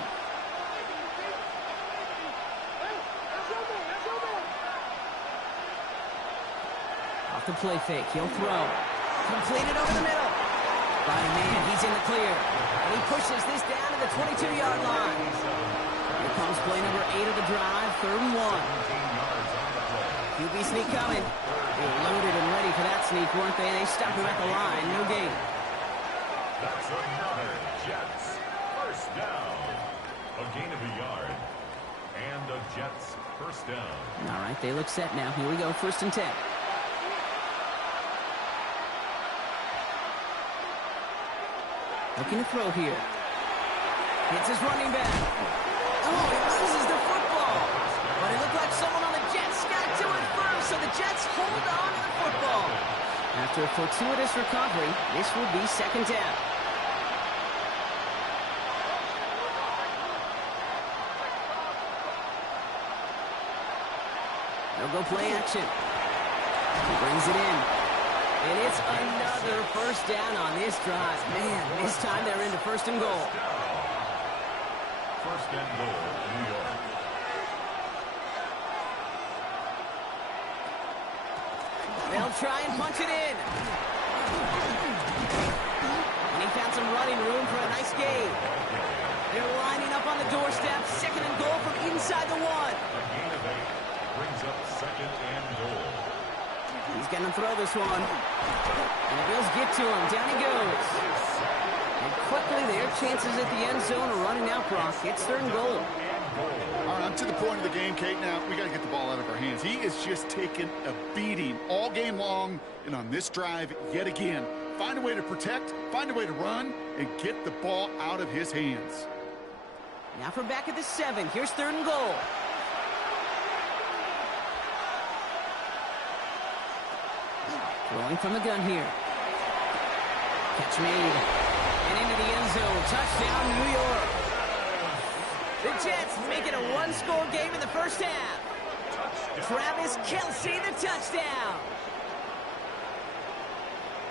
Off the play fake. He'll throw. Completed over the middle. By man, he's in the clear. And he pushes this down to the 22-yard line. Here comes play number 8 of the drive, third and 1. QB sneak coming. They were loaded and ready for that sneak, weren't they? They stopped him at the line. No gain. That's another Jets first down. A gain of a yard. And the Jets first down. All right, they look set now. Here we go, first and 10. Looking to throw here. Hits his running back. Oh, he loses the football. But it looked like someone on the Jets got to it first, so the Jets hold on to the football. After a fortuitous recovery, this will be second down. They'll go play action. He brings it in. And it's another first down on this drive. Man, this time they're into first and goal. First and goal, New York. They'll try and punch it in. And he found some running room for a nice gain. They're lining up on the doorstep. Second and goal from inside the 1. A gain of 8 brings up second and goal. He's going to throw this one. And the Bills get to him. Down he goes. And quickly their chances at the end zone are running out, Brock. It's third and goal. All right, I'm to the point of the game, Kate. Now, we got to get the ball out of our hands. He is just taking a beating all game long, and on this drive, yet again. Find a way to protect, find a way to run, and get the ball out of his hands. Now from back at the 7. Here's third and goal. Throwing from the gun here. Catch made. And into the end zone. Touchdown, New York. The Jets make it a one-score game in the first half. Travis Ccsl, the touchdown.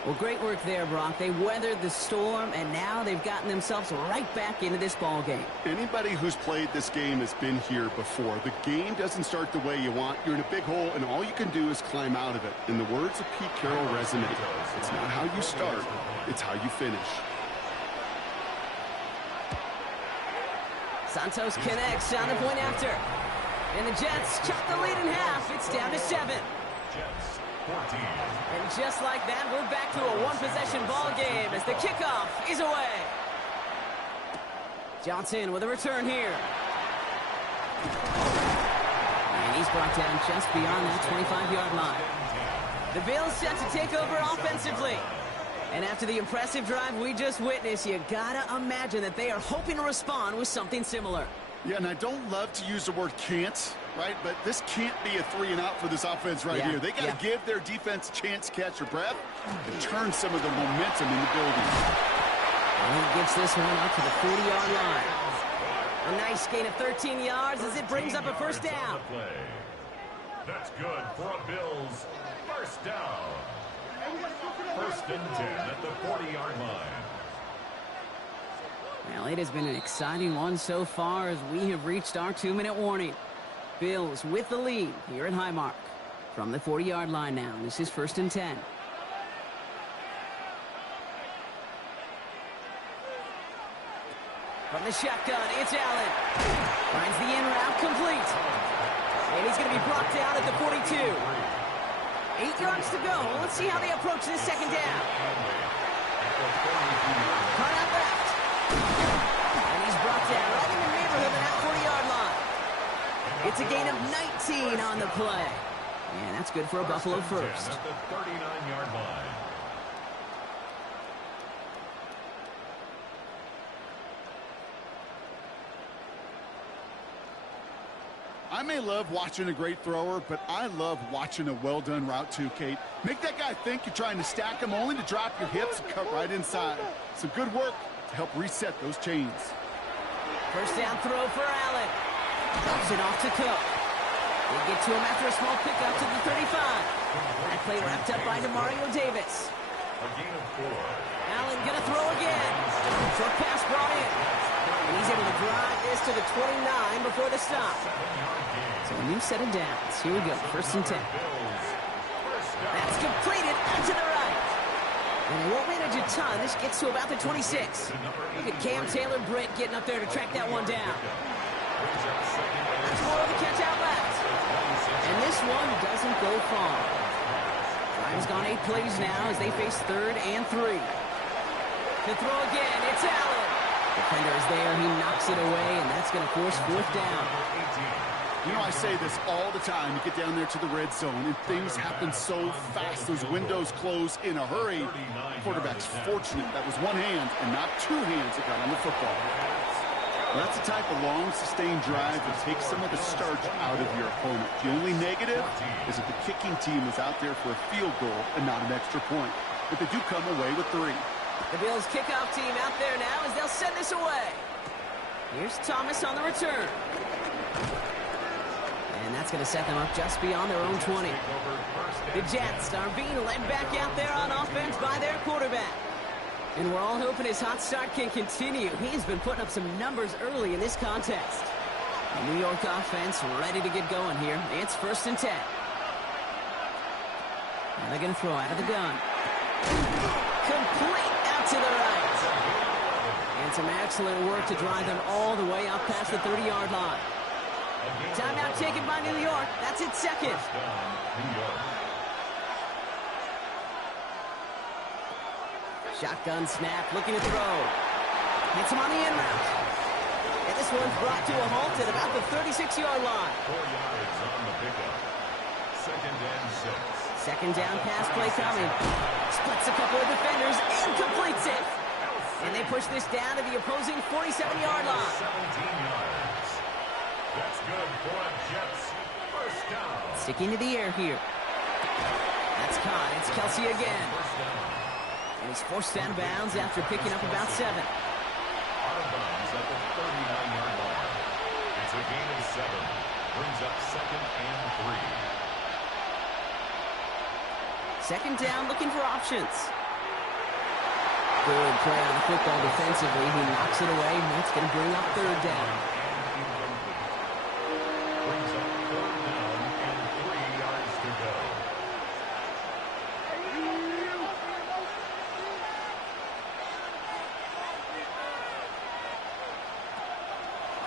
Well, great work there, Brock. They weathered the storm, and now they've gotten themselves right back into this ball game. Anybody who's played this game has been here before. The game doesn't start the way you want. You're in a big hole, and all you can do is climb out of it. In the words of Pete Carroll resonate, it's not how you start, it's how you finish. Santos connects on the point after. And the Jets chop the lead in half. It's down to 7. Jets 14. And just like that, we're back to a one-possession ball game as the kickoff is away. Johnson with a return here. And he's brought down just beyond that 25-yard line. The Bills set to take over offensively. And after the impressive drive we just witnessed, you gotta imagine that they are hoping to respond with something similar. Yeah, and I don't love to use the word can't, right? But this can't be a 3-and-out for this offense right here. They got to give their defense a chance to catch their breath and turn some of the momentum in the building. And he gets this one up to the 40-yard line. A nice gain of 13 yards as it brings up a first down. That's good for a Bills first down. First and 10 at the 40-yard line. Well, it has been an exciting one so far as we have reached our 2-minute warning. Bills with the lead here at Highmark. From the 40-yard line now, this is first and 10. From the shotgun, it's Allen. Finds the in route complete. And he's going to be brought down at the 42. 8 yards to go. Let's see how they approach this second down. Cut out left. And he's brought down right in the neighborhood of that 40-yard line. It's a gain of 19 on the play. And that's good for a Buffalo first. At the 39-yard line. I may love watching a great thrower, but I love watching a well-done route too, Kate. Make that guy think you're trying to stack him only to drop your hips and cut right inside. Some good work to help reset those chains. First down throw for Allen. Dumps it off to Cook. They get to him after a small pickup to the 35. That play wrapped up by Demario Davis. A gain of 4. Allen gonna throw again. Short pass brought in. And he's able to drive this to the 29 before the stop. So a new set of downs. Here we go, first and 10. That's completed out to the right. And they won't manage a ton. This gets to about the 26. Look at Cam Taylor-Britt getting up there to track that one down. That's more of the catch out left. And this one doesn't go far. Drive's gone 8 plays now as they face 3rd and 3. To throw again, it's Allen. Defender is there, he knocks it away, and that's going to force 4th down. You know, I say this all the time. You get down there to the red zone, and things happen so fast. Those windows close in a hurry. Quarterback's fortunate that was one hand and not 2 hands that got on the football. Well, that's the type of long, sustained drive that takes some of the starch out of your opponent. The only negative is that the kicking team was out there for a field goal and not an extra point. But they do come away with 3. The Bills kickoff team out there now as they'll send this away. Here's Thomas on the return. And that's going to set them up just beyond their own 20. The Jets are being led back out there on offense by their quarterback. And we're all hoping his hot start can continue. He's been putting up some numbers early in this contest. The New York offense ready to get going here. It's 1st and 10. And they're going to throw out of the gun. Complete out to the right. And some excellent work to drive them all the way up past the 30-yard line. Timeout taken by New York. That's its 2nd. Shotgun snap, looking to throw. Hits him on the in route. And this one's brought to a halt at about the 36-yard line. 4 yards on the pickup. 2nd and 6. Second down pass play coming. Splits a couple of defenders and completes it. And they push this down to the opposing 47-yard line. 17 yards. That's good for a Jets. First down. Sticking to the air here. That's caught. It's Ccsl again. First down. And he's forced out of bounds after picking up about 7. Out of bounds at the 39-yard line. It's a gain of 7. Brings up 2nd and 3. Second down, looking for options. Good play on the football defensively. He knocks it away, and that's going to bring up 3rd down. Brings up 3rd down and 3 yards to go.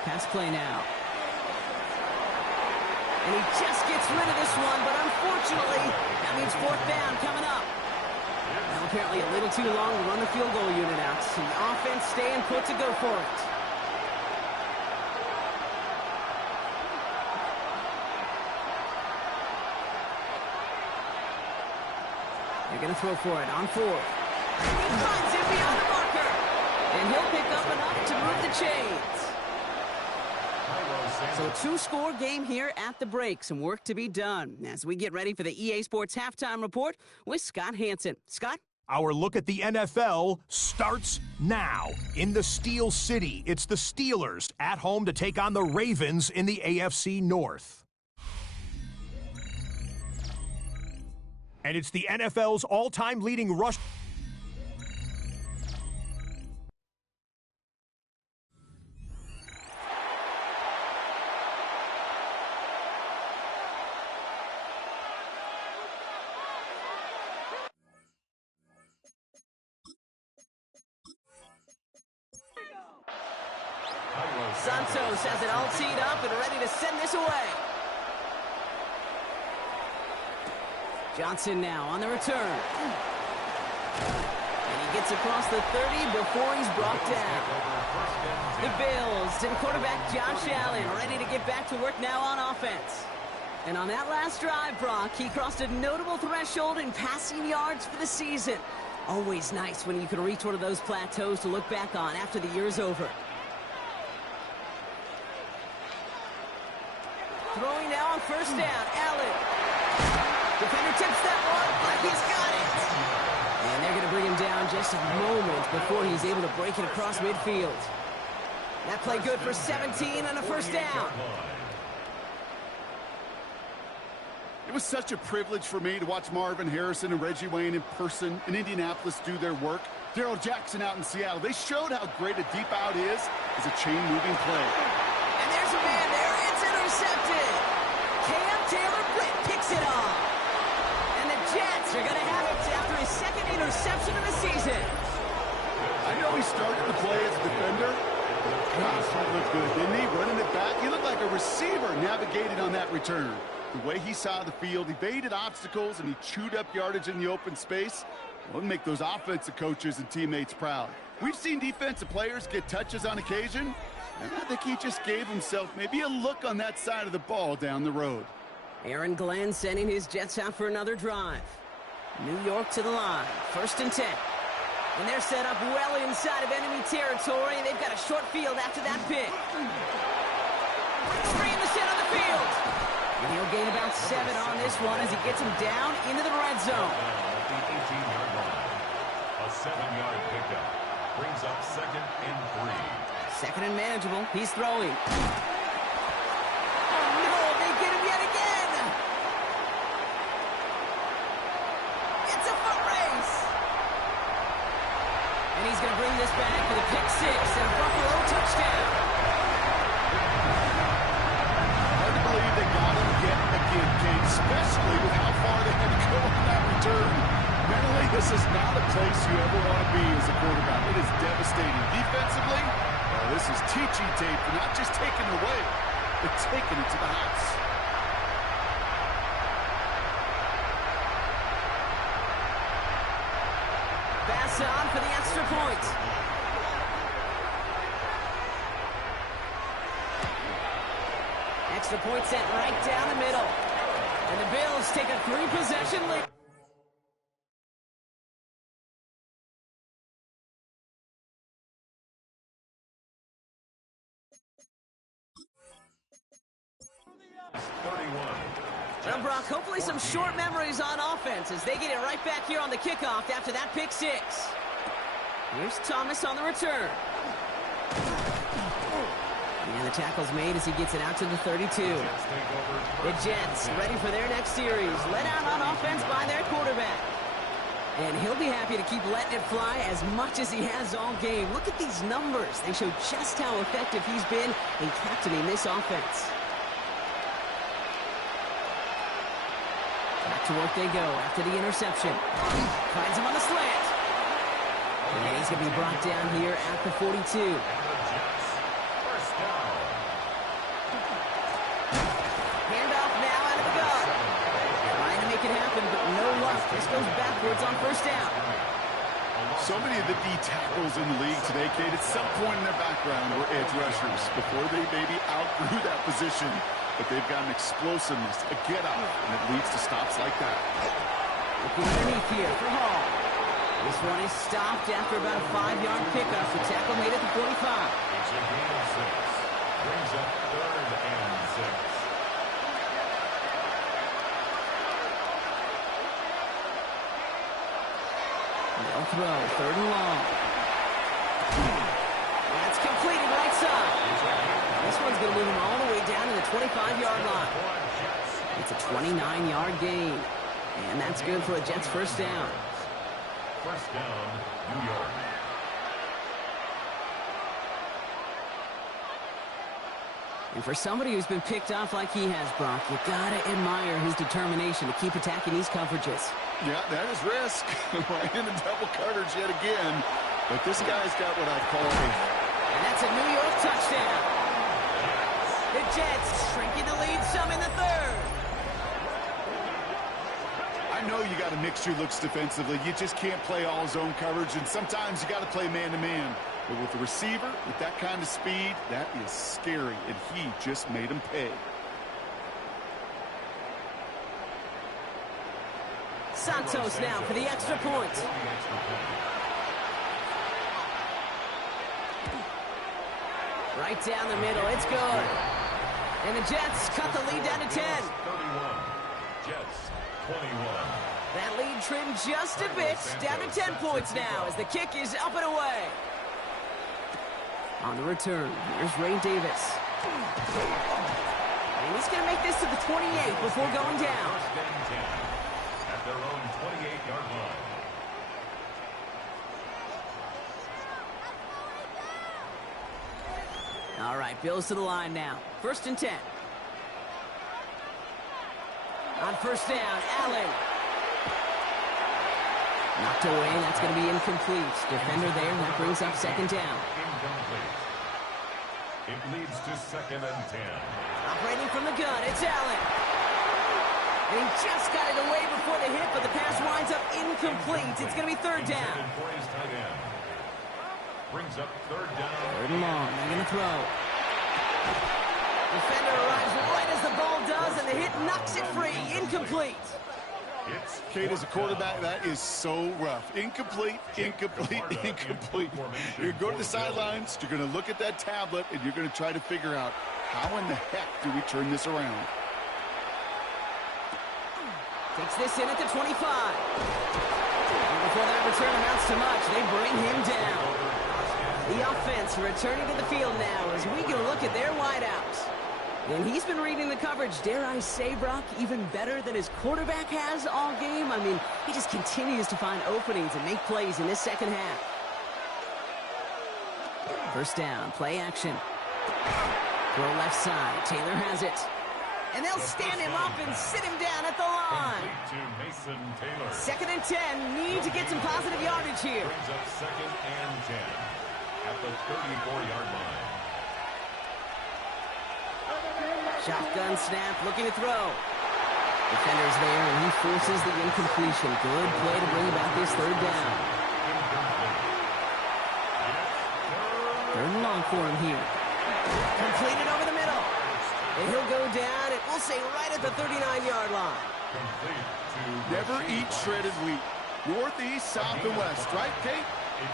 Pass play now. And he just gets rid of this one, but unfortunately, that means 4th down coming up. Now apparently a little too long to run the field goal unit out. So the offense staying put to go for it. They're going to throw for it on 4th. He finds it beyond the marker. And he'll pick up enough to move the chains. So a 2-score game here at the break. Some work to be done as we get ready for the EA Sports Halftime Report with Scott Hansen. Scott? Our look at the NFL starts now. In the Steel City, it's the Steelers at home to take on the Ravens in the AFC North. And it's the NFL's all-time leading rush. Santos has it all teed up and ready to send this away. Johnson now on the return. And he gets across the 30 before he's brought down. The Bills and quarterback Josh Allen ready to get back to work now on offense. And on that last drive, Brock, he crossed a notable threshold in passing yards for the season. Always nice when you can reach one of those plateaus to look back on after the year's over. Throwing now on first down, Allen. Defender tips that one, but he's got it. And they're going to bring him down just a moment before he's able to break it across midfield. That play good for 17 and a first down. It was such a privilege for me to watch Marvin Harrison and Reggie Wayne in person in Indianapolis do their work. Darrell Jackson out in Seattle. They showed how great a deep out is as a chain-moving play. And there's a man there. It's intercepted. Cam Taylor-Britt picks it off. And the Jets are going to have it after his second interception of the season. I know he started the play as a defender. Gosh, he looked good, didn't he? Running it back. He looked like a receiver navigating on that return. The way he saw the field, evaded obstacles, and he chewed up yardage in the open space. Well, it'll make those offensive coaches and teammates proud. We've seen defensive players get touches on occasion, and I think he just gave himself maybe a look on that side of the ball down the road. Aaron Glenn sending his Jets out for another drive. New York to the line, 1st and 10. And they're set up well inside of enemy territory, and they've got a short field after that pick. Screen the set on the field. And he'll gain about 7 on this one as he gets him down into the red zone. At the 18-yard line. A 7-yard pickup brings up 2nd and 3. 2nd and manageable. He's throwing. Oh, no, they get him yet again. It's a foot race. And he's going to bring this back for the pick 6 and a Buffalo touchdown. Hard to believe they got him yet again, Kate, especially with how far they had to go on that return. Mentally, this is not a place you ever want to be as a quarterback. It is devastating. Defensively, this is teaching tape for not just taking it away, but taking it to the house. Pass on for the extra point. Extra point set right down the middle. And the Bills take a 3-possession lead. Well, Brock, hopefully some short memories on offense as they get it right back here on the kickoff after that pick 6. Here's Thomas on the return. And the tackle's made as he gets it out to the 32. The Jets ready for their next series. Let out on offense by their quarterback. And he'll be happy to keep letting it fly as much as he has all game. Look at these numbers. They show just how effective he's been in captaining this offense. Back to work they go after the interception. Finds him on the slant. And he's going to be brought down here at the 42. This goes backwards on first down. So many of the D tackles in the league today, Kate, at some point in their background were edge rushers before they maybe outgrew that position. But they've got an explosiveness, a get-up, and it leads to stops like that. Looking underneath here for Hall. This one is stopped after about a 5-yard pickup. The tackle made at the 45. It's a gain of 6. Brings up 3rd and 6. They'll throw, 3rd and long. That's completed right side. This one's going to move him all the way down to the 25-yard line. It's a 29-yard gain. And that's good for a Jets first down. First down, New York. And for somebody who's been picked off like he has, Brock, you got to admire his determination to keep attacking these coverages. Yeah, that is risk. In the double coverage yet again. But this guy's got what I call a... And that's a New York touchdown. The Jets shrinking the lead some in the 3rd. I I know you got to mix your looks defensively. You just can't play all zone coverage, and sometimes you got to play man-to-man. But with the receiver, with that kind of speed, that is scary, and he just made him pay. Santos now for the extra point. Right down the middle, it's good. And the Jets cut the lead down to 10. 31. Jets 21. That lead trimmed just a bit, down to 10 points now as the kick is up and away. On the return, here's Ray Davis. And he's going to make this to the 28 before going down. First and 10 at their own 28-yard line. All right, Bills to the line now. First and 10. On first down, Allen. Knocked away, that's going to be incomplete. Defender there, that brings up second down. Incomplete. It leads to second and 10. Operating from the gun, it's Allen. And he just got it away before the hit, but the pass winds up incomplete. It's going to be third down. Intended for his tight end. Brings up third down. Third and long, they're going to throw. Defender arrives right as the ball does, and the hit knocks it free. Incomplete. Kate, as a quarterback, that is so rough. Incomplete, incomplete, incomplete. You're going to the sidelines, you're going to look at that tablet, and you're going to try to figure out how in the heck do we turn this around. Takes this in at the 25. And before that return amounts to much, they bring him down. The offense returning to the field now as we can look at their wideouts. And he's been reading the coverage, dare I say, Brock, even better than his quarterback has all game. I mean, he just continues to find openings and make plays in this second half. First down, play action. Throw left side, Taylor has it. And they'll stand him up and sit him down at the line. Second and 10, need to get some positive yardage here. Brings up second and 10 at the 34-yard line. Shotgun snap, looking to throw. Defender's there, and he forces the incompletion. Good play to bring about this third down. Third and long for him here. Completed over the middle. And he'll go down, and we'll say right at the 39-yard line. Never eat shredded wheat. Northeast, south, and west, right, Kate?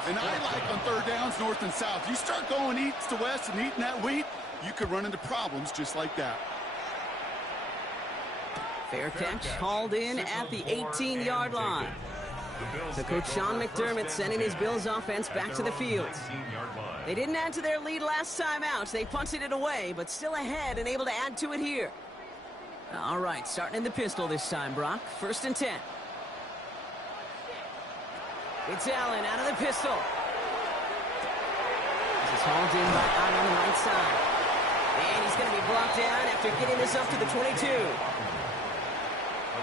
And I like on third downs, north and south. You start going east to west and eating that wheat, you could run into problems just like that. Fair catch, hauled in at the 18-yard line. So Coach Sean McDermott sending his Bills offense back to the field. They didn't add to their lead last time out. They punted it away, but still ahead and able to add to it here. All right, starting in the pistol this time, Brock. First and 10. It's Allen out of the pistol. This is hauled in by out on the right side. And he's going to be blocked down after getting this up to the 22. A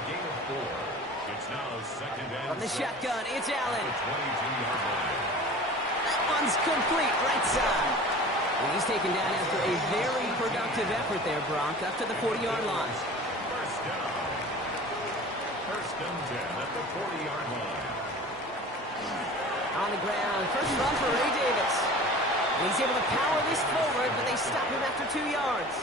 gain of 4. It's now second and From the shotgun, it's Allen. 22-yard line. That one's complete, right side. And he's taken down after a very productive effort there, Brock, up to the 40-yard line. First down. First and 10 at the 40-yard line. On the ground, first run for Ray Davis. And he's able to power this forward, but they stop him after 2 yards.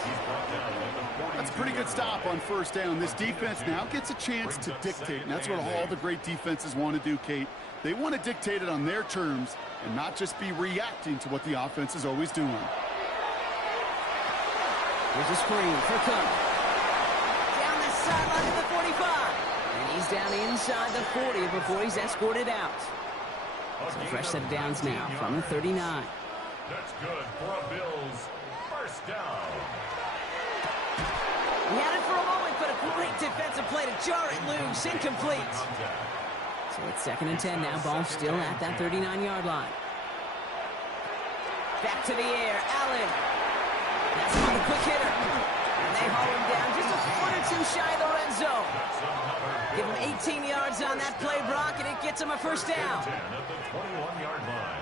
That's a pretty good stop on first down. This defense now gets a chance to dictate, and that's what all the great defenses want to do, Kate. They want to dictate it on their terms and not just be reacting to what the offense is always doing. Here's a screen for Cook. Down the sideline to the 45. And he's down inside the 40 before he's escorted out. So fresh set of downs now from the 39. That's good for a Bills first down. He had it for a moment, but a great defensive play to jar it loose. Incomplete. So it's second and 10 now. Ball still at that 39-yard line. Back to the air. Allen. That's on the quick hitter. And they haul him down just a foot or two shy of the red zone. Give him 18 yards on that play, Brock, and it gets him a first down. 10 at the 21-yard line.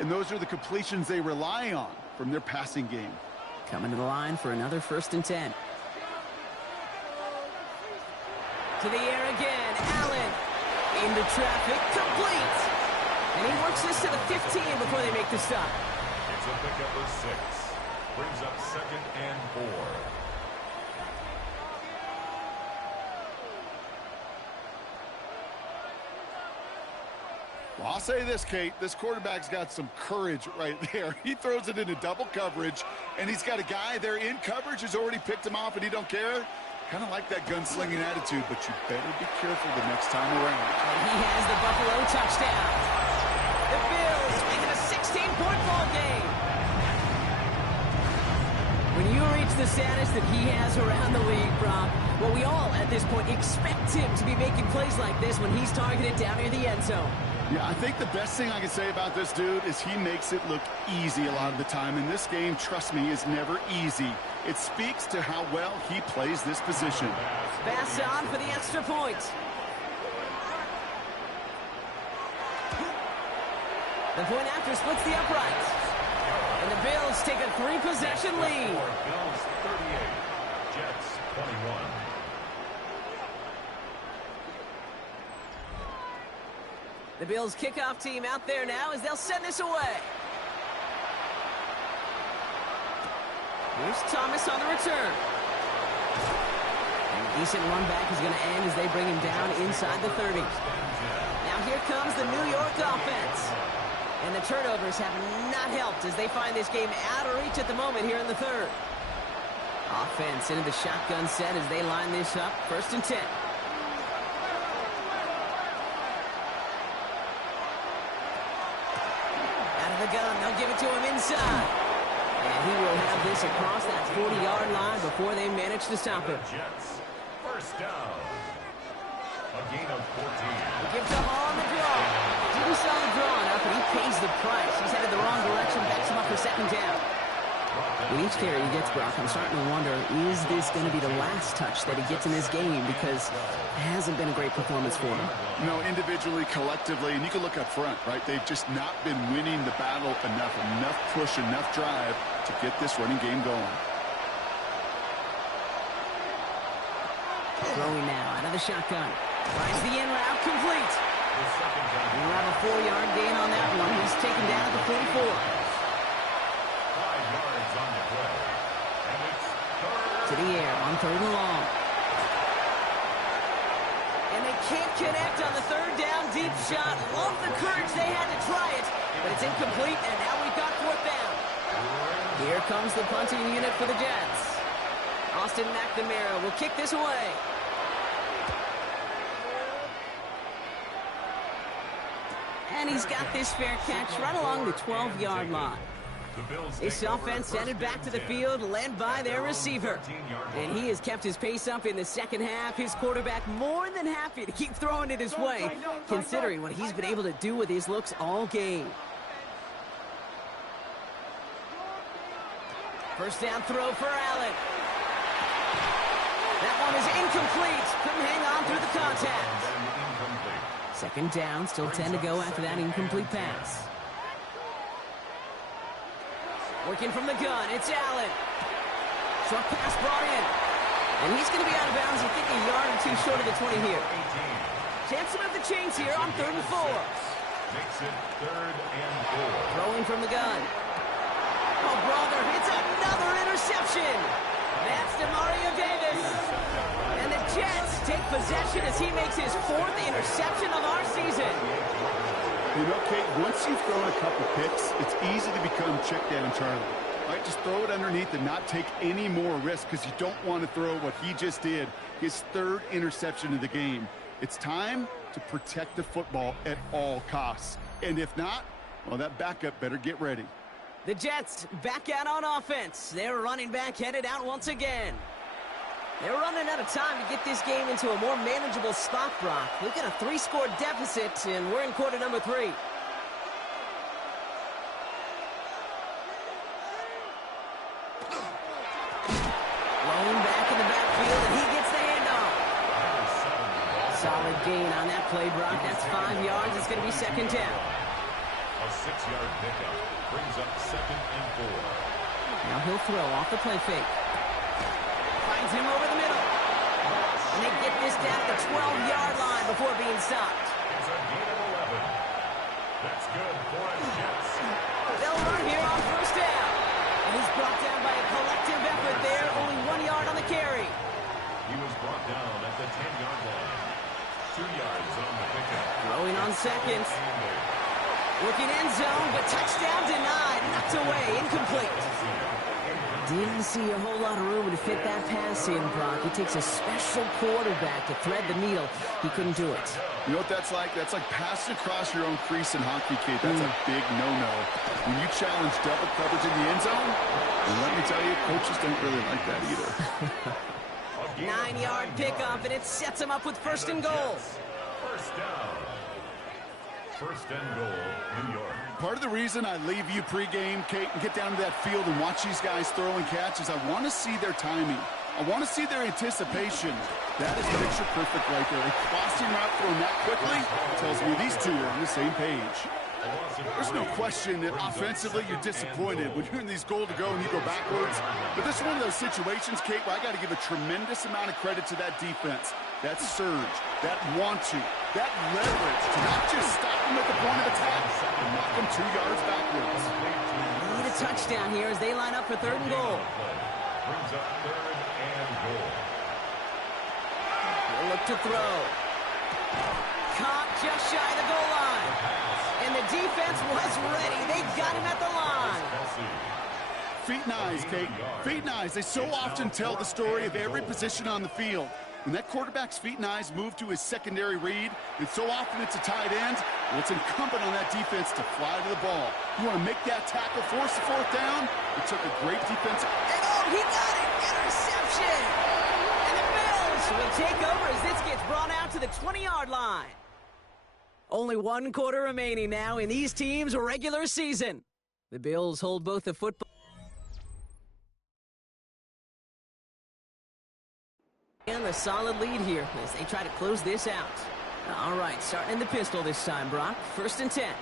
And those are the completions they rely on from their passing game. Coming to the line for another 1st and 10. To the air again. Allen into traffic. Complete. And he works this to the 15 before they make the stop. It's a pickup of 6. Brings up 2nd and 4. Well, I'll say this, Kate. This quarterback's got some courage right there. He throws it into double coverage, and he's got a guy there in coverage who's already picked him off, and he don't care. Kind of like that gunslinging attitude, but you better be careful the next time around. And he has the Buffalo touchdown. The Bills make it a 16-point ball game. When you reach the status that he has around the league, Brock, well, we all, at this point, expect him to be making plays like this when he's targeted down near the end zone. Yeah, I think the best thing I can say about this dude is he makes it look easy a lot of the time. And this game, trust me, is never easy. It speaks to how well he plays this position. Pass on for the extra point. The point after splits the uprights. And the Bills take a 3-possession lead. Bills 38, Jets 21. The Bills kickoff team out there now as they'll send this away. Here's Thomas on the return. And a decent run back is going to end as they bring him down inside the 30. Now here comes the New York offense. And the turnovers have not helped as they find this game out of reach at the moment here in the 3rd. Offense into the shotgun set as they line this up. 1st and 10. The gun, they'll give it to him inside. And he will have this across that 40-yard line before they manage to stop him. Jets, 1st down. A gain of 14. He gives the ball on the draw. Didn't sell the draw enough, and he pays the price. He's headed the wrong direction, backs him up for 2nd down. With each carry he gets, Brock, I'm starting to wonder, is this going to be the last touch that he gets in this game? Because it hasn't been a great performance for him. No, individually, collectively, and you can look up front, right? They've just not been winning the battle enough push, enough drive to get this running game going. Throwing now out of the shotgun. Finds the in route, complete. We'll have a 4-yard gain on that one. He's taken down at the 44. 5 yards on the play. And it's 3rd. To the air on 3rd and long. And they can't connect on the 3rd down deep shot. Love the courage they had to try it, but it's incomplete, and now we've got 4th down. Here comes the punting unit for the Jets. Austin McNamara will kick this away. And he's got this fair catch right along the 12-yard line. This offense headed back to the field, led by their receiver. And he has kept his pace up in the 2nd half. His quarterback more than happy to keep throwing it his way, considering what he's been able to do with his looks all game. 1st down throw for Allen. That one is incomplete. Couldn't hang on through the contact. 2nd down, still 10 to go after that incomplete pass. Working from the gun, it's Allen. Short pass brought in. And he's going to be out of bounds, I think a yard or 2 short of the 20 here. Chance to move the chains here on 3rd and 4. Makes it 3rd and 4. Throwing from the gun. Oh, brother, it's another interception. That's DeMario Davis. And the Jets take possession as he makes his 4th interception of our season. You know, Kate, once you've thrown a couple picks, it's easy to become check down Charlie. Right? Just throw it underneath and not take any more risk because you don't want to throw what he just did, his 3rd interception of the game. It's time to protect the football at all costs. And if not, well, that backup better get ready. The Jets back out on offense. Their running back headed out once again. They're running out of time to get this game into a more manageable spot, Brock. We've got a 3-score deficit, and we're in quarter number 3. Rolling back in the backfield, and he gets the handoff. Solid gain on that play, Brock. That's 5 yards. It's going to be 2nd down. A 6-yard pickup brings up 2nd and 4. Now he'll throw off the play fake. Finds him over the middle. And they get this down to the 12-yard line before being stopped. It's a gain of 11. That's good for the Jets. They'll run here on first down. And he's brought down by a collective effort there. Only 1 yard on the carry. He was brought down at the 10-yard line. 2 yards on the pickup. Throwing on second. Looking end zone, but touchdown denied. Knocked away, incomplete. Didn't see a whole lot of room to fit that pass in, Brock. It takes a special quarterback to thread the needle. He couldn't do it. You know what that's like? That's like passing across your own crease in hockey, Kate. That's a big no-no. When you challenge double coverage in the end zone, and let me tell you, coaches don't really like that either. 9-yard pickup, and it sets him up with first and goal. First down. First and goal, New York. Part of the reason I leave you pregame, Kate, and get down to that field and watch these guys throw and catch is I want to see their timing. I want to see their anticipation. That is picture perfect right there. A crossing route thrown that quickly tells me these two are on the same page. There's no question that offensively you're disappointed when you're in these goal to go and you go backwards. But this is one of those situations, Kate, where I got to give a tremendous amount of credit to that defense. That surge, that want to, that leverage to not just stop them at the point of attack and knock them 2 yards backwards. They need a touchdown here as they line up for third and goal. Brings up third and goal. They'll look to throw. Caught just shy of the goal line. And the defense was ready. They got him at the line. Feet and eyes, Kate. Feet and eyes. They so often tell the story of every position on the field. When that quarterback's feet and eyes move to his secondary read, and so often it's a tight end, well, it's incumbent on that defense to fly to the ball. You want to make that tackle, force the fourth down. It took a great defensive. And oh, he got it! Interception! And the Bills will take over as this gets brought out to the 20-yard line. Only 1 quarter remaining now in these teams' regular season. The Bills hold both the football and a solid lead here as they try to close this out. All right, starting in the pistol this time, Brock. First and 10.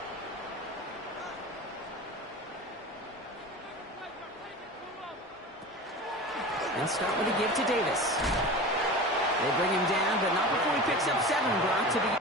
They'll start with a give to Davis. They bring him down, but not before he picks up 7, Brock, to the...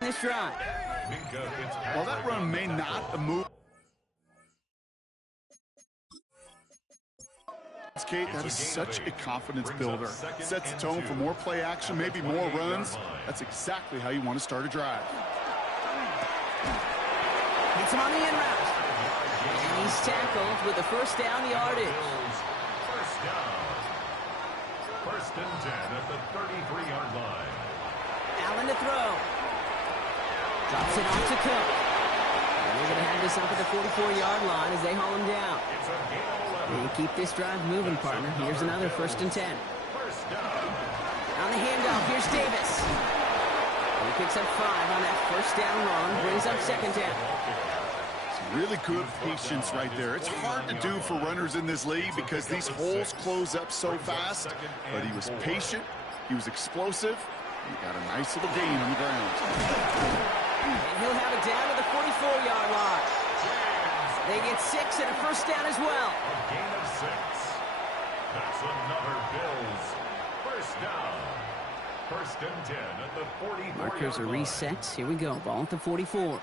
this drive. While that run may not move, Kate, that is such a confidence builder. Sets the tone for more play action, maybe more runs. That's exactly how you want to start a drive. Gets him on the in route. And he's tackled with the first down yardage. First down. First and 10 at the 33-yard line. Allen to throw. Drops it off to Cook. And they're going to have this up at the 44-yard line as they haul him down. It's a gain of 11. And keep this drive moving, partner. Here's another first and 10. First down. On the handoff, here's Davis. He picks up 5 on that first down run. Brings up second down. Really good patience right there. It's hard to do for runners in this league because these holes close up so fast. But he was patient. He was explosive. He got a nice little gain on the ground. And he'll have it down to the 44-yard line. They get 6 and a first down as well. A gain of 6. That's another Bills first down. First and 10 at the 44-yard line. Markers are reset. Here we go. Ball at the 44.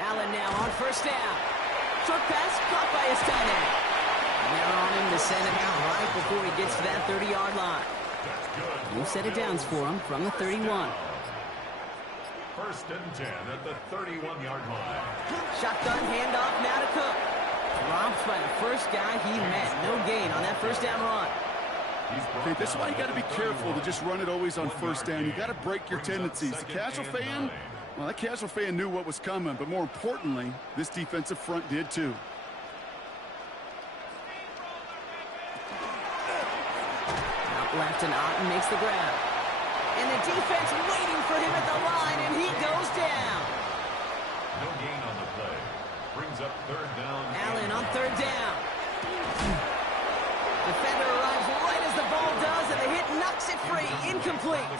Allen now on first down. Short pass caught by his tight end. And they're on him to send him out right before he gets to that 30-yard line. That's good. New set of downs for him from the 31. First and 10 at the 31-yard line. Shotgun handoff now to Cook. Dropped by the first guy he met. No gain on that first down run. Okay, this is why you got to be careful to just run it always on first down. You got to break your tendencies. The casual fan, well, that casual fan knew what was coming, but more importantly, this defensive front did too. Out left and Otten makes the grab. And the defense waiting for him at the line, and he goes down. No gain on the play. Brings up third down. Allen on third down. Defender arrives right as the ball does, and the hit knocks it free. Incomplete.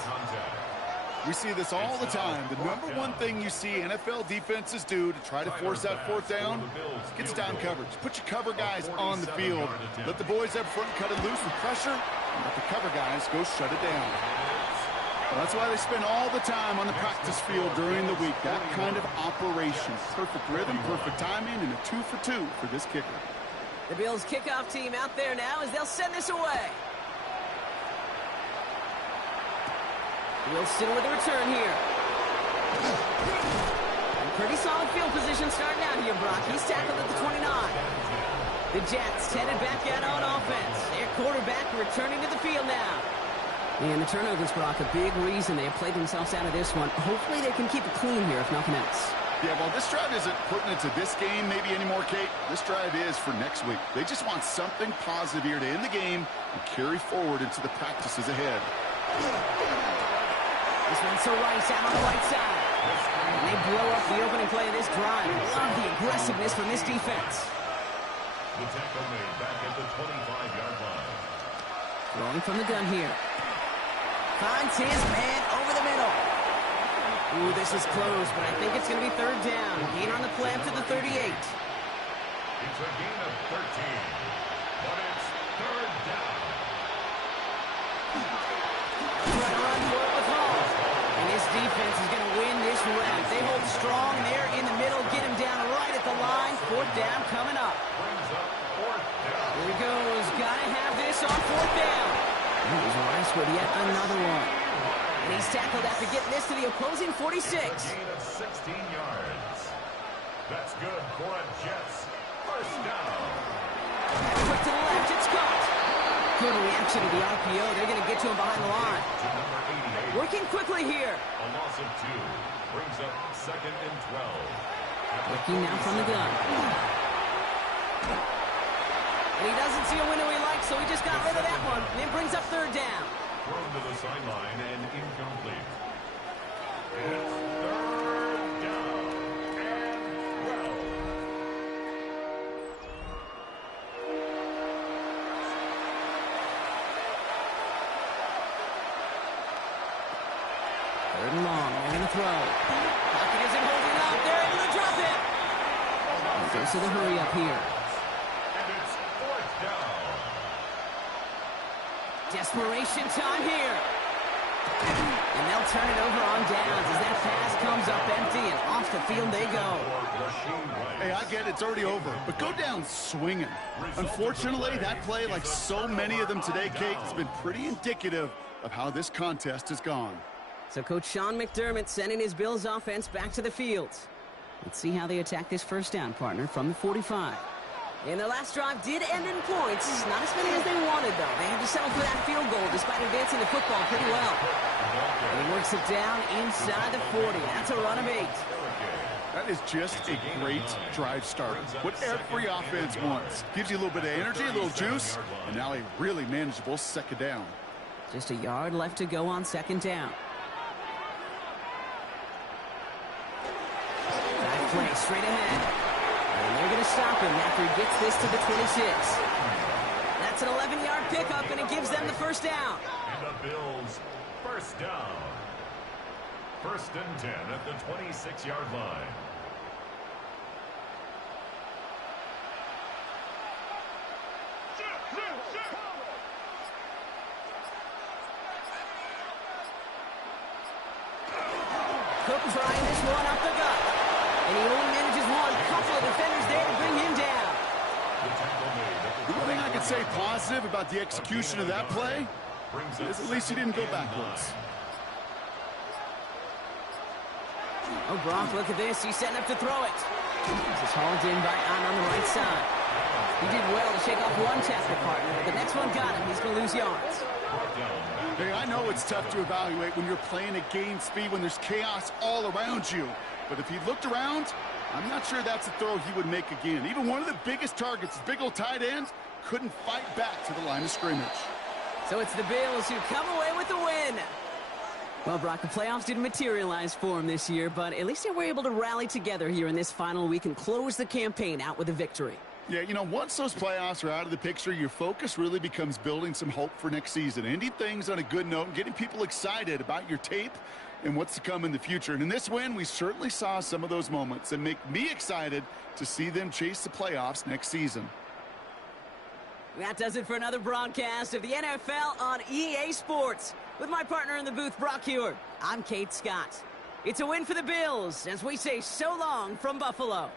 We see this all the time. The number one thing you see NFL defenses do to try to force that fourth down, gets down coverage. Put your cover guys on the field. Let the boys up front cut it loose with pressure, and let the cover guys go shut it down. Well, that's why they spend all the time on the practice field during the week. That kind of operation. Perfect rhythm, perfect timing, and a 2 for 2 for this kicker. The Bills kickoff team out there now as they'll send this away. Wilson with a return here. And pretty solid field position starting out here, Brock. He's tackled at the 29. The Jets headed back out on offense. Their quarterback returning to the field now. And the turnovers, Brock, a big reason they have played themselves out of this one. Hopefully they can keep it clean here, if nothing else. Yeah, well, this drive isn't pertinent to this game maybe anymore, Kate. This drive is for next week. They just want something positive here to end the game and carry forward into the practices ahead. This one's to Rice out on the right side. And they blow up the opening play of this drive. Love the aggressiveness from this defense. The tackle made back at the 25-yard line. Throwing from the gun here. Finds his man over the middle. Ooh, this is close, but I think it's going to be third down. Gain on the play up to the 38. It's a gain of 13, but it's third down. Trying to run for it with Hall. And this defense is going to win this round. They hold strong there in the middle. Get him down right at the line. Fourth down coming up. Brings up fourth down. Here he goes. Got to have this on fourth down. Here's Rice with yet another one. And he's tackled after getting this to the opposing 46. A gain of 16 yards. That's good for a Jets first down. Quick to the left. It's caught. Good reaction to the RPO. They're going to get to him behind the line. To number 88. Working quickly here. A loss of 2. Brings up second and 12. Working now from the gun. And he doesn't see a window he likes, so he just got rid of that one. And it brings up third down. Thrown to the sideline and incomplete. It's third down and 12. Third and long. They're going to throw. Pocket isn't holding up. They're able to drop it. He goes to the hurry up here. And it's fourth down. Desperation time here. And they'll turn it over on downs as that pass comes up empty and off the field they go. Hey, I get it, it's already over, but go down swinging. Unfortunately, that play, like so many of them today, Kate, has been pretty indicative of how this contest has gone. So Coach Sean McDermott sending his Bills offense back to the field. Let's see how they attack this first down, partner, from the 45. And their last drive did end in points. Not as many as they wanted, though. They had to settle for that field goal despite advancing the football pretty well. And he works it down inside the 40. That's a run of 8. That is just a great drive start. What every offense wants. Gives you a little bit of energy, a little juice, and now a really manageable second down. Just a yard left to go on second down. Back play straight ahead. And they're going to stop him after he gets this to the 26. That's an 11-yard pickup, and it gives them the first down. And the Bills first down. First and 10 at the 26-yard line. Cook trying this one up the gut. And he only manages one. Couple of defenders there to bring him down. The one thing I can say positive about the execution of that play is at least he didn't go backwards. Oh, Brock, look at this. He's setting up to throw it. This is hauled in by Ahn on the right side. He did well to shake off one tackle partner, but the next one got him. He's going to lose yards. Hey, I know it's tough to evaluate when you're playing at game speed, when there's chaos all around you. But if he looked around, I'm not sure that's a throw he would make again. Even one of the biggest targets, his big old tight end, couldn't fight back to the line of scrimmage. So it's the Bills who come away with the win. Well, Brock, the playoffs didn't materialize for him this year, but at least they were able to rally together here in this final week and close the campaign out with a victory. Yeah, you know, once those playoffs are out of the picture, your focus really becomes building some hope for next season, ending things on a good note and getting people excited about your tape and what's to come in the future. And in this win, we certainly saw some of those moments and make me excited to see them chase the playoffs next season. That does it for another broadcast of the NFL on EA Sports. With my partner in the booth, Brock Huard, I'm Kate Scott. It's a win for the Bills as we say so long from Buffalo.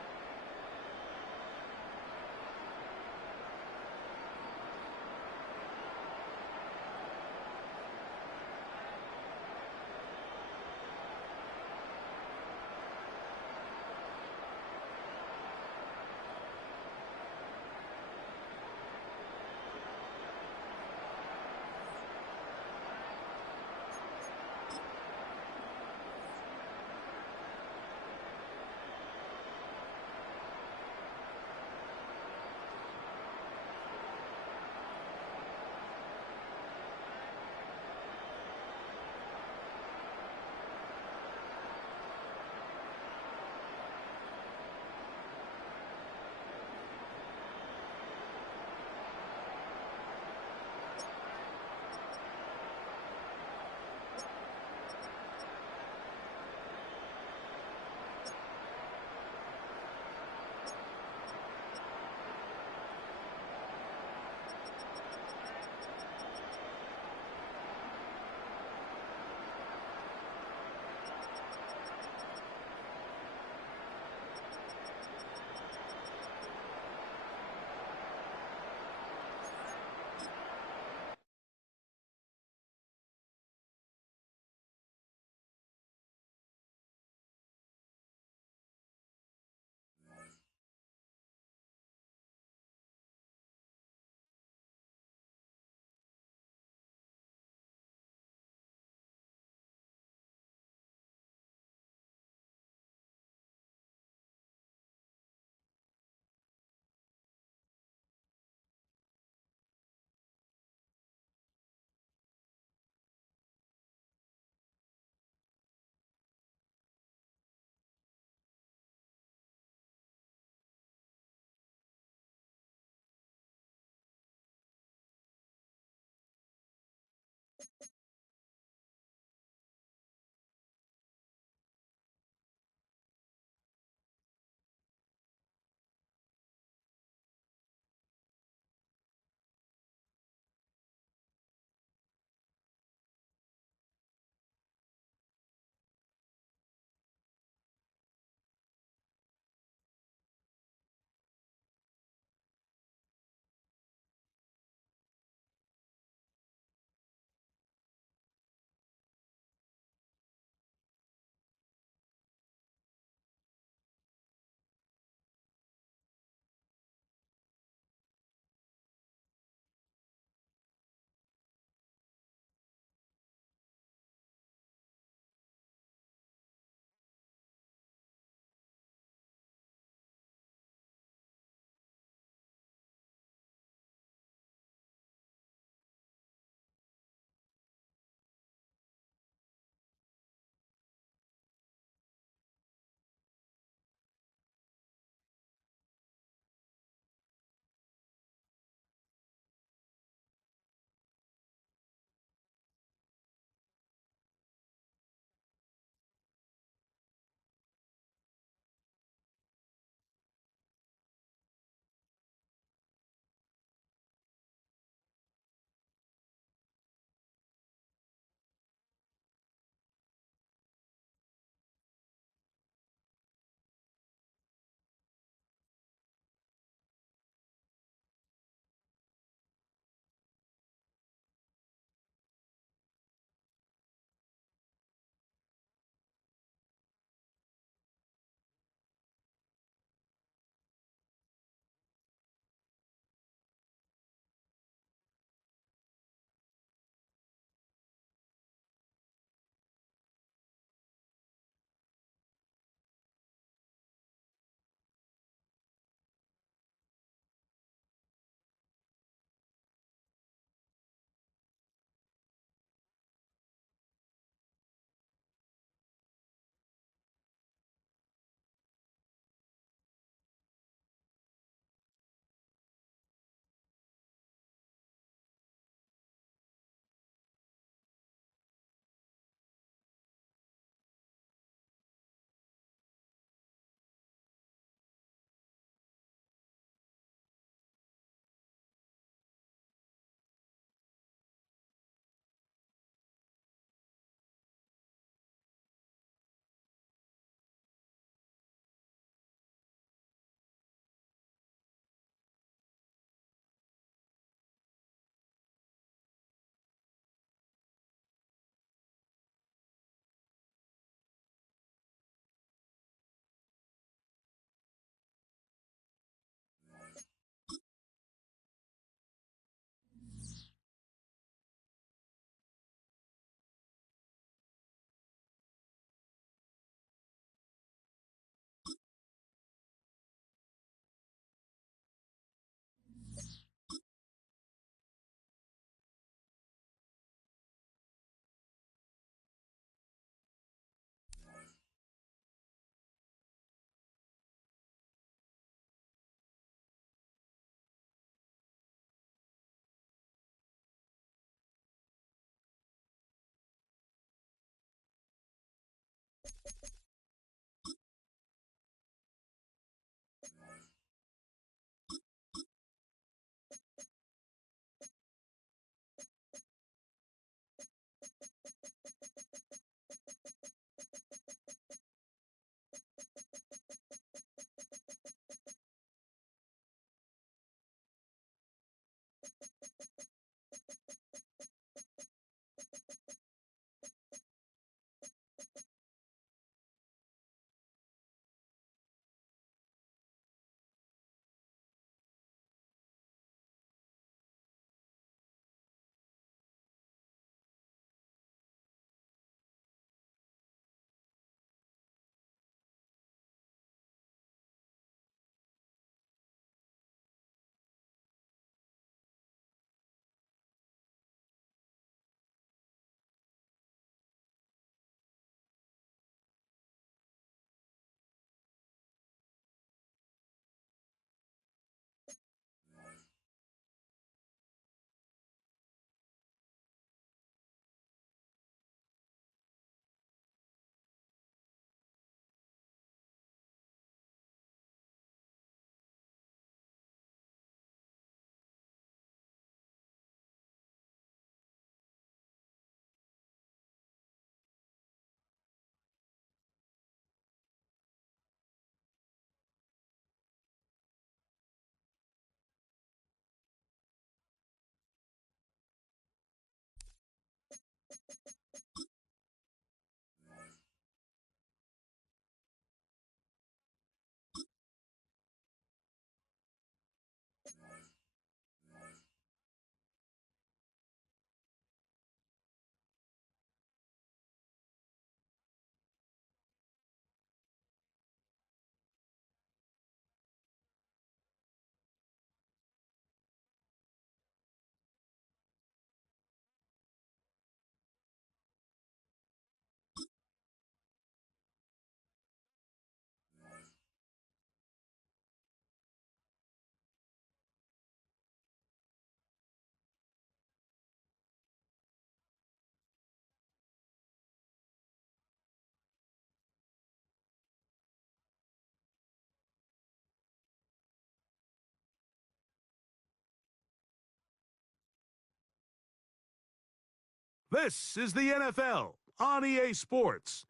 This is the NFL on EA Sports,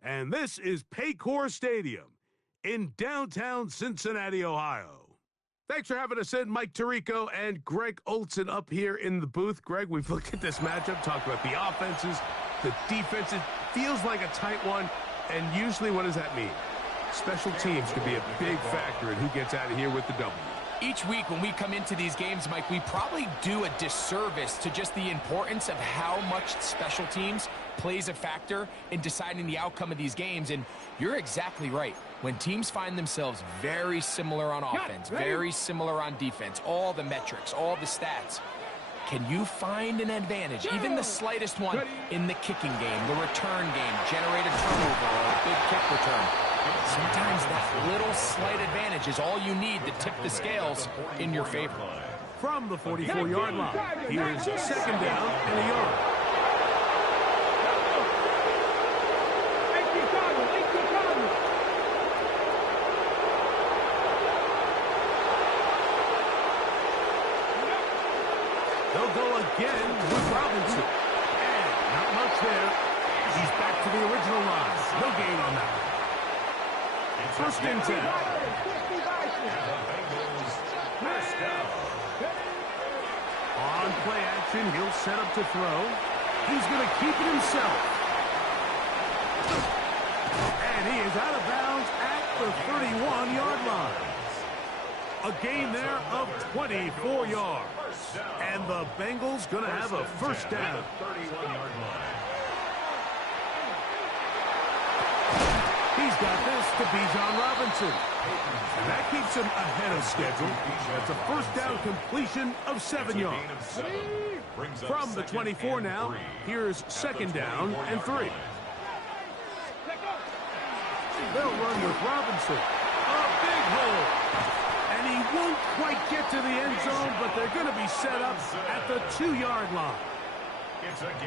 and this is Paycor Stadium in downtown Cincinnati, Ohio. Thanks for having us in, Mike Tirico and Greg Olson up here in the booth. Greg, we've looked at this matchup, talked about the offenses, the defenses. Feels like a tight one, and usually what does that mean? Special teams could be a big factor in who gets out of here with the W. Each week when we come into these games, Mike, we probably do a disservice to just the importance of how much special teams plays a factor in deciding the outcome of these games. And you're exactly right. When teams find themselves very similar on offense, very similar on defense, all the metrics, all the stats, can you find an advantage, even the slightest one, in the kicking game, the return game, generate a turnover or a big kick return? Sometimes that little slight advantage is all you need to tip the scales in your favor. From the 44-yard line, here's second down and a yard. They'll go again with Robinson. And not much there. He's back to the original line. No gain on that. First and 10. On play action, he'll set up to throw. He's going to keep it himself. And he is out of bounds at the 31-yard line. A gain there of 24 yards. And the Bengals going to have a first down. He's got this to Bijan Robinson. And that keeps him ahead of schedule. That's a first down completion of 7 yards. From the 24 now, here's second down and 3. They'll run with Robinson. A big hole. And he won't quite get to the end zone, but they're going to be set up at the 2-yard line.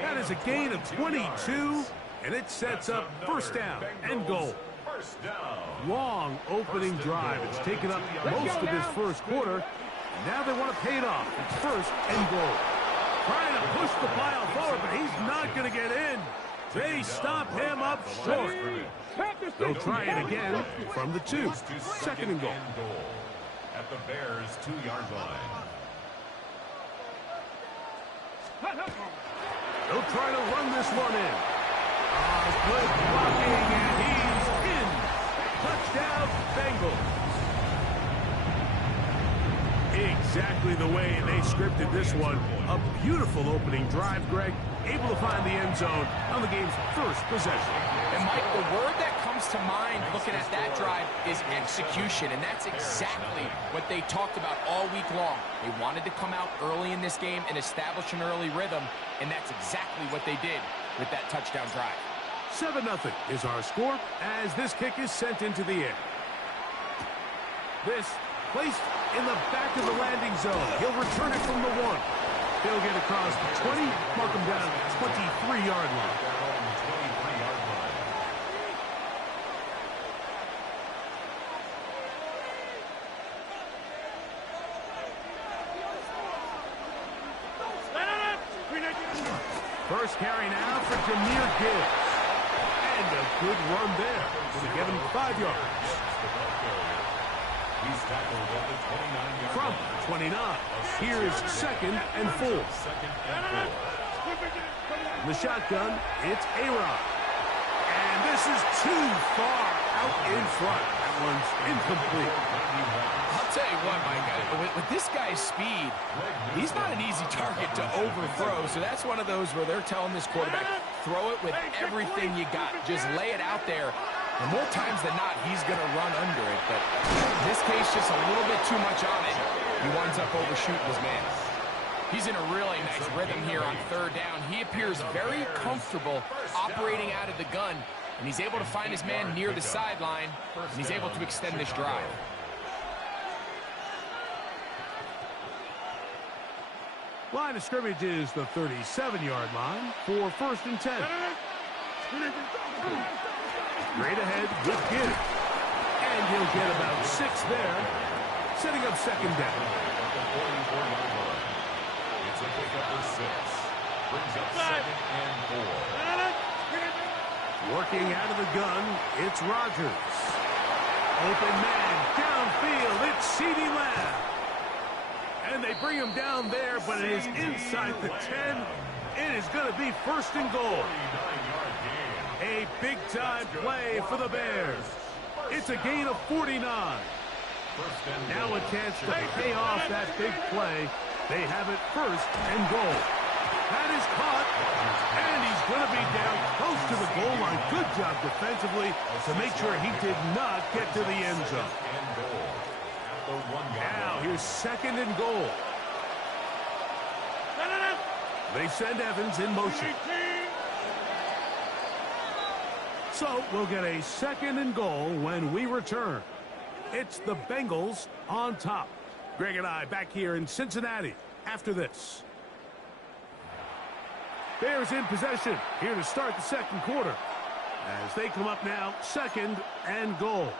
That is a gain of 22, and it sets up first down and goal. Long opening drive. It's taken up most of this first quarter. Now they want to pay it off. It's first and goal. Trying to push the pile forward, but he's not going to get in. They stop him up short. They'll try it again from the 2. Second and goal. At the Bears' 2-yard line. They'll try to run this one in. Good blocking, and he's in. Touchdown, Bengals. Exactly the way they scripted this one. A beautiful opening drive, Greg. Able to find the end zone on the game's first possession. And, Mike, the word that comes to mind looking at that drive is execution, and that's exactly what they talked about all week long. They wanted to come out early in this game and establish an early rhythm, and that's exactly what they did with that touchdown drive. 7-0 is our score as this kick is sent into the air. This placed in the back of the landing zone. He'll return it from the 1. He'll get across the 20, mark him down at the 23-yard line. First carry now for Jahmyr Gibbs. And a good run there. Going to get him 5 yards. He's tackled at the 29-yard From 29, here's second and 4. In the shotgun, it's A-Rod. And this is too far out in front. That one's incomplete. I'll tell you what, Mike, with this guy's speed, he's not an easy target to overthrow. So that's one of those where they're telling this quarterback, throw it with everything you got. Just lay it out there. And more times than not, he's going to run under it. But in this case, just a little bit too much on it. He winds up overshooting his man. He's in a really nice rhythm here on third down. He appears very comfortable operating out of the gun. And he's able to find his man near the sideline. And he's able to extend this drive. Line of scrimmage is the 37-yard line for first and 10. Straight ahead with Gibbs. And he'll get about 6 there, setting up second down. It's a pickup for 6. Brings up 2nd and 4. Working out of the gun, it's Rodgers. Open man, downfield, it's CeeDee Lamb. And they bring him down there, but it is inside the 10. It is going to be 1st and goal. A big-time play for the Bears. It's a gain of 49. Now a chance to pay off that big play. They have it 1st and goal. That is caught, and he's going to be down close to the goal line. Good job defensively to make sure he did not get to the end zone. Now here's 2nd and goal. They send Evans in motion. So we'll get a 2nd and goal when we return. It's the Bengals on top. Greg and I back here in Cincinnati after this. Bears in possession here to start the 2nd quarter. As they come up now, 2nd and goal.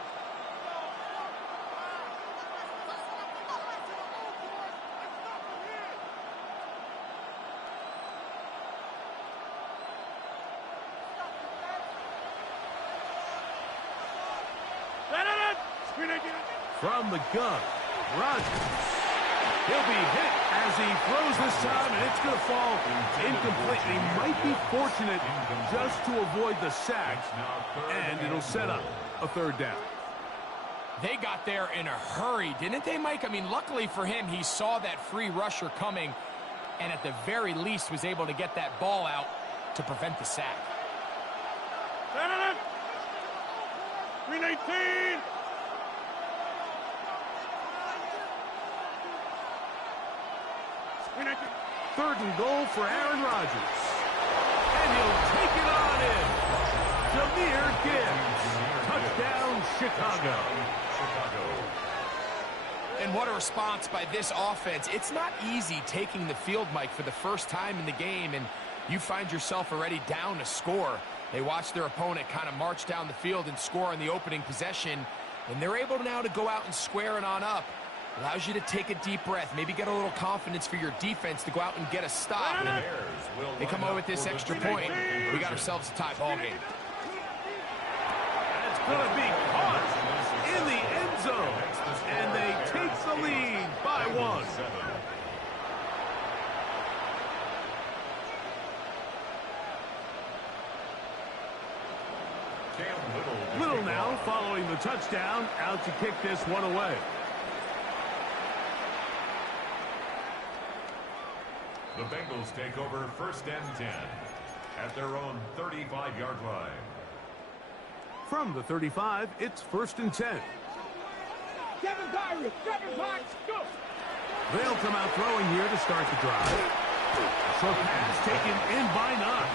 From the gun, Rodgers. He'll be hit as he throws this time, and it's going to fall incomplete. He might be fortunate just to avoid the sack, and it'll set up a 3rd down. They got there in a hurry, didn't they, Mike? I mean, luckily for him, he saw that free rusher coming, and at the very least was able to get that ball out to prevent the sack. 319. Third and goal for Aaron Rodgers. And he'll take it on in. Jahmyr Gibbs. Touchdown, Chicago. And what a response by this offense. It's not easy taking the field, Mike, for the first time in the game, and you find yourself already down a score. They watch their opponent kind of march down the field and score on the opening possession, and they're able now to go out and square it on up. Allows you to take a deep breath, maybe get a little confidence for your defense to go out and get a stop. And they come over with this extra point. We got ourselves a tie ball game. That's going to be caught in the end zone. And they take the lead by 1. Little now following the touchdown, out to kick this one away. The Bengals take over 1st and 10 at their own 35-yard line. From the 35, it's 1st and 10. Go! They'll come out throwing here to start the drive. A short pass taken in by Knox.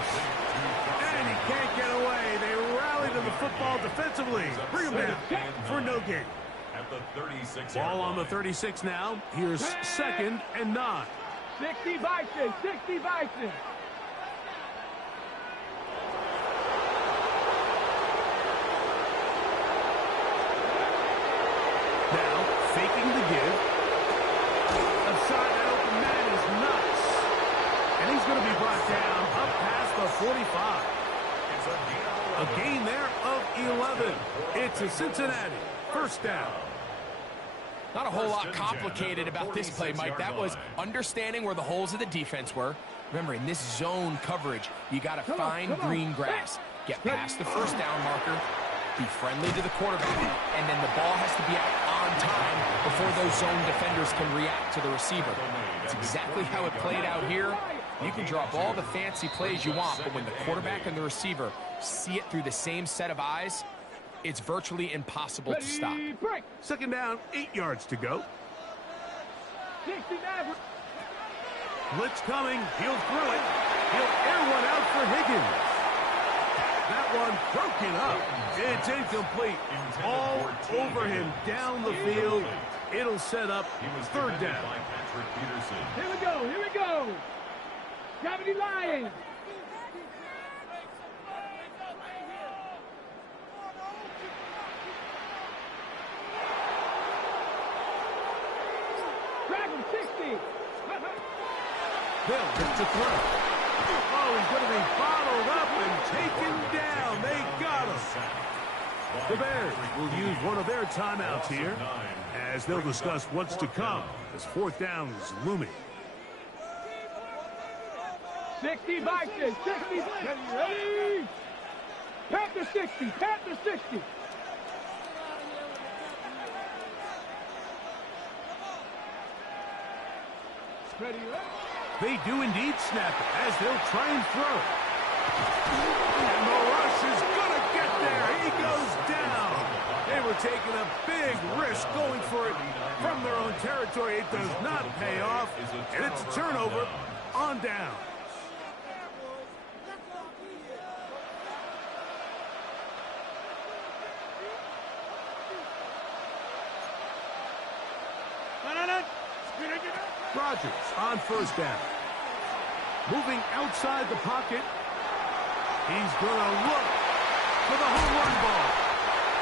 And he can't get away. They rally to the football defensively. Bring him down for no gain. At the 36. Ball on the 36 now. Here's 2nd and 9. 60 Bison! 60 Bison! Now, faking the give. Aside that open man is Knox. And he's going to be brought down up past the 45. A gain there of 11. It's a Cincinnati 1st down. Not a whole lot complicated about this play, Mike. That was understanding where the holes of the defense were. Remember, in this zone coverage, you got to find green grass. Get past the 1st down marker, be friendly to the quarterback, and then the ball has to be out on time before those zone defenders can react to the receiver. It's exactly how it played out here. You can draw up all the fancy plays you want, but when the quarterback and the receiver see it through the same set of eyes, it's virtually impossible to stop. 2nd down, 8 yards to go. Blitz coming. He'll throw it. He'll air one out for Higgins. That one broken up. It's incomplete. All over him down the field. It'll set up 3rd down. Here we go! Here we go! Gravity Lions! They'll get to throw. Oh, he's going to be bottled up and taken down. They got him. The Bears will use one of their timeouts here as they'll discuss what's to come as fourth down is looming. 60 Vikings, 60 ready? Panther 60, Panther 60. Ready? They do indeed snap it as they'll try and throw. And the rush is going to get there. He goes down. They were taking a big risk going for it from their own territory. It does not pay off, and it's a turnover on down. Rodgers on first down. Moving outside the pocket. He's going to look for the home run ball.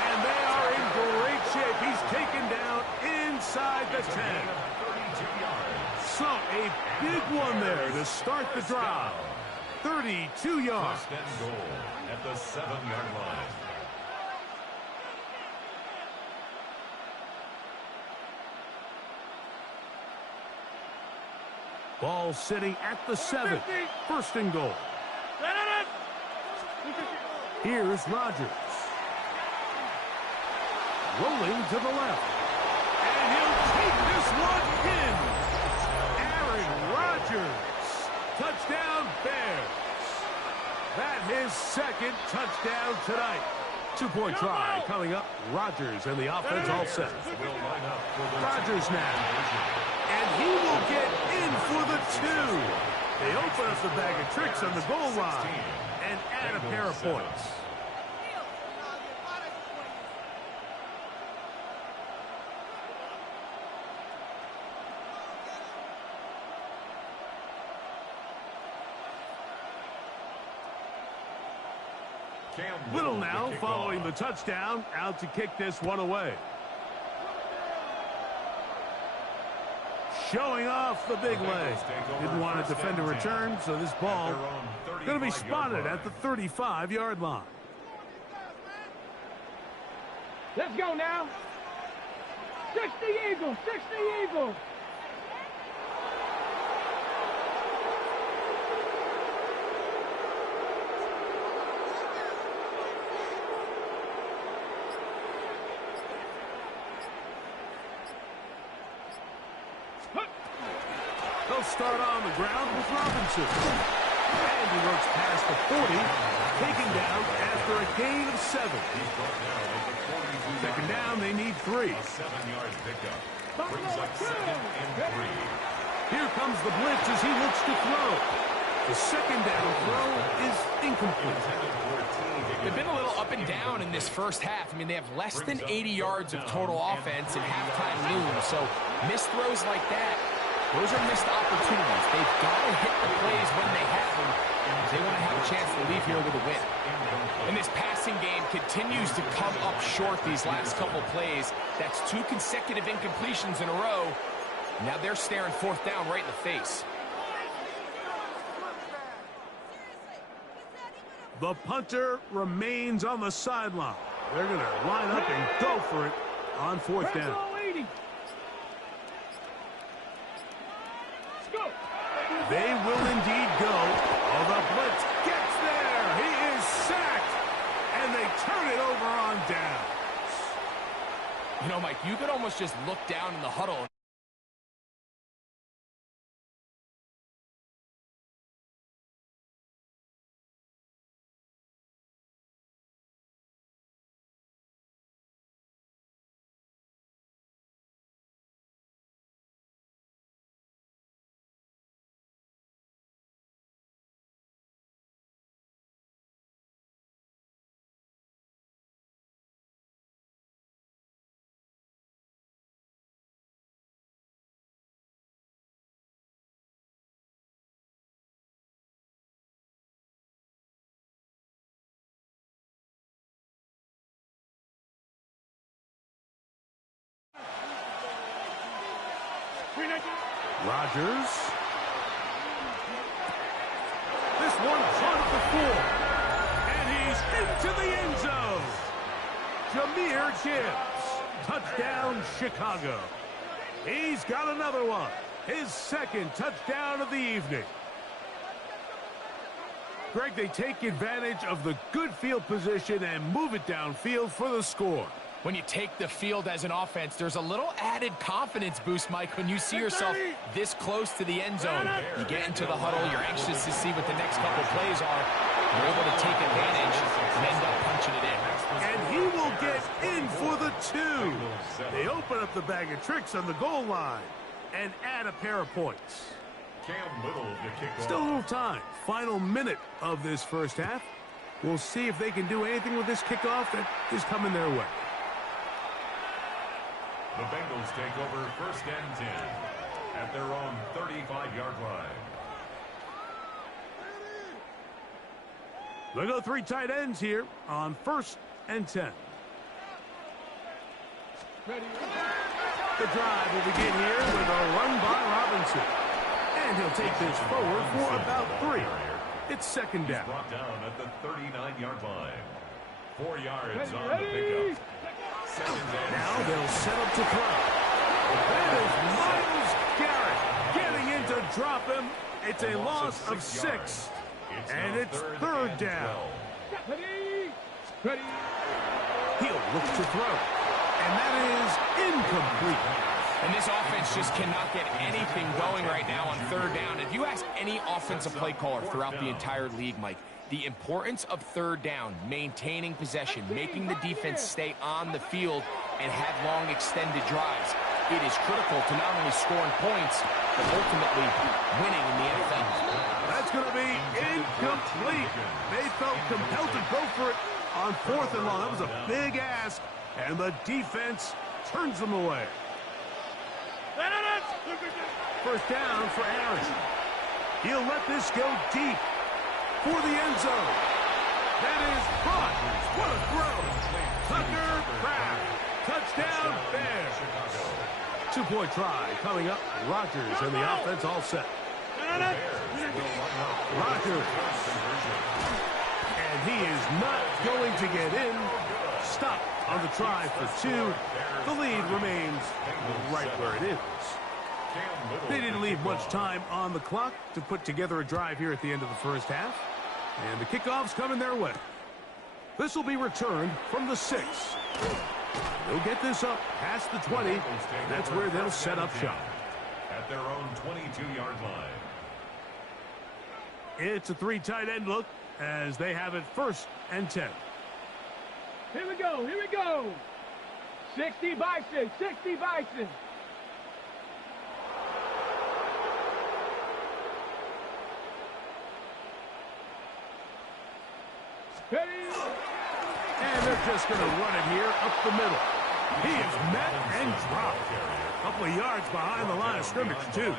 And they are in great shape. He's taken down inside the 10. So a big one there to start the drive. 32 yards. First and goal at the 7-yard line. Ball sitting at the 7. First and goal. Here's Rodgers. Rolling to the left. And he'll take this one in. Aaron Rodgers. Touchdown Bears. That his second touchdown tonight. 2-point try coming up. Rodgers and the offense all set. Rodgers now. And he will get in for the 2. They open up the bag of tricks on the goal line and add a pair of points. Little now following the touchdown, out to kick this one away. Showing off the big leg. Didn't want to defend a return, so this ball going to be spotted at the 35-yard line. Let's go now. 60 Eagles, 60 Eagles. They'll start on the ground with Robinson. And he works past the 40, taken down after a gain of 7. Second down, they need 3. 7-yard pickup. Brings up 2nd and 3. Here comes the blitz as he looks to throw. The second down throw is incomplete. They've been a little up and down in this first half. I mean, they have less than 80 yards of total offense and halftime looms. So missed throws like that, those are missed opportunities. They've got to hit the plays when they have them. They want to have a chance to leave here with a win. And this passing game continues to come up short these last couple plays. That's 2 consecutive incompletions in a row. Now they're staring fourth down right in the face. The punter remains on the sideline. They're going to line up and go for it on fourth down. They will indeed go. Oh, the blitz gets there. He is sacked. And they turn it over on down. You know, Mike, you could almost just look down in the huddle. Rodgers. one on the floor. And he's into the end zone. Jahmyr Gibbs. Touchdown, Chicago. He's got another one. His second touchdown of the evening. Greg, they take advantage of the good field position and move it downfield for the score. When you take the field as an offense, there's a little added confidence boost, Mike, when you see yourself this close to the end zone. You get into the huddle, you're anxious to see what the next couple plays are. You're able to take advantage and end up punching it in. And he will get in for the 2. They open up the bag of tricks on the goal line and add a pair of points. Still a little time. Final minute of this first half. We'll see if they can do anything with this kickoff that is coming their way. The Bengals take over 1st and 10 at their own 35-yard line. They go 3 tight ends here on 1st and 10. The drive will begin here with a run by Robinson. And he'll take this forward for about 3. It's 2nd down. Brought down at the 39-yard line. 4 yards on the pickup. Now they'll set up to throw. That is Myles Garrett getting in to drop him. It's a loss of 6. And it's 3rd down. He'll look to throw. And that is incomplete. And this offense just cannot get anything going right now on 3rd down. If you ask any offensive play caller throughout the entire league, Mike, the importance of 3rd down, maintaining possession, making the defense stay on the field and have long extended drives, it is critical to not only scoring points, but ultimately winning in the NFL. That's going to be incomplete. They felt compelled to go for it on 4th and long. That was a big ask, and the defense turns them away. 1st down for Aaron. He'll let this go deep for the end zone. That is caught. What a throw. Tucker Kraft. Touchdown Bears. 2-point try coming up. Rodgers and the offense all set. Rodgers. And he is not going to get in. Stop on the try for 2. The lead remains right where it is. They didn't leave much time on the clock to put together a drive here at the end of the first half. And the kickoff's coming their way. This will be returned from the 6. They'll get this up past the 20. That's where they'll set up shop. At their own 22-yard line. It's a 3 tight end look as they have it 1st and 10. Here we go, here we go. 60 Bison, 60 Bison. And they're just going to run it here up the middle. He is met and dropped. A couple of yards behind the line of scrimmage, too.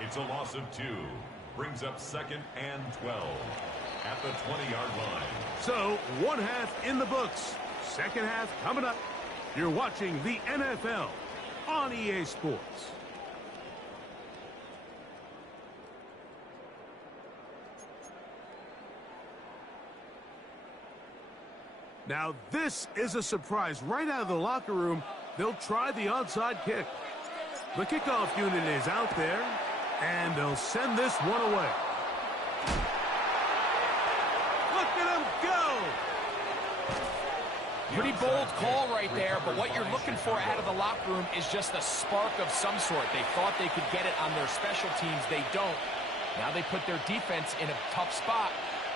It's a loss of 2. Brings up 2nd and 12 at the 20-yard line. So, 1 half in the books. 2nd half coming up. You're watching the NFL on EA Sports. Now, this is a surprise. Right out of the locker room, they'll try the onside kick. The kickoff unit is out there, and they'll send this one away. Look at him go! Pretty bold call right there, but what you're looking for out of the locker room is just a spark of some sort. They thought they could get it on their special teams. They don't. Now they put their defense in a tough spot,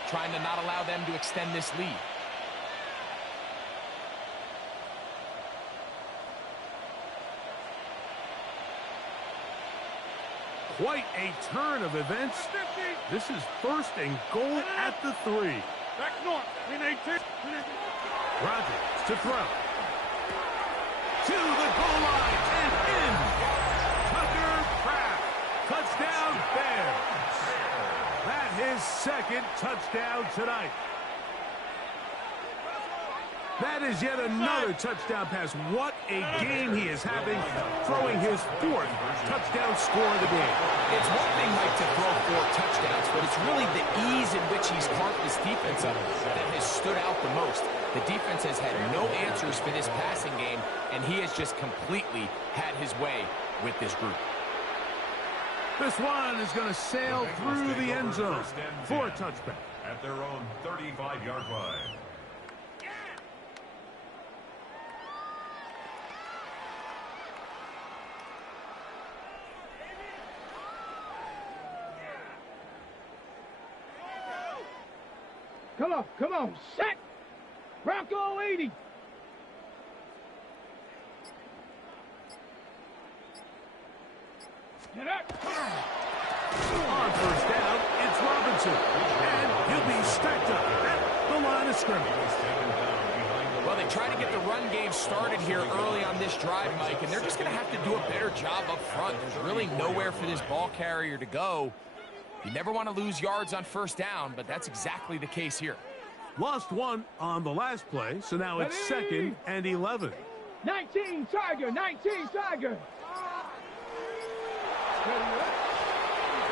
trying to not allow them to extend this lead. Quite a turn of events. This is 1st and goal at the 3. Back north. Rodgers to throw. To the goal line and in. Tucker Kraft. Touchdown Bears. That his 2nd touchdown tonight. That is yet another touchdown pass. What a game he is having, throwing his 4th touchdown score of the game. It's one thing, Mike, to throw 4 touchdowns, but it's really the ease in which he's carved this defense up that has stood out the most. The defense has had no answers for this passing game, and he has just completely had his way with this group. This one is going to sail through the end zone for a touchback. At their own 35-yard line. Come on, set! Bronco 80! Get up! On first down, it's Robinson, and he'll be stacked up at the line of scrimmage. Well, they try to get the run game started here early on this drive, Mike, and they're just going to have to do a better job up front. There's really nowhere for this ball carrier to go. You never want to lose yards on first down, but that's exactly the case here. Lost 1 on the last play, so now it's 2nd and 11. 19 Tiger, 19 Tiger!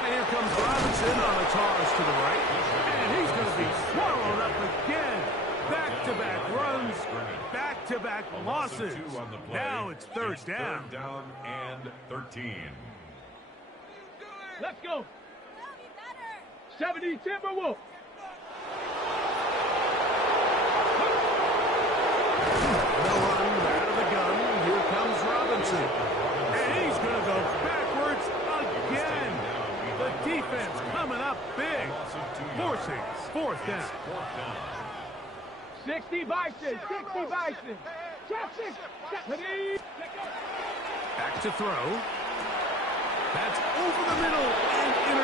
And here comes Robinson on a toss to the right, and he's going to be swallowed up again. Back-to-back runs, back-to-back losses. Now it's third down. Third down and 13. Let's go! 70 Timberwolf! Out of the gun, here comes Robinson. And he's going to go backwards again. The defense coming up big, forcing 4th down. 60 Bison, 60 Bison! Back to throw. That's over the middle and intercepted.